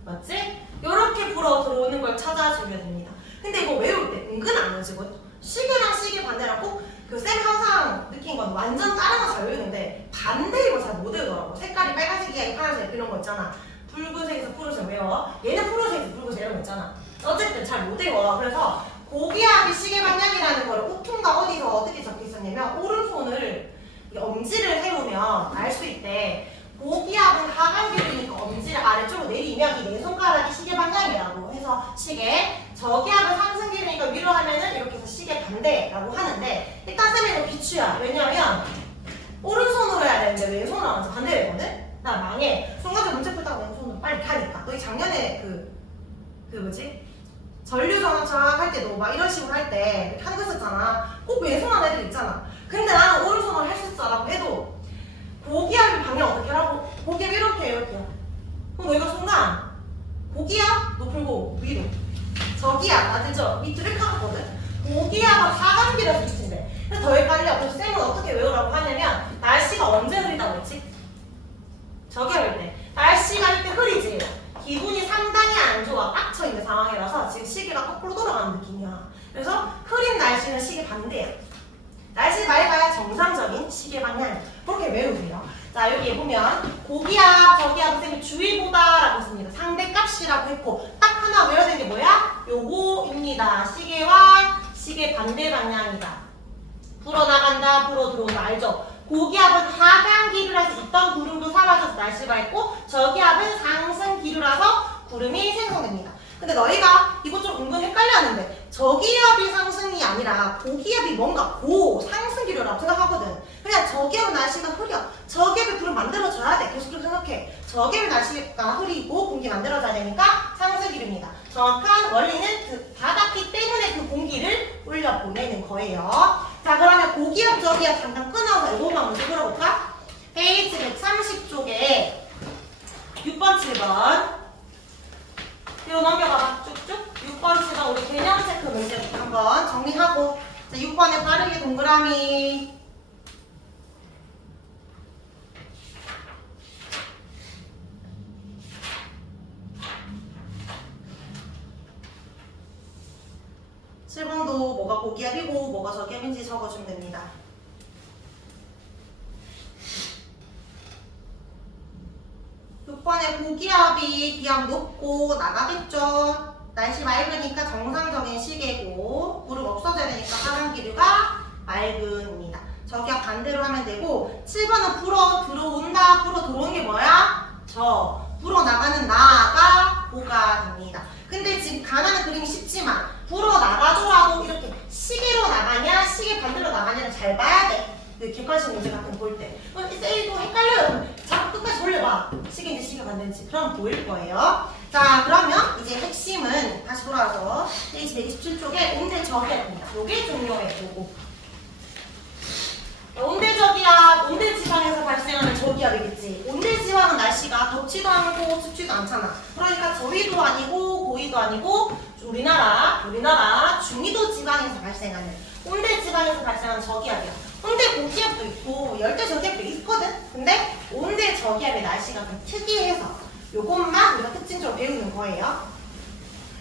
맞지? 요렇게 불어 들어오는 걸 찾아주면 됩니다. 근데 이거 외울 때 은근 안 외워지거든. 시계랑 시계 반대랑 꼭 그 쌤 항상 느낀 건 완전 다른 거 잘 외우는데 반대 이거 잘 못 외우더라고. 색깔이 빨간색이야, 거 있잖아. 붉은색에서 푸른색 외워. 얘는 푸른색에서 붉은색 이런 거 있잖아. 어쨌든 잘 못 외워. 그래서 고기압이 시계 방향이라는 거를 우퉁과 어디서 어떻게 적혀 있었냐면 오른손을 엄지를 세우면 알 수 있대. 고기압은 하강기류니까 엄지를 아래쪽으로 내리면 이 네 손가락이 시계 방향이라고 해서 시계, 저기압은 상승기류니까 위로 하면은 이렇게 해서 시계 반대라고 하는데 일단 쌤이 이거 비추야. 왜냐면 오른손으로 해야 되는데 왼손으로 하면서 반대로 했거든? 나 망해. 순간적으로 문제 풀다가 왼손으로 빨리 가니까. 너희 작년에 그 뭐지? 전류전압차 할 때도 막 이런 식으로 할 때 하는 거 했었잖아. 꼭 왼손 하는 애들 있잖아. 근데 나는 오른손으로 할 수 있어라고 해도 고기압 방향 어떻게 하라고? 고기압 이렇게 그럼 너희가 순간 고기압 높이고 위로 저기압 낮죠? 밑으로 이렇게 하거든. 고기압은 하강기라서 있는데 근데 더 헷갈려. 그래서 쌤은 어떻게 외우라고 하냐면 날씨가 언제 흐리다고 했지? 저기압일 때 날씨가 이때 흐리지. 기분이 상당히 안 좋아. 빡쳐있는 상황이라서 지금 시계가 거꾸로 돌아가는 느낌이야. 그래서 흐린 날씨는 시계 반대야. 날씨 맑아야 정상적인 시계 방향. 그렇게 외우세요. 자, 여기 보면 고기압, 저기압 쌤이 주의보다라고 했습니다. 상대값이라고 했고 딱 하나 외워야 되는 게 뭐야? 요거입니다. 시계와 시계 반대 방향이다. 불어나간다, 불어 들어온다. 알죠? 고기압은 하강 기류라서 있던 구름도 사라져서 날씨 밝고 저기압은 상승 기류라서 구름이 생성됩니다. 근데 너희가 이거 좀 은근 헷갈려하는데 저기압이 상승이 아니라 고기압이 뭔가 상승 기류라고 생각하거든. 그냥 저기압은 날씨가 흐려. 저기압이 구름 만들어줘야 돼. 계속 좀 생각해. 저기압이 날씨가 흐리고 공기 만들어져야 되니까 상승 기류입니다. 정확한 원리는 그 바닥기 때문에 그 공기를 올려보내는 거예요. 자, 그러면 고기압 저기압 잠깐 끊어서 이것만 먼저 들어볼까? 페이지 130쪽에 6번 7번 뒤로 넘겨가봐. 쭉쭉 6번 7번 우리 개념 체크 문제부터 한번 정리하고 자, 6번에 빠르게 동그라미 7번도 뭐가 고기압이고 뭐가 저기압인지 적어주면 됩니다. 번에 고기압이 기압 높고 나가겠죠. 날씨 맑으니까 정상적인 시계고 구름 없어져야 되니까 하강 기류가 맑음입니다. 저기압 반대로 하면 되고 7번은 불어 들어온다. 불어 들어오는 게 뭐야? 불어 나가는 나가 고가 됩니다. 근데 지금 가나는 그림이 쉽지만 불어 나가더라도 이렇게 시계로 나가냐 시계 반대로 나가냐를 잘 봐야 돼. 그 객관식 문제 같은 거 볼 때. 쌤도 헷갈려요. 자꾸 끝까지 돌려봐. 시계인지 시계 반대인지. 그럼 보일 거예요. 자, 그러면 이제 핵심은 다시 돌아와서 페이지 127쪽에 온대저기압입니다. 요게 중요해. 요거. 온대저기압, 온대지방에서 발생하는 저기압이겠지. 온대지방은 날씨가 덥지도 않고 춥지도 않잖아. 그러니까 저위도 아니고 고위도 아니고 우리나라 중위도 지방에서 발생하는 온대지방에서 발생하는 저기압이야. 온대 고기압도 있고 열대 저기압도 있거든? 근데 온대 저기압의 날씨가 좀 특이해서 요것만 우리가 특징적으로 배우는 거예요.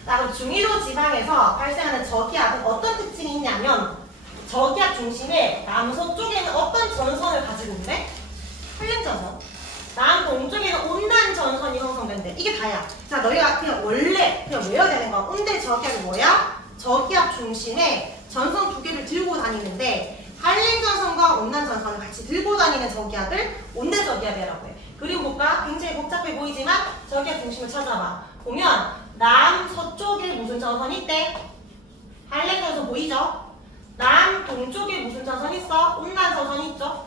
자, 그럼 중위도 지방에서 발생하는 저기압은 어떤 특징이 있냐면 저기압 중심에 남서쪽에는 어떤 전선을 가지고 있는데? 한림전선. 남동쪽에는 온난 전선이 형성된대. 이게 다야. 자, 너희가 그냥 원래 그냥 외워야 되는 거. 온대 저기압이 뭐야? 저기압 중심에 전선 두 개를 들고 다니는데 한림전선과 온난전선을 같이 들고 다니는 저기압을 온대저기압이라고 해. 그리고 볼까? 굉장히 복잡해 보이지만 저기압 중심을 찾아봐. 보면 남서쪽에 무슨 전선이 있대? 한림전선 보이죠? 남동쪽에 무슨 전선 있어? 온난전선이 있죠?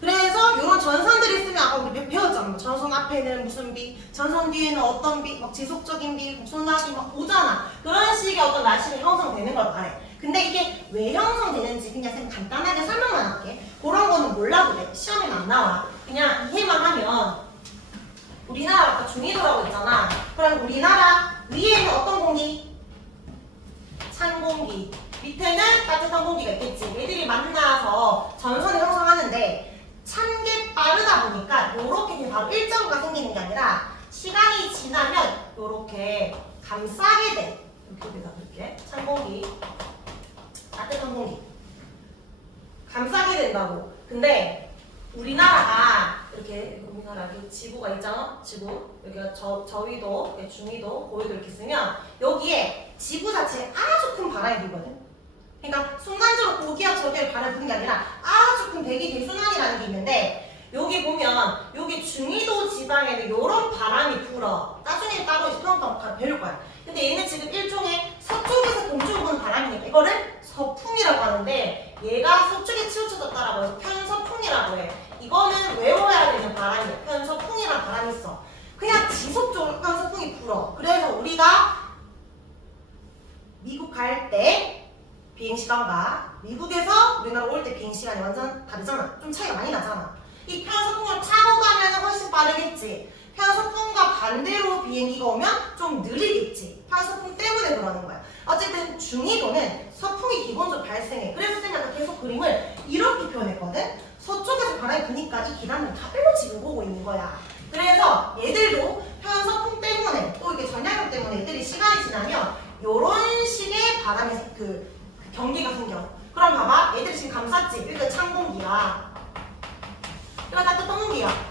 그래서 이런 전선들이 있으면 아까 우리 배웠잖아. 전선 앞에는 무슨 비, 전선 뒤에는 어떤 비, 막 지속적인 비, 곡선하기 막 오잖아. 그런 식의 어떤 날씨가 형성되는 걸 말해. 근데 이게 왜 형성되는지 그냥 쌤 간단하게 설명만 할게. 그런 거는 몰라도 돼. 시험에는 안 나와. 그냥 이해만 하면 우리나라 아까 중위도라고 했잖아. 그럼 우리나라 위에는 어떤 공기? 찬 공기. 밑에는 따뜻한 공기가 있겠지. 얘들이 만나서 전선을 형성하는데 찬 게 빠르다 보니까 요렇게 그냥 바로 일자구가 생기는 게 아니라 시간이 지나면 요렇게 감싸게 돼. 이렇게 되다 볼게. 찬 공기. 따뜻한 공기 감싸게 된다고. 근데 우리나라가 이렇게 우리나라 여기 지구가 있잖아. 지구. 여기가 저위도, 중위도, 고위도 이렇게 쓰면 여기에 지구 자체에 아주 큰 바람이 불거든. 그러니까 순간적으로 고기압 저기에 바람이 부는 게 아니라 아주 큰 대기 대순환이라는 게 있는데 여기 보면 여기 중위도 지방에는 이런 바람이 불어. 나중에 따로 이제 평가 배울 거야. 근데 얘는 지금 일종의 서쪽에서 동쪽으로 부는 바람이니까 이거를 서풍이라고 하는데 얘가 서쪽에 치우쳐졌다라고 해서 편서풍이라고 해. 이거는 외워야 되는 바람이야. 편서풍이라는 바람이 있어. 그냥 지속적으로 편서풍이 불어. 그래서 우리가 미국 갈 때 비행시간과 미국에서 우리나라 올 때 비행시간이 완전 다르잖아. 좀 차이가 많이 나잖아. 이 편서풍을 타고 가면 훨씬 빠르겠지. 편서풍과 반대로 비행기가 오면 좀 느리겠지. 편서풍 때문에 그러는 거야. 어쨌든 중위도는 서풍이 기본적으로 발생해. 그래서 쌤이 아까 계속 그림을 이렇게 표현했거든. 서쪽에서 바람이 부니까 이 계단을 다 일로 지금 보고 있는 거야. 그래서 얘들도 편서풍 때문에 또 이렇게 전야력 때문에 얘들이 시간이 지나면 요런 식의 바람이 그 경기가 생겨. 그럼 봐봐. 얘들이 지금 감쌌지? 여기가 찬 공기야. 여기가 따뜻한 공기야.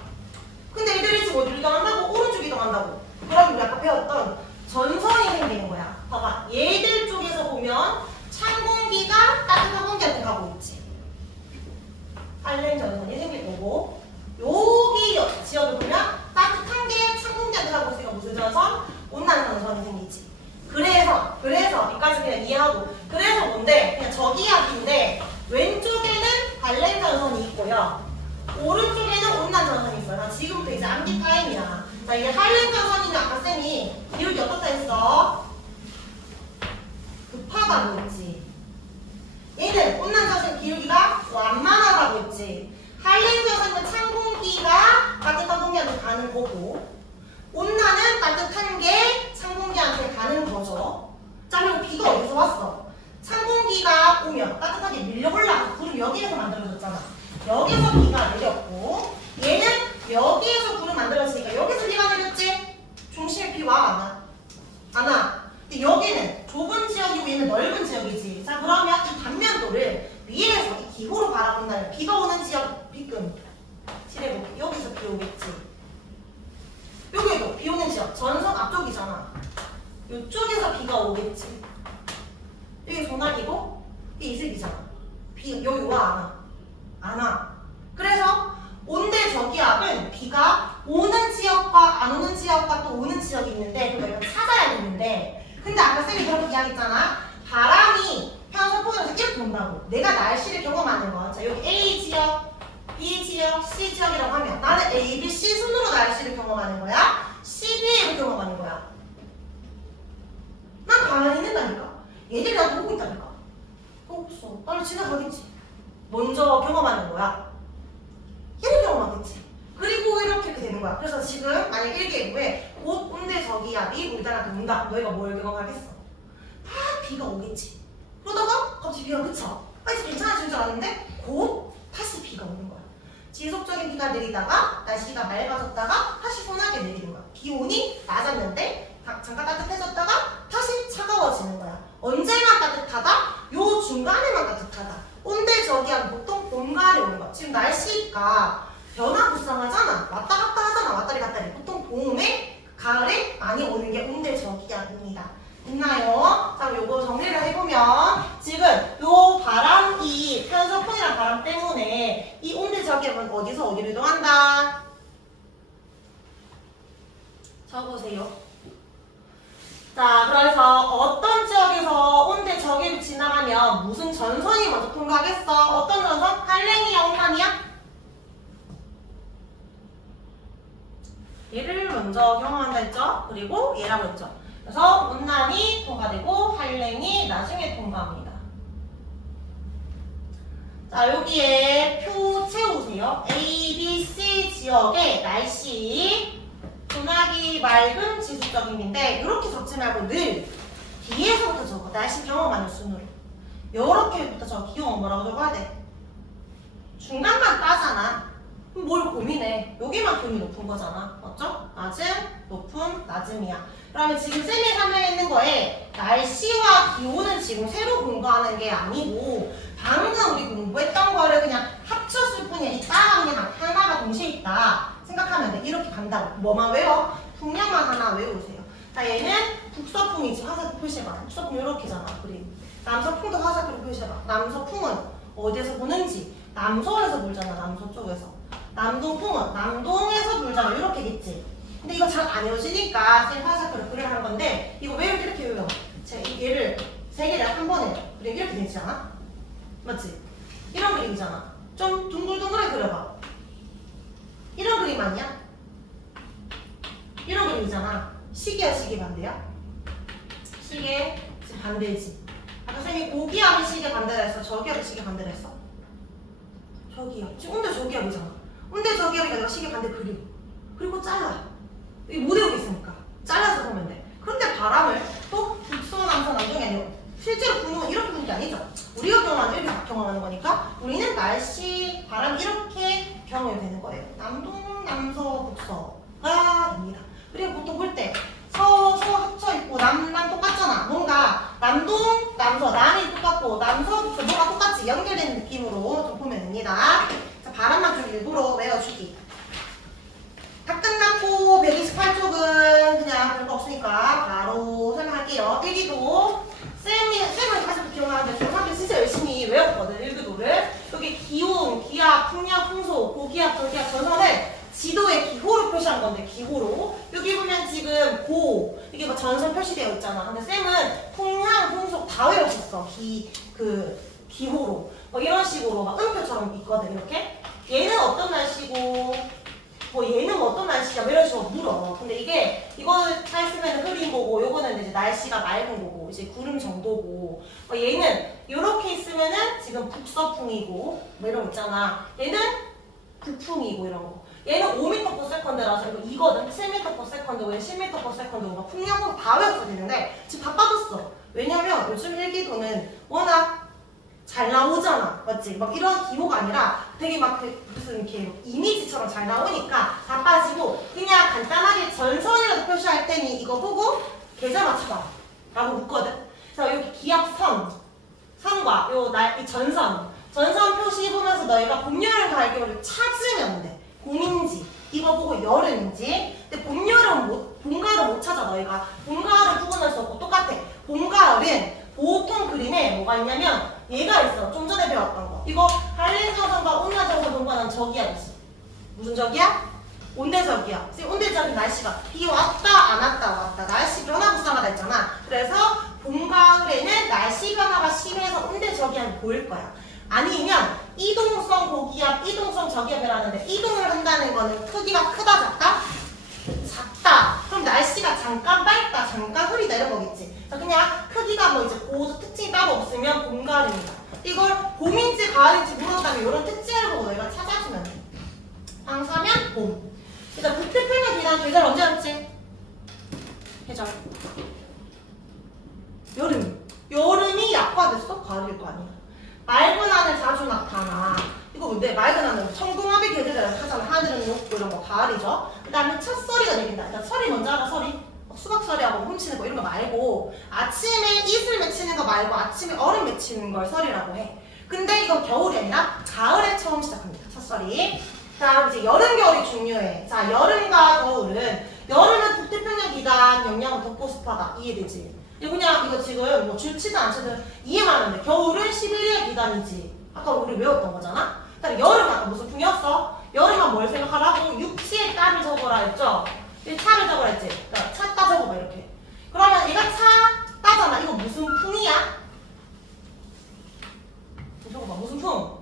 근데 얘들이 지금 어디로 이동한다고? 오른쪽 이동한다고. 그럼 우리 아까 배웠던 전선이 생기는 거야. 봐봐. 얘들 쪽에서 보면 찬 공기가 따뜻한 공기한테 가고 있지. 할렘 전선이 생길 거고 여기 지역을 보면 따뜻한 게 찬 공기한테 가고 있으니까 무슨 전선? 온난 전선이 생기지. 그래서 여기까지 그냥 이해하고 그래서 뭔데? 그냥 저기압인데 왼쪽에는 발렌 전선이 있고요. 오른쪽에는 온난 전선이 있어요. 나 지금부터 이제 암기 타임이야. 자, 이게 할렘 전선이면 아까 쌤이 기울기 어떻다 했어? 급하다고 했지. 얘는 온난 전선 기울기가 완만하다고 했지. 할렘 전선은 찬 공기가 따뜻한 공기한테 가는 거고 온난은 따뜻한 게 찬 공기한테 가는 거죠. 자, 그리고 비가 어디서 왔어? 찬 공기가 오면 따뜻하게 밀려 올라가서 구름 여기에서 만들어졌잖아. 여기서 비가 내렸고 얘는 여기에서 구름 만들어졌으니까 여기서 비가 내렸지? 중심에 비 와? 안 와? 안 와. 근데 여기는 좁은 지역이고 얘는 넓은 지역이지. 자, 그러면 이 단면도를 위에서 이 기호로 바라본다면 비가 오는 지역 비금 칠해볼게. 여기서 비 오겠지. 여기도 비 오는 지역 전선 앞쪽이잖아. 이쪽에서 비가 오겠지. 여기 소나기고 이게 이슬비잖아. 비 여기 와? 안 와? 안 와. 그래서 온대 저기압은 비가 오는 지역과 안 오는 지역과 또 오는 지역이 있는데 그걸 내가 찾아야겠는데 근데 아까 쌤이 그렇게 이야기했잖아. 바람이 편서풍에서 이렇게 온다고. 내가 날씨를 경험하는 거. 자, 여기 A 지역, B 지역, C 지역이라고 하면 나는 A, B, C 순으로 날씨를 경험하는 거야? C, B를 경험하는 거야? 난 가만히 있는다니까. 얘들이 나한테 보고 있다니까. 없어. 나를 지나가겠지. 먼저 경험하는 거야. 얘를 경험하겠지. 그리고 이렇게 되는 거야. 그래서 지금 만약 1계획에 곧 온대 저기압이 우리나라한테 온다. 너희가 뭘 경험하겠어? 다 비가 오겠지. 그러다가 갑자기 비가 그쳐. 이제 괜찮아지는 줄 알았는데 곧 다시 비가 오는 거야. 지속적인 비가 내리다가 날씨가 맑아졌다가 다시 소나게 내리는 거야. 기온이 낮았는데 잠깐 따뜻해졌다가 다시 차가워지는 거야. 언제만 따뜻하다? 요 중간에만 따뜻하다. 온대 저기압 보통 봄, 가을에 오는 거야. 지금 날씨가 변화무쌍하잖아. 왔다 갔다 하잖아. 왔다리 갔다리. 보통 봄에, 가을에 많이 오는 게 온대 저기압입니다. 있나요? 자, 요거 정리를 해보면 지금 요 바람이 편서풍이란 바람 때문에 이 온대 저기압은 어디서 어디로 이동한다? 적으세요. 자, 그래서 어떤 지역에서 온대 저기압이 지나가면 무슨 전선이 먼저 통과하겠어? 어떤 전선? 할랭이야, 온난이야? 얘를 먼저 경험한다 했죠? 그리고 얘라고 했죠? 그래서 온난이 통과되고 할랭이 나중에 통과합니다. 자, 여기에 표 채우세요. A, B, C 지역의 날씨 소나기, 맑음, 지속적임인데 이렇게 적지 말고 늘 뒤에서부터 적어. 날씨 경험하는 순으로. 요렇게부터 적어. 기호는 뭐라고 적어야 돼? 중간만 따잖아. 그럼 뭘 고민해? 여기만 기온이 높은 거잖아. 맞죠? 낮음, 높음, 낮음이야. 그러면 지금 쌤이 설명했는 거에 날씨와 기온은 지금 새로 공부하는 게 아니고 방금 우리 공부했던 거를 그냥 합쳤을 뿐이야. 이 따가 그냥 하나가 동시에 있다 생각하면 돼. 이렇게 간다고. 뭐만 외워? 풍량만 하나 외우세요. 자, 얘는 북서풍이지. 화살표 표시해봐. 북서풍 이렇게잖아. 그림. 남서풍도 화살표로 표시해봐. 남서풍은 어디에서 부는지 남서에서 불잖아. 남서 쪽에서. 남동풍은 남동에서 불잖아. 이렇게겠지. 근데 이거 잘 안 외워지니까 쌤 화살표로 그림을 하는 건데 이거 왜 이렇게 외워? 자, 얘를 세 개를 한 번에 그림 이렇게 되지 않아? 맞지? 이런 그림이잖아. 좀 둥글둥글하게 그려봐. 이런 그림 아니야? 이런 그림이잖아. 시계야, 시계 반대야? 시계 반대지. 아까 쌤이 고기압이 시계 반대라 했어? 저기압이 시계 반대라 했어? 저기압. 지금 온대 저기압이잖아. 온대 저기압이가 내가 시계 반대 그려. 그리고 잘라. 이게 못 외우겠으니까. 잘라서 보면 돼. 그런데 바람을 또 북서, 남서, 남동이 아니고 실제로 부는 건 이렇게 부는 게 아니죠. 우리가 경험하는 이렇게 경험하는 거니까 우리는 날씨, 바람 이렇게 경험이 되는 거예요. 남동, 남서, 북서가 됩니다. 그리고 보통 볼 때 서 합쳐 있고 남 똑같잖아. 뭔가 남동, 남서, 남이 똑같고 남서, 북서 뭐가 똑같이 연결되는 느낌으로 좀 보면 됩니다. 자, 바람만 좀 일부러 외워주기. 다 끝났고 128쪽은 그냥 별거 없으니까 바로 설명할게요. 일기도 쌤은 가장 기억나는데 중3때 진짜 열심히 외웠거든. 일기도를. 여기 기온, 기압, 풍력, 풍속, 고기압, 저기압, 전선을 지도에 기호로 표시한 건데 기호로. 여기 보면 지금 고 이게 뭐 전선 표시되어 있잖아. 근데 쌤은 풍향, 풍속 다 외웠었어. 기호로. 뭐 이런 식으로 막 음표처럼 있거든. 이렇게. 얘는 어떤 날씨고 뭐 얘는 어떤 날씨야? 뭐 이런 식으로 물어. 근데 이거 잘 쓰면 흐린 거고, 요거는 이제 날씨가 맑은 거고, 이제 구름 정도고, 얘는 이렇게 있으면은 지금 북서풍이고, 뭐 이런 거 있잖아. 얘는 북풍이고 이런 거. 얘는 5m/s라서 이거든. 7m/s, 왜 10m/s, 막 풍량으로 다 외웠어야 되는데 지금 바빠졌어. 왜냐면 요즘 일기도는 워낙 잘 나오잖아. 맞지? 막 이런 기호가 아니라 되게 막 무슨 이렇게 이미지처럼 잘 나오니까 다 빠지고 그냥 간단하게 전선이라도 표시할 때니 이거 보고 계절 맞춰봐 라고 묻거든. 그래서 여기 기압선, 선과 이 전선 표시 보면서 너희가 봄, 여름, 가을, 겨울을 찾으면 돼. 봄인지 이거 보고 여름인지. 근데 봄, 여름 봄, 가을은 못 찾아. 너희가 봄, 가을은 구분할 수 없고 똑같아. 봄, 가을은 보통 그림에 뭐가 있냐면 얘가 있어. 좀 전에 배웠던 거. 이거 한림정선과 온난정선 동반한 저기압이지. 무슨 저기압? 온대저기압. 지금 온대저기 날씨가 비 왔다 안 왔다 왔다. 날씨 변화 불상하다 했잖아. 그래서 봄, 가을에는 날씨 변화가 심해서 온대저기압이 보일 거야. 아니면 이동성 고기압, 이동성 저기압이라는데 이동을 한다는 거는 크기가 크다 작다? 작다. 그럼 날씨가 잠깐 밝다, 잠깐 흐리다 이런 거겠지. 그냥 크기가 뭐 이제 고도 특징이 따로 없으면 봄, 가을입니다. 이걸 봄인지 가을인지 물었다면 이런 특징을 보고 너희가 찾아주면 돼. 방사면 봄. 일단 북태평양 기간 계절 언제였지? 계절. 여름. 여름이 약화됐어? 가을일 거 아니야. 맑은 하늘 자주 나타나. 이거 뭔데? 맑은 하늘. 청동아비 계절이라고 하잖아. 하늘은 높고 이런 거 가을이죠. 그 다음에 첫서리가 내린다. 일단 서리 먼저 알아, 서리. 수박서리하고 훔치는 거 이런 거 말고 아침에 이슬 맺히는 거 말고 아침에 얼음 맺히는 걸 서리라고 해. 근데 이건 겨울이 아니라 가을에 처음 시작합니다. 첫서리. 자, 이제 여름, 겨울이 중요해. 자, 여름과 겨울은 여름은 북태평양 기간 영향을 덮고 습하다. 이해되지? 이거 그냥 이거 지금 뭐 줄치도 않지도 이해만 하면 돼. 겨울은 시베리아 기간이지. 아까 우리 외웠던 거잖아? 그다음에 여름 아까 무슨 풍이었어? 여름은 뭘 생각하라고? 육지의 딸을 적어라 했죠? 차를 적어라 했지? 그러니까 차 따 적어봐 이렇게. 그러면 얘가 차 따잖아. 이거 무슨 풍이야? 적어봐. 무슨 풍?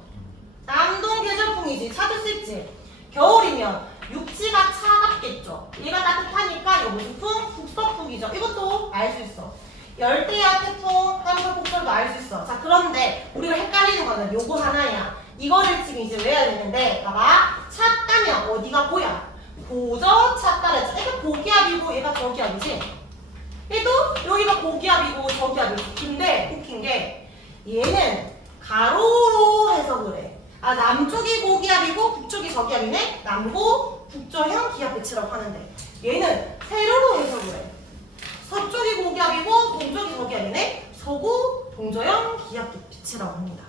남동 계절풍이지. 찾을 수 있지? 겨울이면 육지가 차갑겠죠? 얘가 따뜻하니까 이거 무슨 풍? 북서풍이죠. 이것도 알 수 있어. 열대야, 태풍, 한풀, 폭설도 알 수 있어. 자, 그런데 우리가 헷갈리는 거는 요거 하나야. 이거를 지금 이제 외워야 되는데 봐봐. 차 따면 어디가 보여? 고저 차 따르지. 얘가 고기압이고 얘가 저기압이지. 얘도 여기가 고기압이고 저기압이지. 근데 웃긴 게 얘는 가로로 해석을 해. 아, 남쪽이 고기압이고 북쪽이 저기압이네. 남고 북저형 기압 배치라고 하는데 얘는 세로로 해석을 해. 서쪽이 고기압이고 동쪽이 저기압이네. 서고 동저형 기압 배치라고 합니다.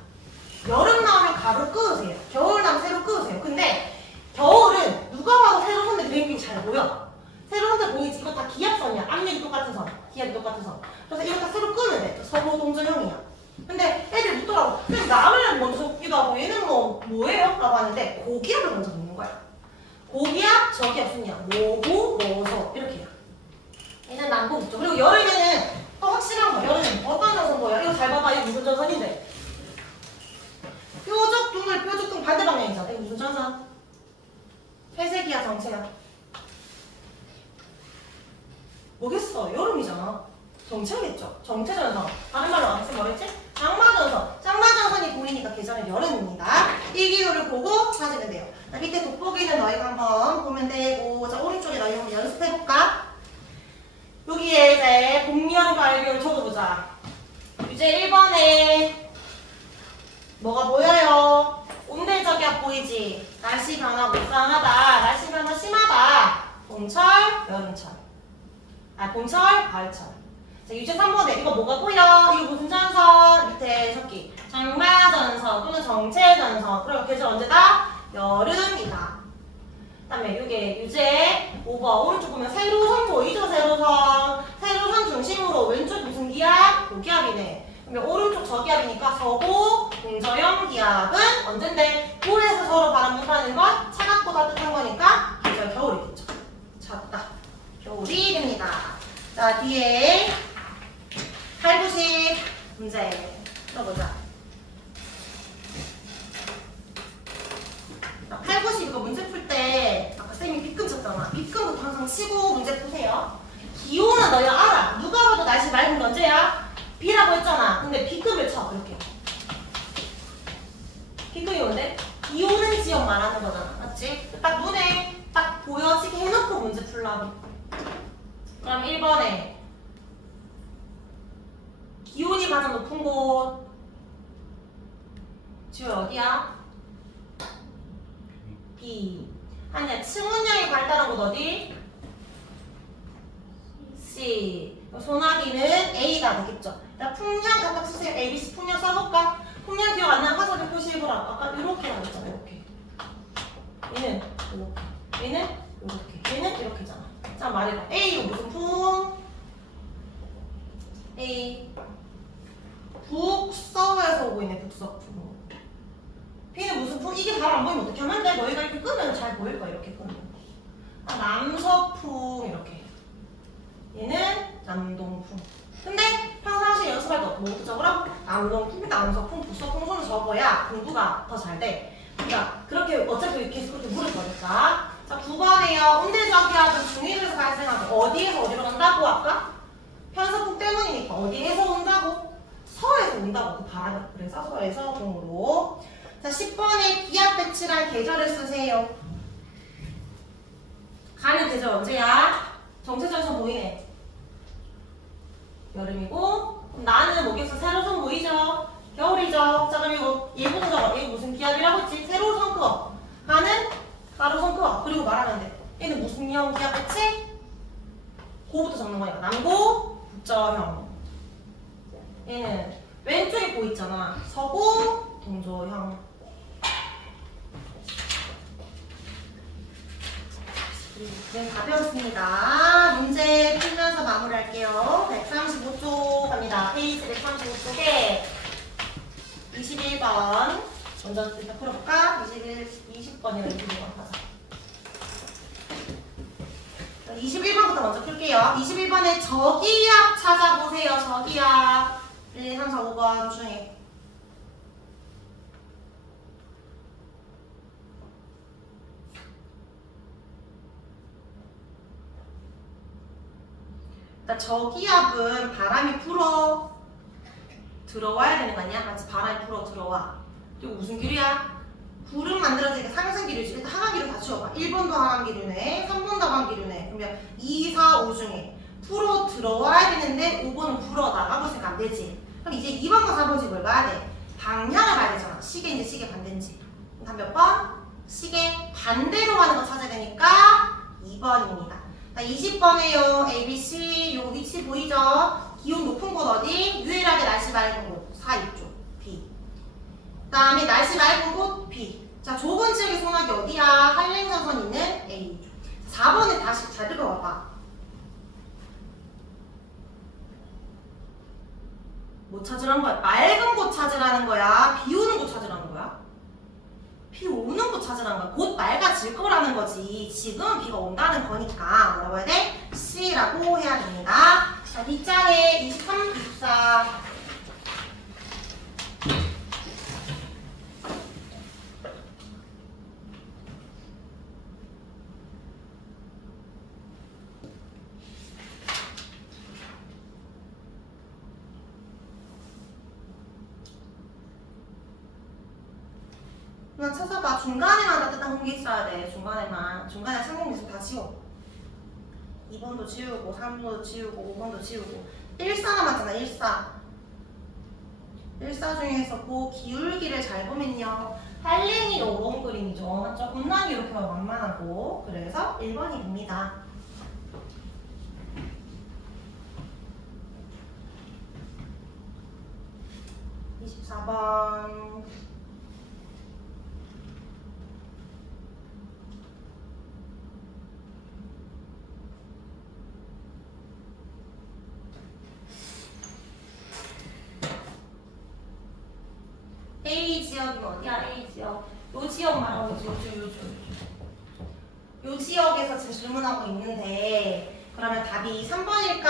여름 나오면 가로 끄으세요. 겨울 나오면 세로 끄으세요. 근데 겨울은 누가 봐도 세로 선들 그림이 잘 보여. 세로 선들 보이지? 이거 다 기압선이야. 앞면이 똑같은 선, 기압이 똑같은 선. 그래서 이거 다 세로 끄면 돼. 서로 동전형이야. 근데 애들 묻더라고. 근데 남을 먼저 적기도 하고 얘는 뭐예요? 라고 하는데 고기압을 먼저 적는 거야. 고기압, 저기압 순이야. 뭐고, 뭐서 이렇게 해요. 얘는 남부 북쪽. 그리고 여름에는 또 확실한 거. 여름에는 어떤 전선 보여? 이거 잘 봐봐. 이거 무슨 전선인데? 표적둥 반대 방향이잖아. 이거 무슨 전선? 회색이야, 정체야? 뭐겠어? 여름이잖아. 정체겠죠? 정체전선. 다른 말로 안 쓰면 뭐랬지? 장마전선. 장마전선이 보이니까 계절은 여름입니다. 이 기호를 보고 찾으면 돼요. 자, 밑에 돋보기는 너희가 한번 보면 되고, 자, 오른쪽에 너희 한번 연습해볼까? 여기에 이제 봄, 여름, 가을, 겨울 적어보자. 이제 1번에 뭐가 보여요? 온대저기압 보이지? 날씨 변화 무쌍하다. 날씨 변화 심하다. 봄철, 여름철. 봄철, 가을철. 자, 유제 3번에 이거 뭐가 보여? 이거 무슨 전선? 밑에 적기. 장마전선 또는 정체전선. 그리고 계절 언제다? 여름이다. 그 다음에 이게 유제 5번. 오른쪽 보면 세로선 보이죠? 세로선. 세로선 중심으로 왼쪽 무슨 기압? 고기압이네. 그러면 오른쪽 저기압이니까 서고 동저형 기압은 언젠데? 볼에서 서로 바람 분사하는 건 차갑고 따뜻한 거니까 계절 겨울이겠죠. 잤다. 겨울이 됩니다. 자, 뒤에 8, 90 문제 풀어보자. 8, 90 이거 문제 풀 때 아까 쌤이 빗금 쳤잖아. 빗금부터 항상 치고 문제 푸세요. 기온은 너희 알아. 누가 봐도 날씨 맑은 건 언제야? 비라고 했잖아. 근데 빗금을 쳐. 이렇게. 빗금이 뭔데? 비 오는 지역 말하는 거잖아. 맞지? 딱 눈에 딱 보여지게 해놓고 문제 풀라고. 그럼 1번에 기온이 가장 높은 곳 지금 어디야? B. 아니야, 층온열이 발달한 곳 어디? C. 소나기는 A가 되겠죠. 자, 풍량 각각 쓰세요. A, B, C 풍량 써볼까? 풍량 기억 안 나면 화살표 표시해보라. 아까 이렇게 나왔잖아. 이렇게. 얘는 이렇게. 얘는 이렇게. 얘는 이렇게잖아. 자, 말해봐. A가 무슨 풍? A. 북서에서 오고 있네. 북서풍. B는 무슨 풍? 이게 바로 안 보이면 어떻게 하면 돼? 너희가 이렇게 끄면 잘 보일 거야. 이렇게 끄면. 남서풍 이렇게. 얘는 남동풍. 근데 평상시 연습할 때 뭐부터 적으라고? 남동풍, 남서풍, 북서풍 손을 적어야 공부가 더 잘 돼. 그러니까 그렇게 어차피 계속 그렇게 물을 거니까. 자, 9번에요. 온대저기압은 중위에서 발생하고 어디에서 어디로 간다고 아까? 편서풍 때문이니까 어디에서 온다고? 서에서 온다고 그 바람이. 그래서 서에서 동으로. 자, 10번에 기압 배치란 계절을 쓰세요. 가는 계절 언제야? 정체전선 보이네. 여름이고. 그럼 나는 뭐겠어? 세로선 보이죠? 겨울이죠. 자, 그럼 이거 예보는 적어. 이거 무슨 기압이라고 했지? 세로선 끄어. 가는 가로선 끄어. 그리고 말하면 돼. 얘는 무슨 형 기압 배치? 고부터 적는 거니까. 남고, 북저형. 얘는 왼쪽에 고 있잖아. 서고, 동저형. 네, 다 배웠습니다. 문제 풀면서 마무리할게요. 135쪽 갑니다. 페이지 135쪽에 21번 먼저 일단 풀어볼까? 20번이랑 21번 가자. 21번부터 먼저 풀게요. 21번에 저기압 찾아보세요. 저기압 1, 2, 3, 4, 5번 중에 그러니까 저기압은 바람이 불어 들어와야 되는 거 아니야? 마치 바람이 불어 들어와. 그리고 무슨 기류야? 구름 만들어지니까 상승 기류지. 일단 하강기류 다 치워봐. 1번도 하강기류네, 3번도 하강기류네. 그러면 2, 4, 5 중에 불어 들어와야 되는데 5번은 불어 나가고 있으니까 안 되지. 그럼 이제 2번과 4번지 뭘 봐야 돼? 방향을 봐야 되잖아. 시계인지 시계 반대인지. 그럼 몇 번? 시계 반대로 가는 거 찾아야 되니까 2번입니다. 20번에요. A, B, C 요 위치 보이죠? 기온 높은 곳 어디? 유일하게 날씨 맑은 곳. 4, 2쪽 B. 다음에 날씨 맑은 곳 B. 자, 좁은 지역의 소나기 어디야? 한랭전선 있는 A. 4번에 다시 잘 들어와봐. 뭐 찾으라는 거야? 맑은 곳 찾으라는 거야? 비 오는 곳 찾으라는 거야? 비 오는 곳 찾으라는 거야. 곧 맑아질 거라는 거지. 지금은 비가 온다는 거니까 뭐라고 해야 돼? C라고 해야 됩니다. 자, 뒷장에 23, 24. 그냥 찾아봐. 중간에만 따뜻한 공기 있어야 돼. 중간에만. 중간에 찬 공기 있으면 다 지워. 2번도 지우고 3번도 지우고 5번도 지우고 1사 남았잖아. 1사. 1사 중에서 그 기울기를 잘 보면요. 한랭이 요런 그림이죠. 맞죠? 분란이 이렇게 완만하고. 그래서 1번이 됩니다. 24번. A 지역이면 어디야? A 지역. 요 지역 말하고 있지. 요 지역에서 지금 질문하고 있는데 그러면 답이 3번일까?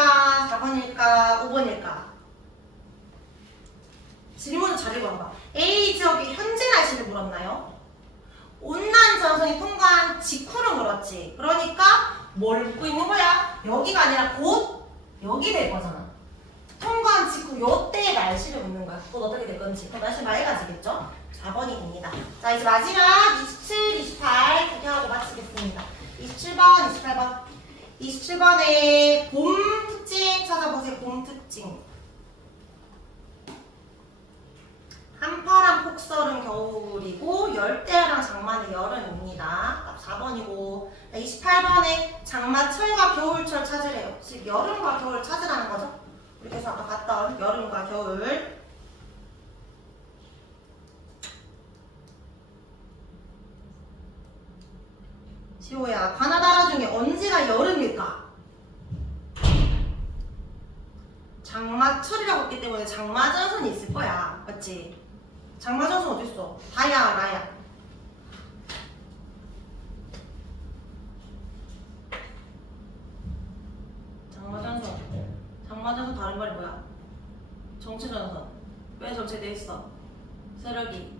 4번일까? 5번일까? 질문을 잘 읽어봐. A 지역의 현재 날씨를 물었나요? 온난 전선이 통과한 직후를 물었지. 그러니까 뭘 묻고 있는 거야? 여기가 아니라 곧 여기 될 거잖아. 통과한 직후 요때의 날씨를 묻는 거야. 곧 어떻게 될 건지. 그 날씨 맑아지겠죠? 4번이 됩니다. 자, 이제 마지막 27, 28 이렇게 하고 마치겠습니다. 27번, 28번. 27번에 봄 특징 찾아보세요. 봄 특징. 한파랑 폭설은 겨울이고 열대야랑 장마는 여름입니다. 4번이고 28번에 장마철과 겨울철 찾으래요. 즉 여름과 겨울 찾으라는 거죠. 이렇게 해서 아까 봤던 여름과 겨울. 지호야, 가나다라 중에 언제가 여름일까? 장마철이라고 했기 때문에 장마전선이 있을 거야. 맞지? 장마전선 어딨어? 다야, 라야. 장마전선. 장마전선 다른 말이 뭐야? 정체전선. 왜 정체돼 있어? 세력이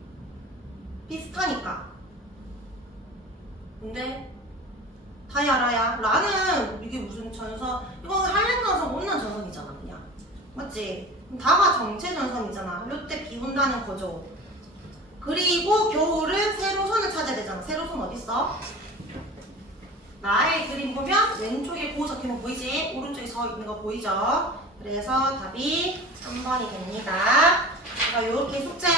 비슷하니까. 근데 다야, 라야. 라는 이게 무슨 전선? 이건 한랭전선 온난 전선이잖아, 그냥. 맞지? 다가 정체전선이잖아. 이때 비 온다는 거죠. 그리고 겨울은 세로선을 찾아야 되잖아. 세로선 어딨어? 나의 그림 보면 왼쪽에 고 적혀있는 거 보이지? 오른쪽에 서 있는 거 보이죠? 그래서 답이 3번이 됩니다. 그래서 이렇게 숙제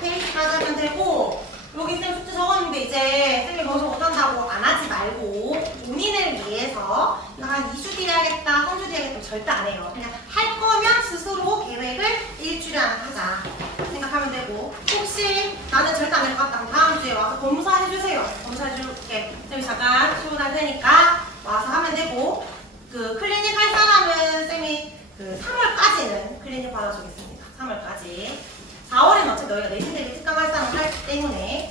페이지까지 하면 되고, 여기 쌤 숙제 적었는데 이제 쌤이 거기서 못한다고 안 하지 말고 본인을 위해서 이거 한 2주 뒤에 하겠다, 3주 뒤에 하겠다 절대 안 해요. 그냥 할 거면 스스로 계획을 일주일에 하나 하자 생각하면 되고, 혹시 나는 절대 안 할 것 같다 그럼 다음 주에 와서 검사해주세요. 검사해줄게. 쌤이 잠깐 출근할 테니까 와서 하면 되고, 그 클리닉 할 사람은 쌤이 그 3월까지는 클리닉 받아주겠습니다. 3월까지. 4월에는 어차피 너희가 내신대비 특강할 사람 하기 때문에